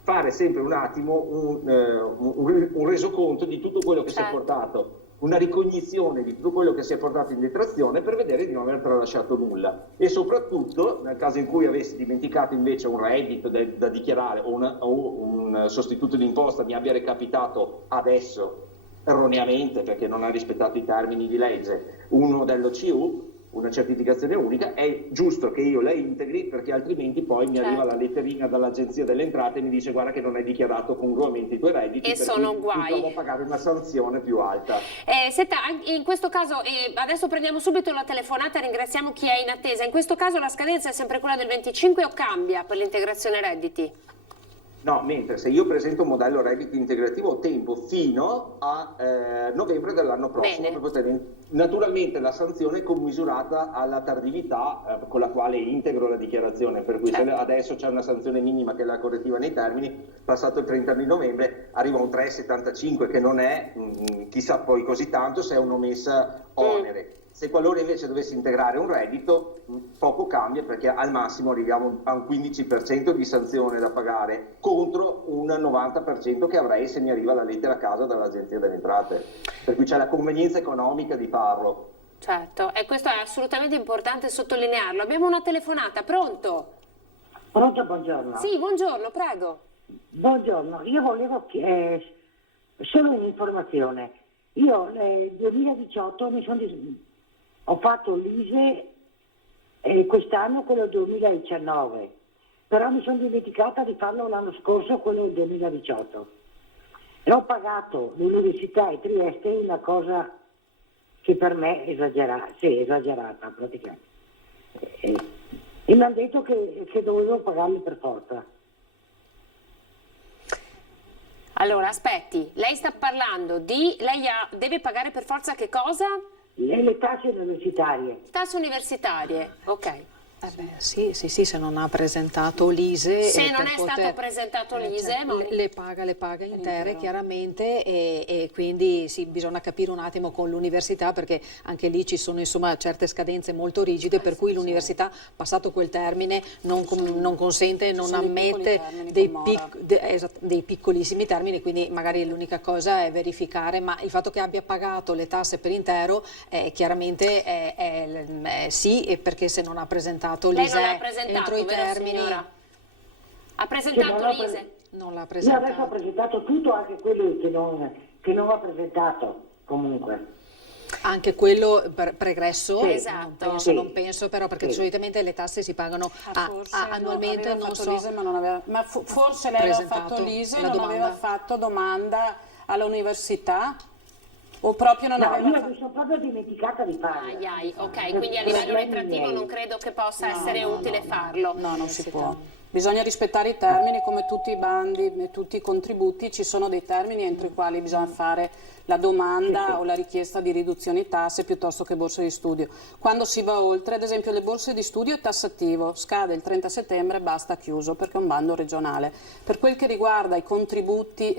fare sempre un attimo un resoconto di tutto quello che si è portato, una ricognizione di tutto quello che si è portato in detrazione per vedere di non aver tralasciato nulla. E soprattutto, nel caso in cui avessi dimenticato invece un reddito da dichiarare o un sostituto di imposta mi abbia recapitato adesso erroneamente perché non ha rispettato i termini di legge, un modello CU, una certificazione unica, è giusto che io la integri, perché altrimenti poi mi arriva la letterina dall'Agenzia delle Entrate e mi dice guarda che non hai dichiarato congruamente i tuoi redditi e sono guai. Mi trovo a pagare una sanzione più alta. Senta, in questo caso, adesso prendiamo subito la telefonata e ringraziamo chi è in attesa. In questo caso la scadenza è sempre quella del 25 o cambia per l'integrazione redditi? No, mentre se io presento un modello reddito integrativo ho tempo fino a novembre dell'anno prossimo per poter. Naturalmente la sanzione è commisurata alla tardività con la quale integro la dichiarazione, per cui se adesso c'è una sanzione minima che è la correttiva nei termini, passato il 30 di novembre arriva un 3,75 che non è chissà poi così tanto se è un'omessa onere. Se qualora invece dovessi integrare un reddito, poco cambia, perché al massimo arriviamo a un 15% di sanzione da pagare contro un 90% che avrei se mi arriva la lettera a casa dall'Agenzia delle Entrate. Per cui c'è la convenienza economica di farlo. Certo, e questo è assolutamente importante sottolinearlo. Abbiamo una telefonata, pronto? Pronto, buongiorno. Sì, buongiorno, prego. Buongiorno, io volevo solo un'informazione. Io nel 2018 ho fatto l'ISE e quest'anno quello 2019, però mi sono dimenticata di farlo l'anno scorso, quello del 2018. E ho pagato l'università di Trieste, una cosa che per me è esagerata praticamente. E mi hanno detto che dovevo pagarli per forza. Allora, aspetti, lei sta parlando di... deve pagare per forza che cosa? Le tasse universitarie. Tasse universitarie, ok. Sì, se non ha presentato l'ISE, se non è stato presentato l'ISE, le paga intere chiaramente, e quindi sì, bisogna capire un attimo con l'università, perché anche lì ci sono insomma certe scadenze molto rigide, per cui l'università, passato quel termine, non consente, non ammette dei piccolissimi termini, quindi magari l'unica cosa è verificare, ma il fatto che abbia pagato le tasse per intero chiaramente sì, perché se non ha presentato lei non l'ha l'ISE presentato, entro i termini. Signora? Ha presentato l'ISE? Non l'ha Io presentato. adesso ho presentato tutto, anche quello che non ho presentato comunque. Anche quello pregresso? Sì, esatto. Non penso però, perché solitamente le tasse si pagano annualmente, non so. L'ISE, ma forse lei aveva fatto l'ISE e non aveva fatto domanda all'università? O proprio non aveva io mi sono proprio dimenticata di farlo. Ok, quindi a livello retroattivo non credo che possa essere utile farlo. No, non si può. Bisogna rispettare i termini, come tutti i bandi e tutti i contributi, ci sono dei termini entro i quali bisogna fare la domanda o la richiesta di riduzione di tasse piuttosto che borse di studio. Quando si va oltre, ad esempio le borse di studio è tassativo, scade il 30 settembre, basta, chiuso, perché è un bando regionale. Per quel che riguarda i contributi,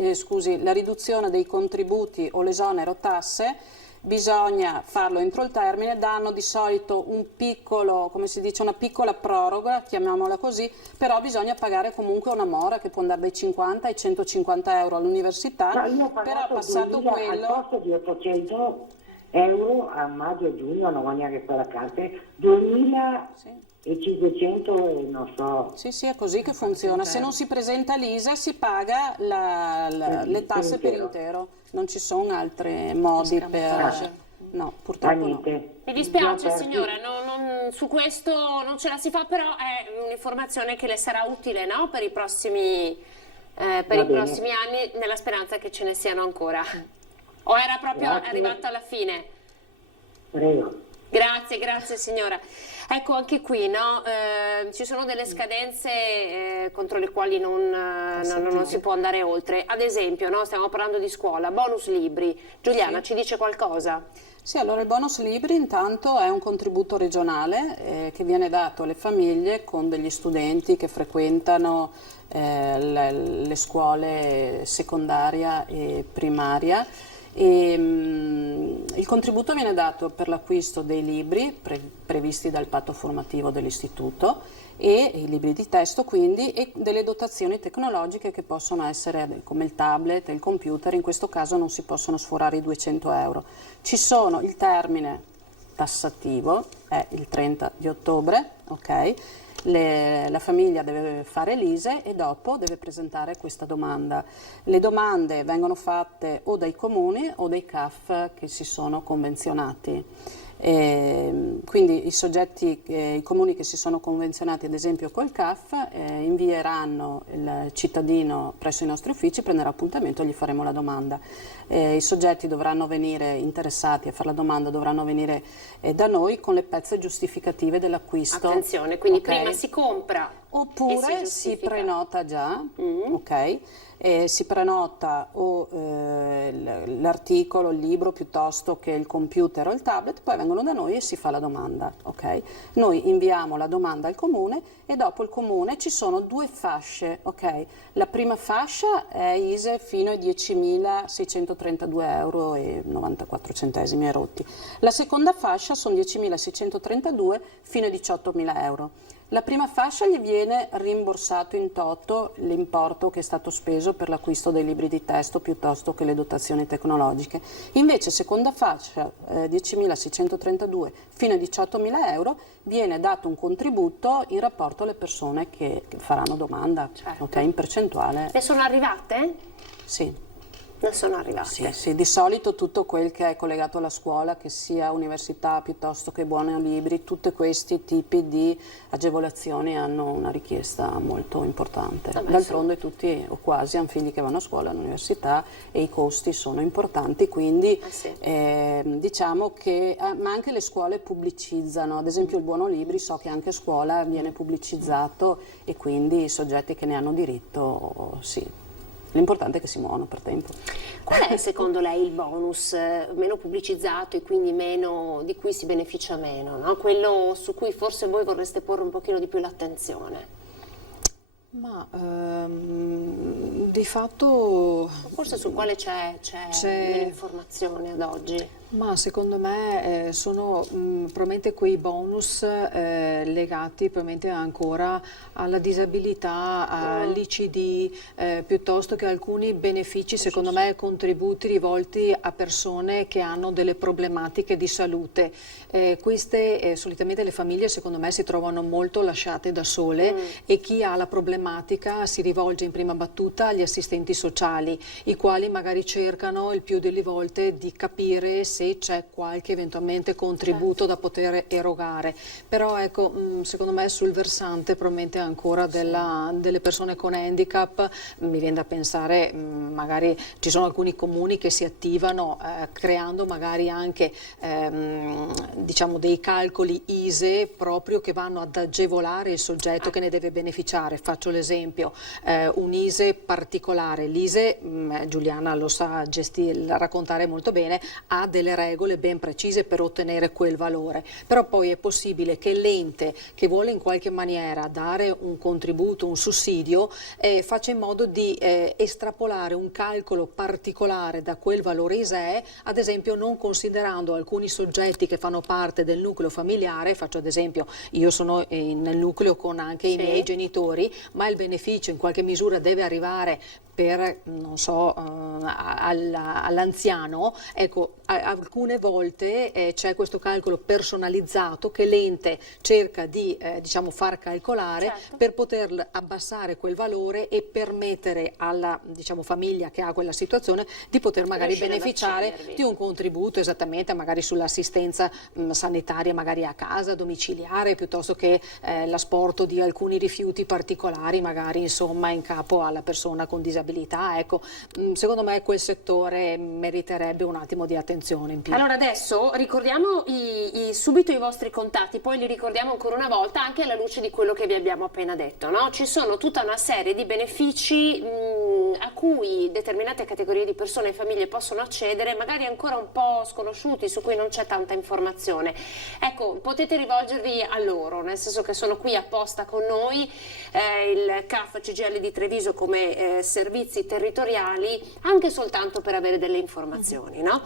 la riduzione dei contributi o l'esonero tasse, bisogna farlo entro il termine, danno di solito un piccolo, come si dice, una piccola proroga, chiamiamola così, però bisogna pagare comunque una mora che può andare dai 50 ai 150 euro all'università, però passato quello... Al costo di 800 euro a maggio e giugno, non voglio neanche fare la carta, 2.500 non so. Sì, è così che funziona. Se non si presenta l'ISE si paga le tasse per intero. Non ci sono altri modi per... No, purtroppo no. Mi dispiace signora, su questo non ce la si fa, però è un'informazione che le sarà utile, no? Per i prossimi anni, nella speranza che ce ne siano ancora. O era proprio arrivato alla fine? Prego. Grazie signora. Ecco, anche qui ci sono delle scadenze contro le quali non si può andare oltre. Ad esempio, stiamo parlando di scuola, bonus libri. Giuliana, ci dice qualcosa? Sì, allora il bonus libri intanto è un contributo regionale che viene dato alle famiglie con degli studenti che frequentano le scuole secondaria e primaria. Il contributo viene dato per l'acquisto dei libri previsti dal patto formativo dell'istituto e i libri di testo, quindi, e delle dotazioni tecnologiche che possono essere come il tablet e il computer. In questo caso non si possono sforare i 200 euro. Il termine tassativo è il 30 di ottobre, ok? La famiglia deve fare l'ISE e dopo deve presentare questa domanda. Le domande vengono fatte o dai comuni o dai CAF che si sono convenzionati. Quindi i comuni che si sono convenzionati ad esempio col CAF invieranno il cittadino presso i nostri uffici, prenderà appuntamento e gli faremo la domanda. I soggetti dovranno venire interessati a fare la domanda, dovranno venire da noi con le pezze giustificative dell'acquisto. Attenzione, quindi prima si compra oppure si prenota già, ok? Si prenota o l'articolo, il libro piuttosto che il computer o il tablet, poi vengono da noi e si fa la domanda, ok? Noi inviamo la domanda al comune e dopo il comune ci sono 2 fasce, ok? La prima fascia è ISEE fino ai 10.632,94 euro e rotti. La seconda fascia sono 10.632 fino ai 18.000 euro. La prima fascia gli viene rimborsato in toto l'importo che è stato speso per l'acquisto dei libri di testo piuttosto che le dotazioni tecnologiche. Invece seconda fascia 10.632 fino a 18.000 euro viene dato un contributo in rapporto alle persone che faranno domanda, okay, in percentuale. Ne sono arrivate? Sì. Ne sono arrivate? Sì, di solito tutto quel che è collegato alla scuola, che sia università piuttosto che buoni libri, tutti questi tipi di agevolazioni hanno una richiesta molto importante. D'altronde tutti o quasi hanno figli che vanno a scuola, all'università e i costi sono importanti, quindi diciamo che, ma anche le scuole pubblicizzano, ad esempio il buono libri so che anche a scuola viene pubblicizzato e quindi i soggetti che ne hanno diritto sì. L'importante è che si muovono per tempo. Qual è secondo lei il bonus meno pubblicizzato e quindi di cui si beneficia meno, no? Quello su cui forse voi vorreste porre un pochino di più l'attenzione? Ma di fatto... Forse sul quale c'è meno informazione ad oggi. Ma secondo me sono probabilmente quei bonus legati probabilmente ancora alla disabilità, all'ICD, piuttosto che alcuni benefici, secondo me contributi rivolti a persone che hanno delle problematiche di salute. Queste solitamente le famiglie secondo me si trovano molto lasciate da sole e chi ha la problematica si rivolge in prima battuta agli assistenti sociali, i quali magari cercano il più delle volte di capire se c'è qualche eventualmente contributo da poter erogare. Però ecco, secondo me sul versante probabilmente ancora delle persone con handicap, mi viene da pensare, magari ci sono alcuni comuni che si attivano creando magari anche diciamo dei calcoli ISEE proprio che vanno ad agevolare il soggetto che ne deve beneficiare. Faccio l'esempio, un ISEE particolare, l'ISEE, Giuliana lo sa raccontare molto bene, ha delle regole ben precise per ottenere quel valore, però poi è possibile che l'ente che vuole in qualche maniera dare un contributo, un sussidio, faccia in modo di estrapolare un calcolo particolare da quel valore ISEE, ad esempio non considerando alcuni soggetti che fanno parte del nucleo familiare. Faccio ad esempio, io sono nel nucleo con anche i miei genitori, ma il beneficio in qualche misura deve arrivare per, non so, all'anziano. Ecco, alcune volte c'è questo calcolo personalizzato che l'ente cerca di diciamo far calcolare per poter abbassare quel valore e permettere alla diciamo famiglia che ha quella situazione di poter magari beneficiare di un contributo esattamente magari sull'assistenza sanitaria magari a casa, domiciliare, piuttosto che l'asporto di alcuni rifiuti particolari magari insomma in capo alla persona con disabilità. Ecco, secondo me quel settore meriterebbe un attimo di attenzione in più. Allora adesso ricordiamo subito i vostri contatti, poi li ricordiamo ancora una volta anche alla luce di quello che vi abbiamo appena detto, no? Ci sono tutta una serie di benefici a cui determinate categorie di persone e famiglie possono accedere, magari ancora un po' sconosciuti, su cui non c'è tanta informazione. Ecco, potete rivolgervi a loro, nel senso che sono qui apposta con noi, il CAF CGIL di Treviso come servizi territoriali, anche soltanto per avere delle informazioni, no?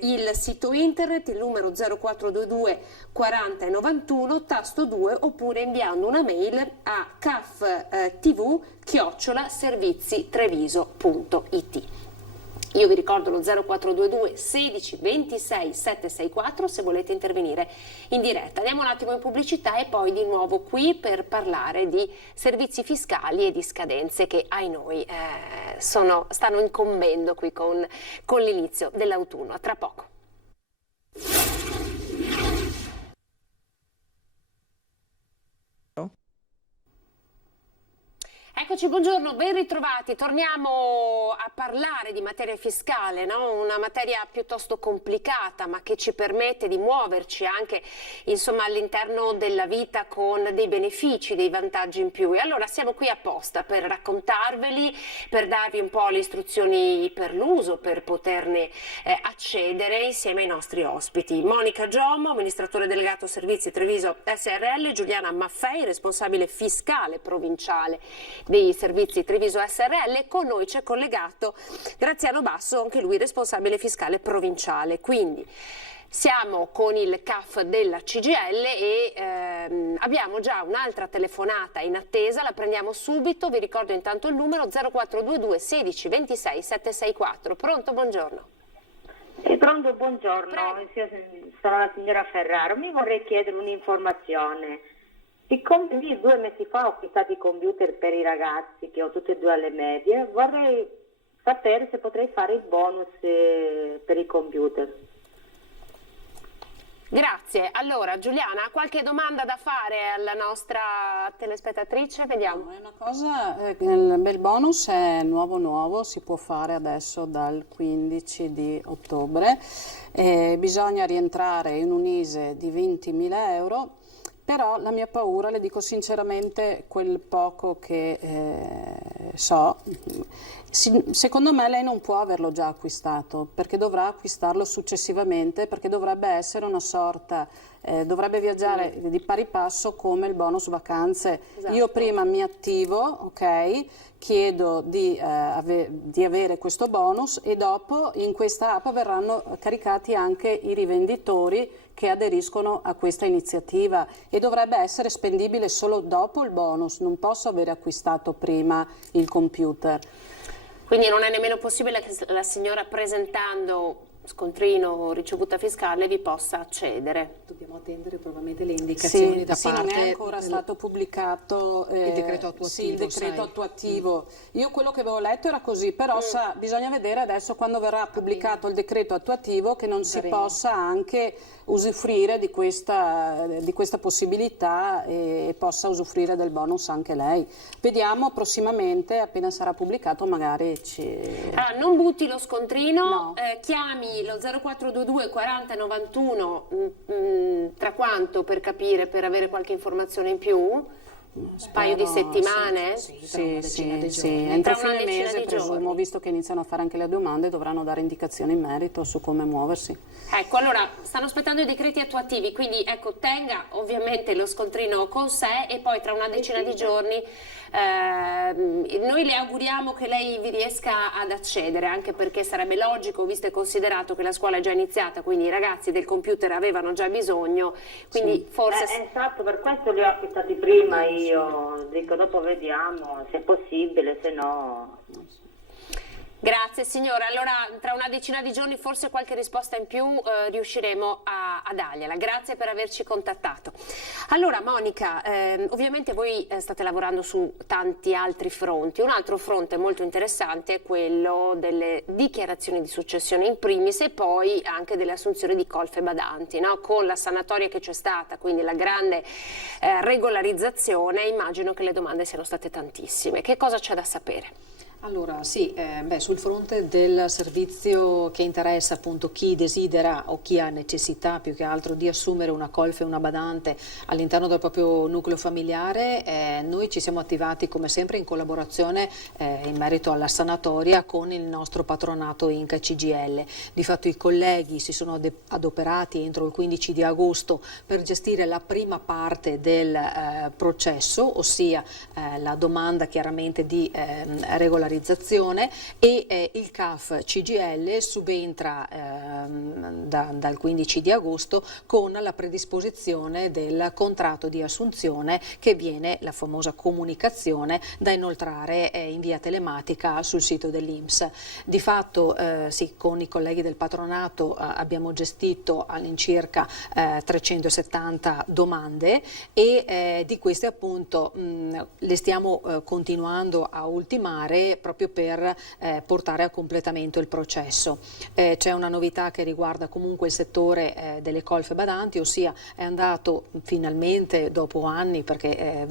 Il sito internet, il numero 0422 40 91 tasto 2, oppure inviando una mail a caftv@servizitreviso.it. Io vi ricordo lo 0422 16 26 764 se volete intervenire in diretta. Andiamo un attimo in pubblicità e poi di nuovo qui per parlare di servizi fiscali e di scadenze che ai noi stanno incombendo qui con l'inizio dell'autunno. A tra poco. Eccoci, buongiorno, ben ritrovati. Torniamo a parlare di materia fiscale, no? Una materia piuttosto complicata, ma che ci permette di muoverci anche, insomma, all'interno della vita con dei benefici, dei vantaggi in più. E allora siamo qui apposta per raccontarveli, per darvi un po' le istruzioni per l'uso, per poterne accedere insieme ai nostri ospiti. Monica Giomo, amministratore delegato servizi Treviso SRL, Giuliana Maffei, responsabile fiscale provinciale dei servizi Treviso SRL. Con noi c'è collegato Graziano Basso, anche lui responsabile fiscale provinciale. Quindi siamo con il CAF della CGIL e abbiamo già un'altra telefonata in attesa, la prendiamo subito. Vi ricordo intanto il numero 0422 16 26 764. Pronto, buongiorno. Pronto, buongiorno. Sono la signora Ferraro. Mi vorrei chiedere un'informazione. Siccome io 2 mesi fa ho acquistato i computer per i ragazzi, che ho tutti e 2 alle medie, vorrei sapere se potrei fare il bonus per i computer. Grazie. Allora, Giuliana, ha qualche domanda da fare alla nostra telespettatrice? Vediamo. È una cosa, il bel bonus è nuovo, si può fare adesso dal 15 di ottobre. Bisogna rientrare in un ISE di 20.000 euro. Però la mia paura, le dico sinceramente, quel poco che so, secondo me lei non può averlo già acquistato, perché dovrà acquistarlo successivamente, perché dovrebbe essere una sorta, dovrebbe viaggiare di pari passo come il bonus vacanze. Esatto. Io prima mi attivo, ok? Chiedo di avere questo bonus e dopo in questa app verranno caricati anche i rivenditori che aderiscono a questa iniziativa e dovrebbe essere spendibile solo dopo il bonus, non posso avere acquistato prima il computer. Quindi non è nemmeno possibile che la signora, presentando scontrino o ricevuta fiscale, vi possa accedere. Dobbiamo attendere probabilmente le indicazioni da parte. Non è ancora stato pubblicato il decreto attuativo. Sì, il decreto attuativo. Io quello che avevo letto era così, però bisogna vedere adesso quando verrà pubblicato il decreto attuativo che non si possa anche usufruire di questa possibilità e possa usufruire del bonus anche lei. Vediamo prossimamente, appena sarà pubblicato magari ci... non butti lo scontrino, chiami lo 0422 40 91 tra quanto, per capire, per avere qualche informazione in più? Un paio di settimane? Entro fine mese presumo, visto che iniziano a fare anche le domande, dovranno dare indicazioni in merito su come muoversi. Ecco, allora stanno aspettando i decreti attuativi, quindi ecco, tenga ovviamente lo scontrino con sé e poi tra una decina di giorni noi le auguriamo che lei vi riesca ad accedere, anche perché sarebbe logico, visto e considerato che la scuola è già iniziata, quindi i ragazzi del computer avevano già bisogno, quindi forse... esatto, per questo li ho acquistati prima io, dico dopo vediamo se è possibile, se no... Grazie signora, allora tra una decina di giorni forse qualche risposta in più riusciremo a dargliela. Grazie per averci contattato. Allora Monica, ovviamente voi state lavorando su tanti altri fronti. Un altro fronte molto interessante è quello delle dichiarazioni di successione in primis e poi anche delle assunzioni di colfe badanti, no? Con la sanatoria che c'è stata, quindi la grande regolarizzazione, immagino che le domande siano state tantissime. Che cosa c'è da sapere? Allora sì, sul fronte del servizio che interessa appunto chi desidera o chi ha necessità più che altro di assumere una colfe o una badante all'interno del proprio nucleo familiare, noi ci siamo attivati come sempre in collaborazione in merito alla sanatoria con il nostro patronato Inca CGIL. Di fatto i colleghi si sono adoperati entro il 15 di agosto per gestire la prima parte del processo, ossia la domanda chiaramente di regolarizzazione e il CAF CGIL subentra dal 15 di agosto con la predisposizione del contratto di assunzione che viene la famosa comunicazione da inoltrare in via telematica sul sito dell'INPS. Di fatto sì, con i colleghi del patronato abbiamo gestito all'incirca 370 domande e di queste appunto le stiamo continuando a ultimare proprio per portare a completamento il processo. C'è una novità che riguarda comunque il settore delle colf badanti, ossia è andato finalmente dopo anni, perché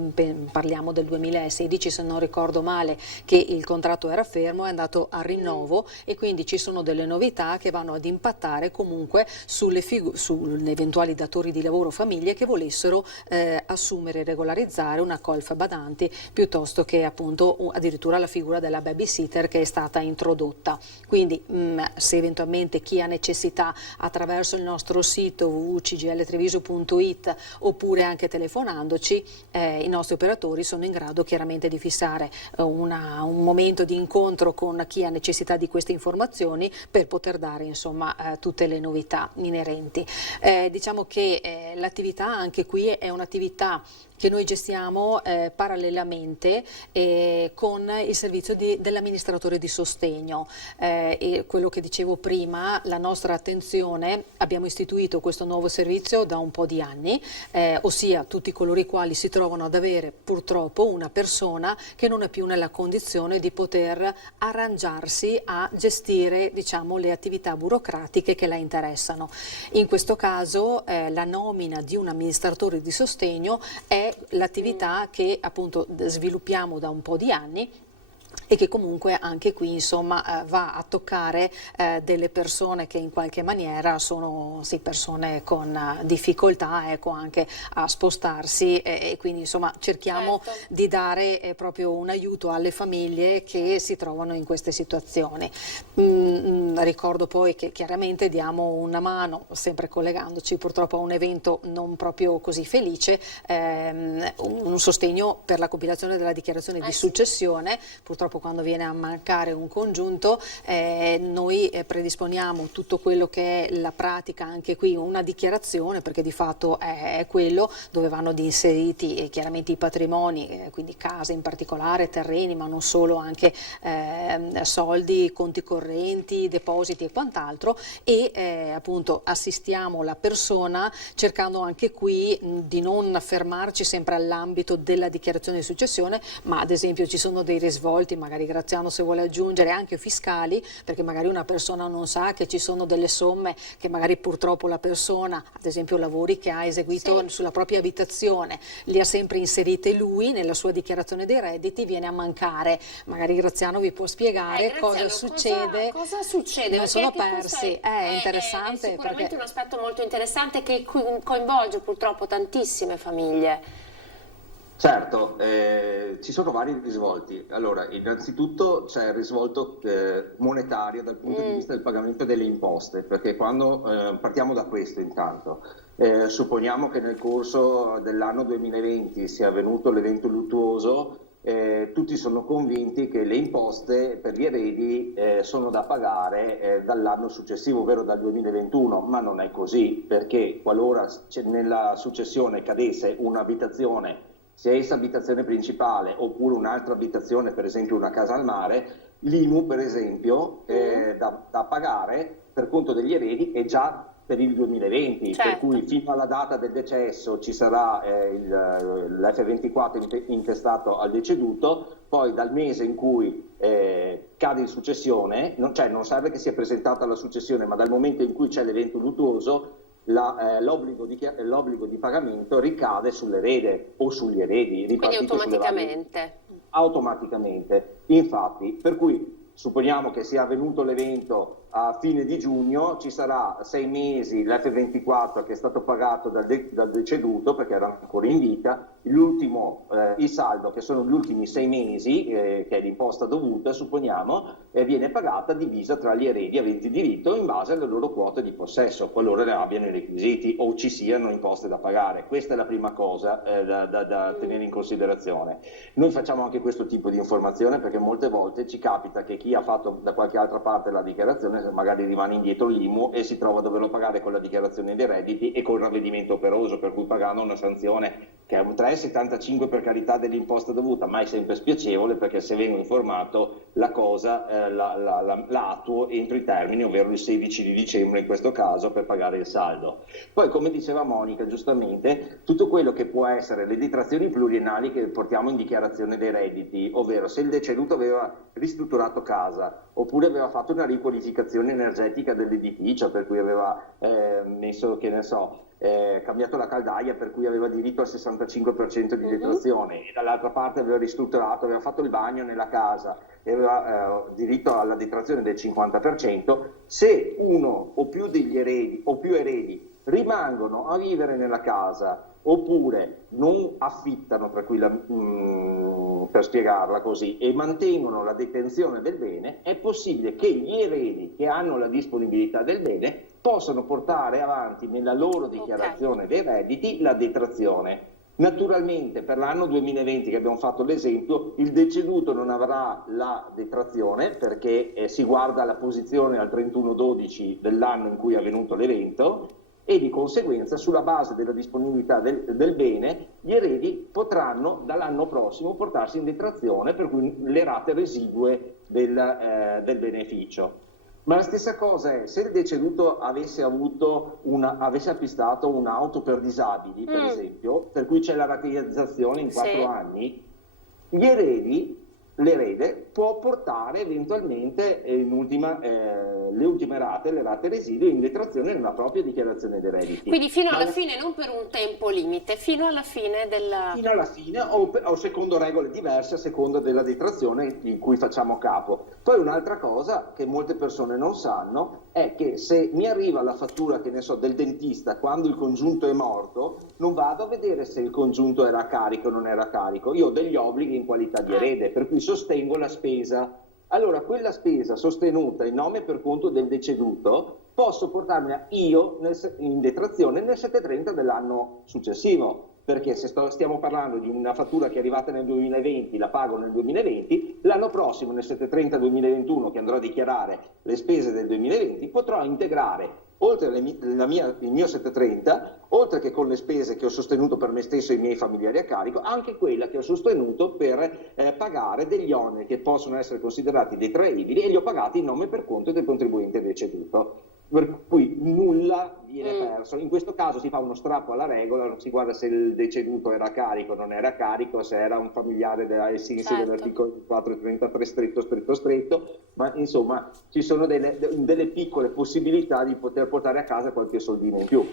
parliamo del 2016 se non ricordo male, che il contratto era fermo, è andato a rinnovo e quindi ci sono delle novità che vanno ad impattare comunque sulle eventuali datori di lavoro o famiglie che volessero assumere e regolarizzare una colf badante, piuttosto che appunto addirittura la figura della babysitter che è stata introdotta. Quindi se eventualmente chi ha necessità, attraverso il nostro sito www.cgltreviso.it oppure anche telefonandoci, i nostri operatori sono in grado chiaramente di fissare un momento di incontro con chi ha necessità di queste informazioni per poter dare insomma tutte le novità inerenti. Diciamo che l'attività anche qui è un'attività che noi gestiamo parallelamente con il servizio dell'amministratore di sostegno. E quello che dicevo prima, la nostra attenzione, abbiamo istituito questo nuovo servizio da un po' di anni, ossia tutti coloro i quali si trovano ad avere purtroppo una persona che non è più nella condizione di poter arrangiarsi a gestire, diciamo, le attività burocratiche che la interessano. In questo caso la nomina di un amministratore di sostegno è l'attività che appunto sviluppiamo da un po' di anni e che comunque anche qui insomma va a toccare delle persone che in qualche maniera sono persone con difficoltà, ecco, anche a spostarsi e quindi insomma cerchiamo di dare proprio un aiuto alle famiglie che si trovano in queste situazioni. Ricordo poi che chiaramente diamo una mano, sempre collegandoci purtroppo a un evento non proprio così felice, un sostegno per la compilazione della dichiarazione di successione. Purtroppo quando viene a mancare un congiunto noi predisponiamo tutto quello che è la pratica, anche qui una dichiarazione, perché di fatto è quello dove vanno inseriti chiaramente i patrimoni, quindi case in particolare, terreni, ma non solo, anche soldi, conti correnti, depositi e quant'altro, e appunto assistiamo la persona cercando anche qui di non fermarci sempre all'ambito della dichiarazione di successione, ma ad esempio ci sono dei risvolti, magari Graziano se vuole aggiungere, anche fiscali, perché magari una persona non sa che ci sono delle somme che magari purtroppo la persona, ad esempio lavori che ha eseguito sulla propria abitazione, li ha sempre inserite lui nella sua dichiarazione dei redditi, viene a mancare. Magari Graziano vi può spiegare cosa succede. Cosa succede? Non sono persi, è interessante. È sicuramente un aspetto molto interessante che coinvolge purtroppo tantissime famiglie. Certo, ci sono vari risvolti. Allora, innanzitutto c'è il risvolto monetario dal punto di vista del pagamento delle imposte, perché quando partiamo da questo intanto, supponiamo che nel corso dell'anno 2020 sia avvenuto l'evento luttuoso, tutti sono convinti che le imposte per gli eredi sono da pagare dall'anno successivo, ovvero dal 2021, ma non è così, perché qualora nella successione cadesse un'abitazione, sia essa abitazione principale oppure un'altra abitazione, per esempio una casa al mare, l'IMU per esempio da pagare per conto degli eredi è già per il 2020, per cui fino alla data del decesso ci sarà l'F24 intestato al deceduto, poi dal mese in cui cade in successione, non serve che sia presentata la successione, ma dal momento in cui c'è l'evento luttuoso, l'obbligo di pagamento ricade sull'erede o sugli eredi. Quindi automaticamente? Automaticamente, infatti, per cui supponiamo che sia avvenuto l'evento a fine di giugno, ci sarà 6 mesi l'F24 che è stato pagato dal deceduto perché era ancora in vita, il saldo che sono gli ultimi 6 mesi, che è l'imposta dovuta, supponiamo, viene pagata divisa tra gli eredi aventi diritto in base alle loro quote di possesso, qualora ne abbiano i requisiti o ci siano imposte da pagare. Questa è la prima cosa da tenere in considerazione. Noi facciamo anche questo tipo di informazione perché molte volte ci capita che chi ha fatto da qualche altra parte la dichiarazione magari rimane indietro l'IMU e si trova a doverlo pagare con la dichiarazione dei redditi e con il ravvedimento operoso, per cui pagando una sanzione che è un 3 75 per carità dell'imposta dovuta, ma è sempre spiacevole perché se vengo informato la cosa la attuo entro i termini, ovvero il 16 di dicembre in questo caso, per pagare il saldo. Poi, come diceva Monica giustamente, tutto quello che può essere le detrazioni pluriennali che portiamo in dichiarazione dei redditi, ovvero se il deceduto aveva ristrutturato casa oppure aveva fatto una riqualificazione energetica dell'edificio per cui aveva messo, che ne so, cambiato la caldaia per cui aveva diritto al 65% di detrazione e dall'altra parte aveva ristrutturato, aveva fatto il bagno nella casa e aveva diritto alla detrazione del 50%, se uno o più degli eredi o più eredi rimangono a vivere nella casa oppure non affittano, per spiegarla così, e mantengono la detenzione del bene, è possibile che gli eredi che hanno la disponibilità del bene possano portare avanti nella loro dichiarazione dei redditi la detrazione. Naturalmente per l'anno 2020 che abbiamo fatto l'esempio, il deceduto non avrà la detrazione perché si guarda la posizione al 31/12 dell'anno in cui è avvenuto l'evento e di conseguenza sulla base della disponibilità del bene gli eredi potranno dall'anno prossimo portarsi in detrazione, per cui le rate residue del beneficio. Ma la stessa cosa è se il deceduto avesse acquistato un'auto per disabili, per esempio, per cui c'è la rateizzazione in 4 anni, l'erede può portare eventualmente le ultime rate, le rate residue in detrazione nella propria dichiarazione dei redditi. Quindi fino alla fine, non per un tempo limite, fino alla fine della... Fino alla fine o secondo regole diverse a seconda della detrazione in cui facciamo capo. Poi un'altra cosa che molte persone non sanno è che se mi arriva la fattura, che ne so, del dentista quando il congiunto è morto, non vado a vedere se il congiunto era a carico o non era a carico. Io ho degli obblighi in qualità di erede, per cui sostengo la spesa. Allora quella spesa sostenuta in nome e per conto del deceduto posso portarmela io in detrazione nel 730 dell'anno successivo, perché se stiamo parlando di una fattura che è arrivata nel 2020, la pago nel 2020, l'anno prossimo nel 730 2021 che andrò a dichiarare le spese del 2020 potrò integrare oltre il mio 730, oltre che con le spese che ho sostenuto per me stesso e i miei familiari a carico, anche quella che ho sostenuto per pagare degli oneri che possono essere considerati detraibili e li ho pagati in nome e per conto del contribuente deceduto. Per cui nulla viene perso. In questo caso si fa uno strappo alla regola, non si guarda se il deceduto era a carico o non era a carico, se era un familiare ai sensi dell'articolo 433 stretto, ma insomma ci sono delle piccole possibilità di poter portare a casa qualche soldino in più.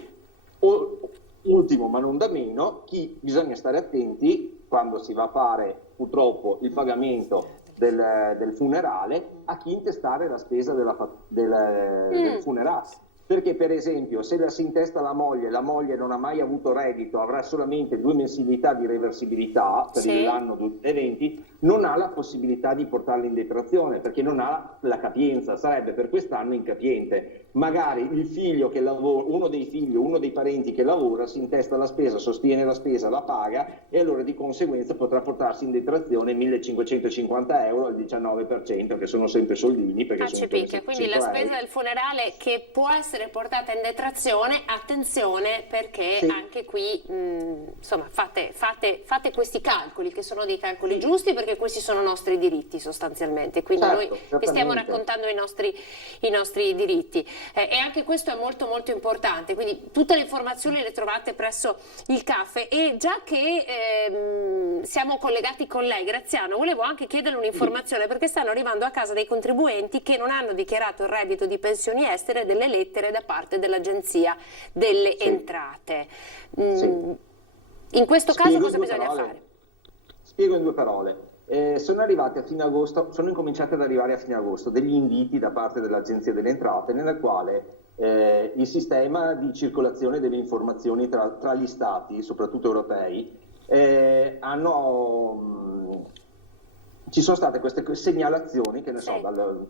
Ultimo ma non da meno, bisogna stare attenti quando si va a fare purtroppo il pagamento del funerale a chi intestare la spesa del funerale. Perché per esempio se si intesta la moglie non ha mai avuto reddito, avrà solamente 2 mensilità di reversibilità per l'anno 2020, non ha la possibilità di portarla in detrazione perché non ha la capienza, sarebbe per quest'anno incapiente. Magari il figlio che lavora, uno dei parenti che lavora si intesta la spesa, sostiene la spesa, la paga e allora di conseguenza potrà portarsi in detrazione 1.550 euro al 19%, che sono sempre soldini. Perché sono quindi la spesa del funerale che può essere portata in detrazione, attenzione perché anche qui insomma fate questi calcoli che sono dei calcoli giusti, perché questi sono nostri diritti sostanzialmente, quindi noi vi stiamo raccontando i nostri diritti e anche questo è molto molto importante, quindi tutte le informazioni le trovate presso il CAF. E già che siamo collegati con lei, Graziano, volevo anche chiederle un'informazione perché stanno arrivando a casa dei contribuenti che non hanno dichiarato il reddito di pensioni estere delle lettere da parte dell'Agenzia delle Entrate. In questo caso cosa bisogna fare? Spiego in 2 parole. Sono incominciati ad arrivare a fine agosto degli inviti da parte dell'Agenzia delle Entrate nella quale il sistema di circolazione delle informazioni tra gli stati, soprattutto europei, ci sono state queste segnalazioni, che ne so,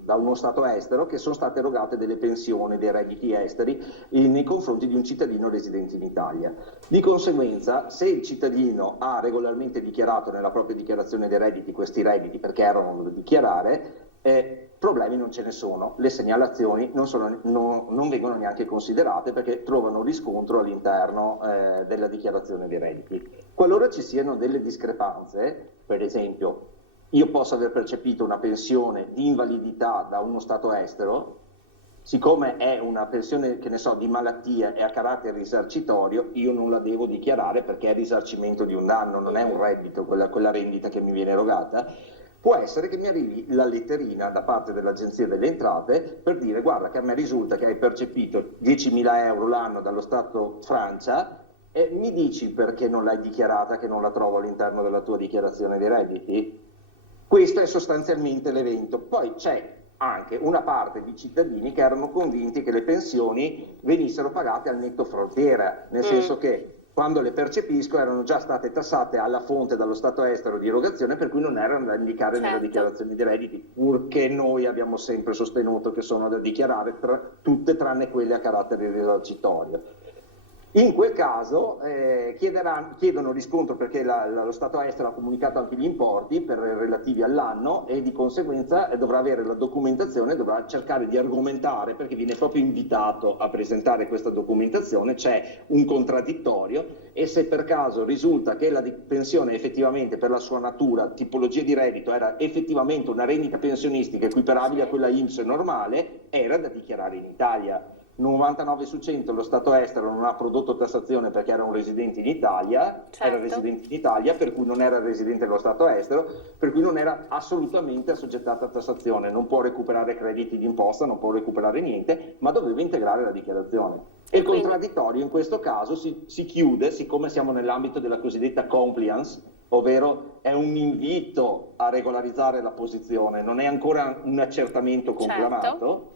da uno stato estero, che sono state erogate delle pensioni, dei redditi esteri nei confronti di un cittadino residente in Italia. Di conseguenza, se il cittadino ha regolarmente dichiarato nella propria dichiarazione dei redditi questi redditi perché erano da dichiarare, problemi non ce ne sono, le segnalazioni non vengono neanche considerate perché trovano riscontro all'interno della dichiarazione dei redditi. Qualora ci siano delle discrepanze, per esempio io posso aver percepito una pensione di invalidità da uno Stato estero, siccome è una pensione, che ne so, di malattia e a carattere risarcitorio, io non la devo dichiarare perché è risarcimento di un danno, non è un reddito quella rendita che mi viene erogata. Può essere che mi arrivi la letterina da parte dell'Agenzia delle Entrate per dire: guarda che a me risulta che hai percepito 10.000 euro l'anno dallo Stato Francia e mi dici perché non l'hai dichiarata, che non la trovo all'interno della tua dichiarazione dei redditi? Questo è sostanzialmente l'evento. Poi c'è anche una parte di cittadini che erano convinti che le pensioni venissero pagate al netto frontiera, nel senso che quando le percepisco erano già state tassate alla fonte dallo Stato estero di erogazione, per cui non erano da indicare nella dichiarazione dei redditi, purché noi abbiamo sempre sostenuto che sono da dichiarare tutte tranne quelle a carattere risarcitorio. In quel caso chiedono riscontro perché lo Stato estero ha comunicato anche gli importi relativi all'anno e di conseguenza dovrà avere la documentazione, dovrà cercare di argomentare perché viene proprio invitato a presentare questa documentazione, c'è un contraddittorio e se per caso risulta che la pensione effettivamente per la sua natura, tipologia di reddito, era effettivamente una rendita pensionistica equiparabile a quella INPS normale, era da dichiarare in Italia. 99 su 100 lo Stato estero non ha prodotto tassazione perché era un residente in Italia, era residente in Italia, per cui non era residente dello Stato estero, per cui non era assolutamente assoggettata a tassazione, non può recuperare crediti d'imposta, non può recuperare niente, ma doveva integrare la dichiarazione. E il contraddittorio in questo caso si chiude, siccome siamo nell'ambito della cosiddetta compliance, ovvero è un invito a regolarizzare la posizione, non è ancora un accertamento conclamato.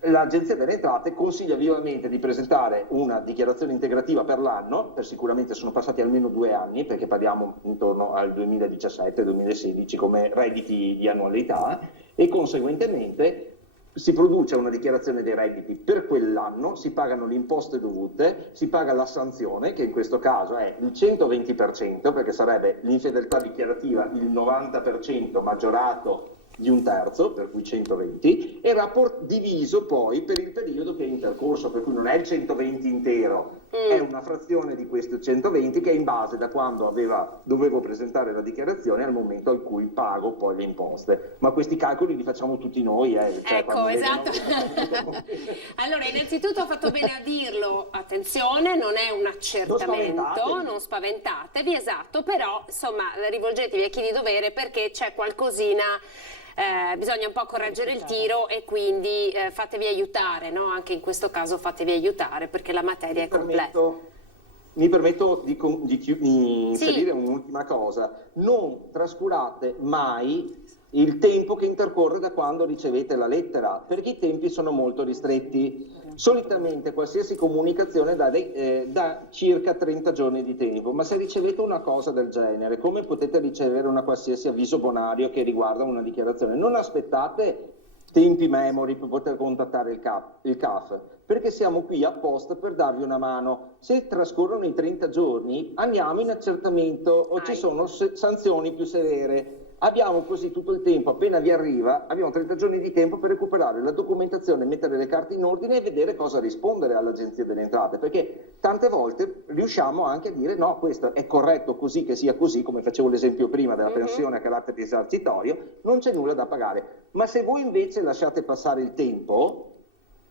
L'Agenzia delle Entrate consiglia vivamente di presentare una dichiarazione integrativa per l'anno, per sicuramente sono passati almeno 2 anni, perché parliamo intorno al 2017-2016 come redditi di annualità, e conseguentemente si produce una dichiarazione dei redditi per quell'anno, si pagano le imposte dovute, si paga la sanzione, che in questo caso è il 120%, perché sarebbe l'infedeltà dichiarativa il 90% maggiorato di un terzo, per cui 120, e diviso poi per il periodo che è intercorso, per cui non è il 120 intero, è una frazione di questo 120 che è in base da quando dovevo presentare la dichiarazione al momento al cui pago poi le imposte. Ma questi calcoli li facciamo tutti noi. Cioè ecco, esatto. Allora, innanzitutto ho fatto bene a dirlo, attenzione, non è un accertamento, non spaventatevi, esatto, però insomma rivolgetevi a chi di dovere perché c'è qualcosina. Bisogna un po' correggere il tiro e quindi fatevi aiutare, no? Anche in questo caso fatevi aiutare perché la materia è complessa. Mi permetto di inserire un'ultima cosa: non trascurate mai il tempo che intercorre da quando ricevete la lettera, perché i tempi sono molto ristretti. Solitamente qualsiasi comunicazione dà circa 30 giorni di tempo, ma se ricevete una cosa del genere, come potete ricevere una qualsiasi avviso bonario che riguarda una dichiarazione? Non aspettate tempi memori per poter contattare il CAF, perché siamo qui apposta per darvi una mano. Se trascorrono i 30 giorni andiamo in accertamento o ci sono sanzioni più severe. Abbiamo così tutto il tempo, appena vi arriva, abbiamo 30 giorni di tempo per recuperare la documentazione, mettere le carte in ordine e vedere cosa rispondere all'Agenzia delle Entrate, perché tante volte riusciamo anche a dire no, questo è corretto così, che sia così, come facevo l'esempio prima della pensione a carattere risarcitorio, non c'è nulla da pagare. Ma se voi invece lasciate passare il tempo,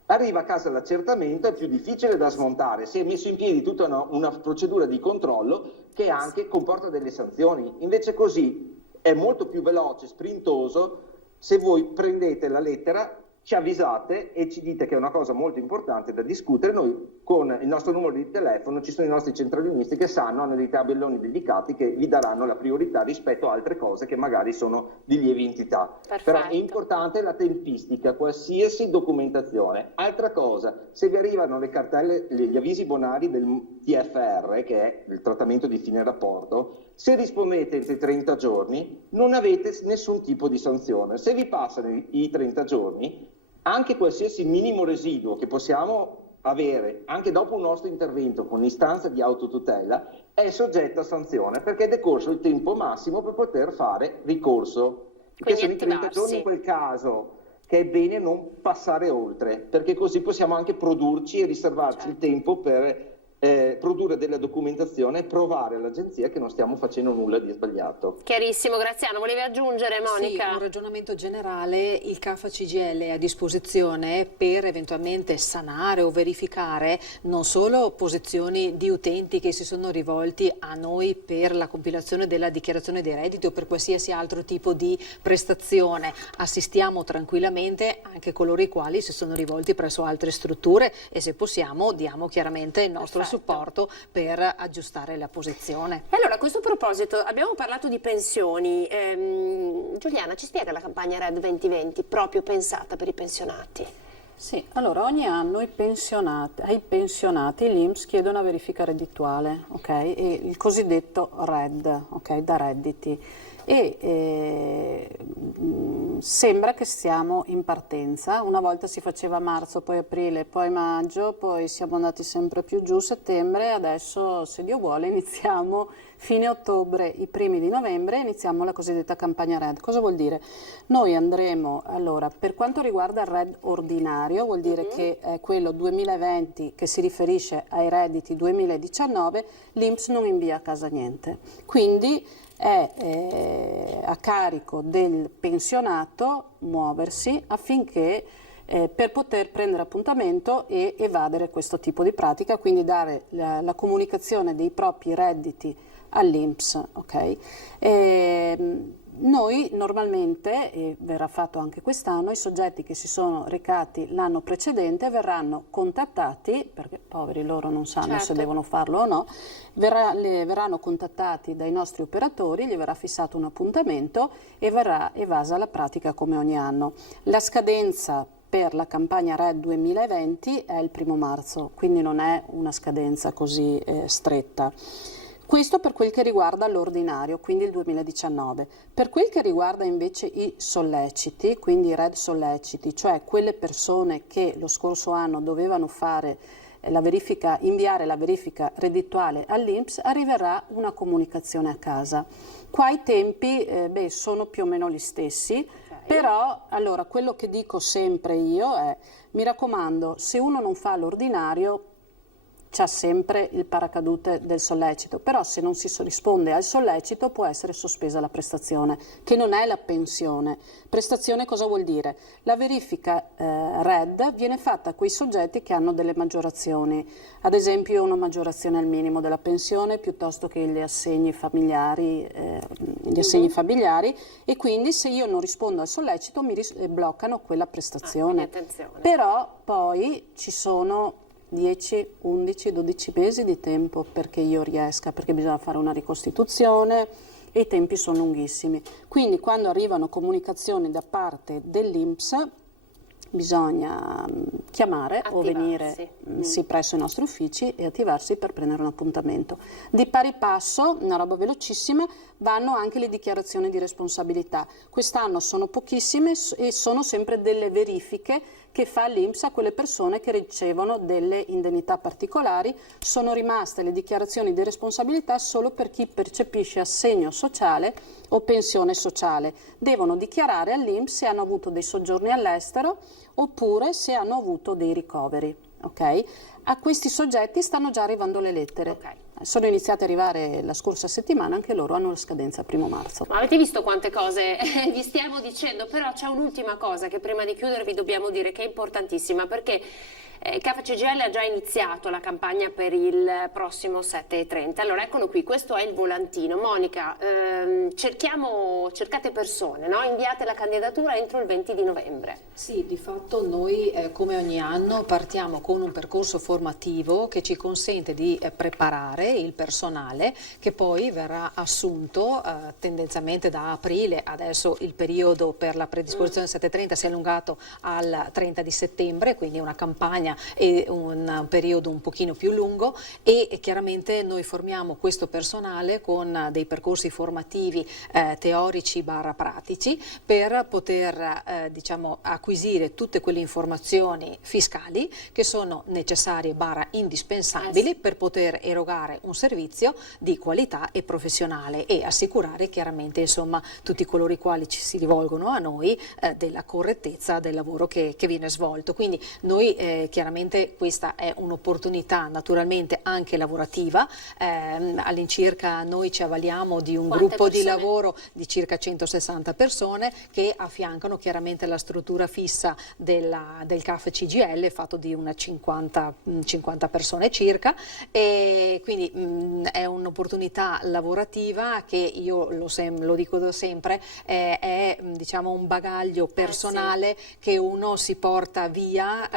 arriva a casa l'accertamento, è più difficile da smontare, si è messo in piedi tutta una procedura di controllo che anche comporta delle sanzioni, invece così è molto più veloce, sprintoso, se voi prendete la lettera, ci avvisate e ci dite che è una cosa molto importante da discutere. Noi con il nostro numero di telefono ci sono i nostri centralinisti che hanno dei tabelloni dedicati che vi daranno la priorità rispetto a altre cose che magari sono di lieve entità. Perfetto. Però è importante la tempistica, qualsiasi documentazione. Altra cosa, se vi arrivano le cartelle, gli avvisi bonari del TFR, che è il trattamento di fine rapporto, se rispondete entro i 30 giorni non avete nessun tipo di sanzione. Se vi passano i 30 giorni, anche qualsiasi minimo residuo che possiamo avere anche dopo un nostro intervento con istanza di autotutela è soggetto a sanzione perché è decorso il tempo massimo per poter fare ricorso. che sono i 30 giorni in quel caso, che è bene non passare oltre, perché così possiamo anche produrci e riservarci il tempo per produrre della documentazione e provare all'agenzia che non stiamo facendo nulla di sbagliato. Chiarissimo, Graziano. Volevi aggiungere, Monica? Sì, un ragionamento generale. Il CAF CGIL è a disposizione per eventualmente sanare o verificare non solo posizioni di utenti che si sono rivolti a noi per la compilazione della dichiarazione dei redditi o per qualsiasi altro tipo di prestazione. Assistiamo tranquillamente anche coloro i quali si sono rivolti presso altre strutture e se possiamo diamo chiaramente il nostro supporto per aggiustare la posizione. Allora, a questo proposito abbiamo parlato di pensioni. Giuliana, ci spiega la campagna Red 2020 proprio pensata per i pensionati? Sì, allora ogni anno ai pensionati l'INPS chiede una verifica reddituale, ok? E il cosiddetto RED, ok? Da redditi. E sembra che stiamo in partenza. Una volta si faceva marzo, poi aprile, poi maggio, poi siamo andati sempre più giù, settembre, adesso se Dio vuole iniziamo fine ottobre, i primi di novembre, iniziamo la cosiddetta campagna RED. Cosa vuol dire? Noi andremo, allora, per quanto riguarda il RED ordinario, vuol dire che è quello 2020 che si riferisce ai redditi 2019, l'INPS non invia a casa niente. Quindi è a carico del pensionato muoversi affinché per poter prendere appuntamento e evadere questo tipo di pratica, quindi dare la comunicazione dei propri redditi all'INPS. Okay? Noi normalmente, e verrà fatto anche quest'anno, i soggetti che si sono recati l'anno precedente verranno contattati, perché poveri loro non sanno se devono farlo o no, verranno contattati dai nostri operatori, gli verrà fissato un appuntamento e verrà evasa la pratica come ogni anno. La scadenza per la campagna RED 2020 è il 1° marzo, quindi non è una scadenza così stretta. Questo per quel che riguarda l'ordinario, quindi il 2019. Per quel che riguarda invece i solleciti, quindi i RED solleciti, cioè quelle persone che lo scorso anno dovevano fare la verifica, inviare la verifica reddituale all'INPS, arriverà una comunicazione a casa. Qua i tempi sono più o meno gli stessi, però allora quello che dico sempre io è, mi raccomando, se uno non fa l'ordinario c'ha sempre il paracadute del sollecito, però se non si risponde al sollecito può essere sospesa la prestazione, che non è la pensione. Prestazione cosa vuol dire? La verifica RED viene fatta a quei soggetti che hanno delle maggiorazioni, ad esempio una maggiorazione al minimo della pensione piuttosto che gli assegni familiari, e quindi se io non rispondo al sollecito mi bloccano quella prestazione. Però poi ci sono 10, 11, 12 mesi di tempo perché io riesca, perché bisogna fare una ricostituzione e i tempi sono lunghissimi. Quindi quando arrivano comunicazioni da parte dell'INPS bisogna chiamare o venire presso i nostri uffici e attivarsi per prendere un appuntamento. Di pari passo, una roba velocissima, vanno anche le dichiarazioni di responsabilità. Quest'anno sono pochissime e sono sempre delle verifiche che fa l'INPS a quelle persone che ricevono delle indennità particolari. Sono rimaste le dichiarazioni di responsabilità solo per chi percepisce assegno sociale o pensione sociale. Devono dichiarare all'INPS se hanno avuto dei soggiorni all'estero oppure se hanno avuto dei ricoveri. Okay? A questi soggetti stanno già arrivando le lettere. Sono iniziate ad arrivare la scorsa settimana, anche loro hanno la scadenza 1° marzo. Ma avete visto quante cose vi stiamo dicendo? Però c'è un'ultima cosa che prima di chiudere vi dobbiamo dire che è importantissima, perché CAF CGIL ha già iniziato la campagna per il prossimo 7/30. Allora eccolo qui, questo è il volantino. Monica, cercate persone, no? Inviate la candidatura entro il 20 di novembre. Sì, di fatto noi come ogni anno partiamo con un percorso formativo che ci consente di preparare il personale che poi verrà assunto tendenzialmente da aprile. Adesso il periodo per la predisposizione 7/30 si è allungato al 30 di settembre, quindi una campagna pandemia e un periodo un pochino più lungo, e chiaramente noi formiamo questo personale con dei percorsi formativi teorici / pratici per poter diciamo, acquisire tutte quelle informazioni fiscali che sono necessarie / indispensabili per poter erogare un servizio di qualità e professionale e assicurare chiaramente insomma tutti coloro i quali ci si rivolgono a noi della correttezza del lavoro che viene svolto. Quindi noi chiaramente questa è un'opportunità naturalmente anche lavorativa, all'incirca noi ci avvaliamo di un gruppo di lavoro di circa 160 persone che affiancano chiaramente la struttura fissa del CAF CGIL fatto di una 50 persone circa, e quindi è un'opportunità lavorativa che io lo dico da sempre, è diciamo un bagaglio personale che uno si porta via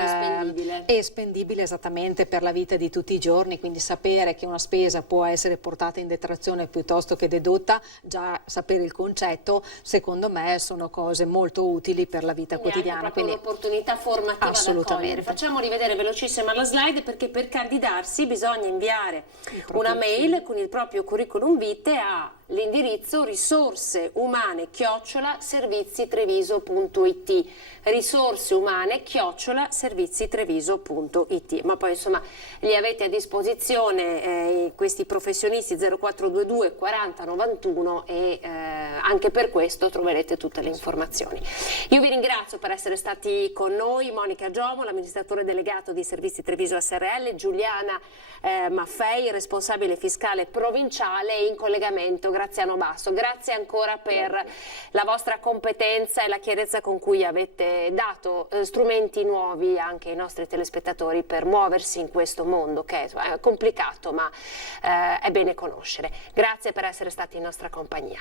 e spendibile esattamente per la vita di tutti i giorni, quindi sapere che una spesa può essere portata in detrazione piuttosto che dedotta, già sapere il concetto, secondo me sono cose molto utili per la vita quotidiana. Quindi un'opportunità formativa da cogliere. Facciamo rivedere velocissima la slide, perché per candidarsi bisogna inviare una mail con il proprio curriculum vitae a l'indirizzo risorseumane@servizitreviso.it, risorseumane@servizitreviso.it. Ma poi insomma li avete a disposizione questi professionisti 0422 40 91 e anche per questo troverete tutte le informazioni. Io vi ringrazio per essere stati con noi, Monica Giomo, l'amministratore delegato di Servizi Treviso SRL, Giuliana Maffei, responsabile fiscale provinciale, e in collegamento Graziano Basso. Grazie ancora per la vostra competenza e la chiarezza con cui avete dato strumenti nuovi anche ai nostri telespettatori per muoversi in questo mondo che è complicato, ma è bene conoscere. Grazie per essere stati in nostra compagnia.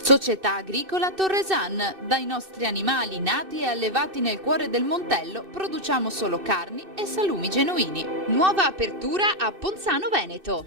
Società Agricola Torresan. Dai nostri animali nati e allevati nel cuore del Montello produciamo solo carni e salumi genuini. Nuova apertura a Ponzano Veneto.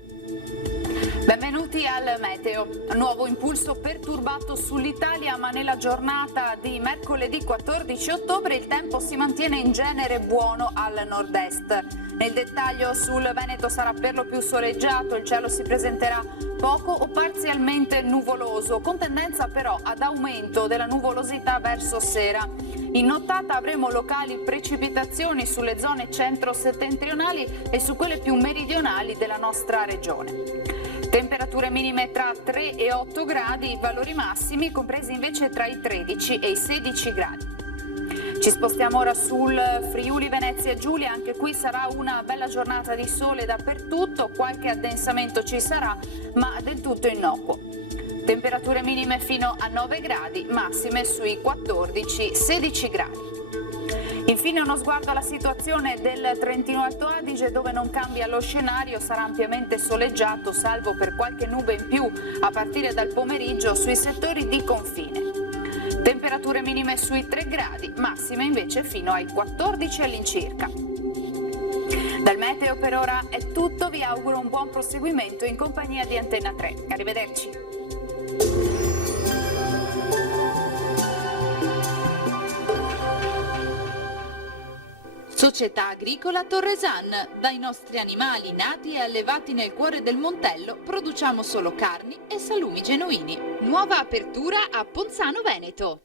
Benvenuti al Meteo. Nuovo impulso perturbato sull'Italia, ma nella giornata di mercoledì 14 ottobre il tempo si mantiene in genere buono al nord-est. Nel dettaglio sul Veneto sarà per lo più soleggiato, il cielo si presenterà poco o parzialmente nuvoloso, con tendenza però ad aumento della nuvolosità verso sera. In nottata avremo locali precipitazioni sulle zone centro-settentrionali e su quelle più meridionali della nostra regione. Temperature minime tra 3 e 8 gradi, valori massimi compresi invece tra i 13 e i 16 gradi. Ci spostiamo ora sul Friuli Venezia Giulia, anche qui sarà una bella giornata di sole dappertutto, qualche addensamento ci sarà, ma del tutto innocuo. Temperature minime fino a 9 gradi, massime sui 14-16 gradi. Infine uno sguardo alla situazione del Trentino Alto Adige, dove non cambia lo scenario, sarà ampiamente soleggiato salvo per qualche nube in più a partire dal pomeriggio sui settori di confine. Temperature minime sui 3 gradi, massime invece fino ai 14 all'incirca. Dal meteo per ora è tutto, vi auguro un buon proseguimento in compagnia di Antenna 3. Arrivederci. Società Agricola Torresan. Dai nostri animali nati e allevati nel cuore del Montello produciamo solo carni e salumi genuini. Nuova apertura a Ponzano Veneto.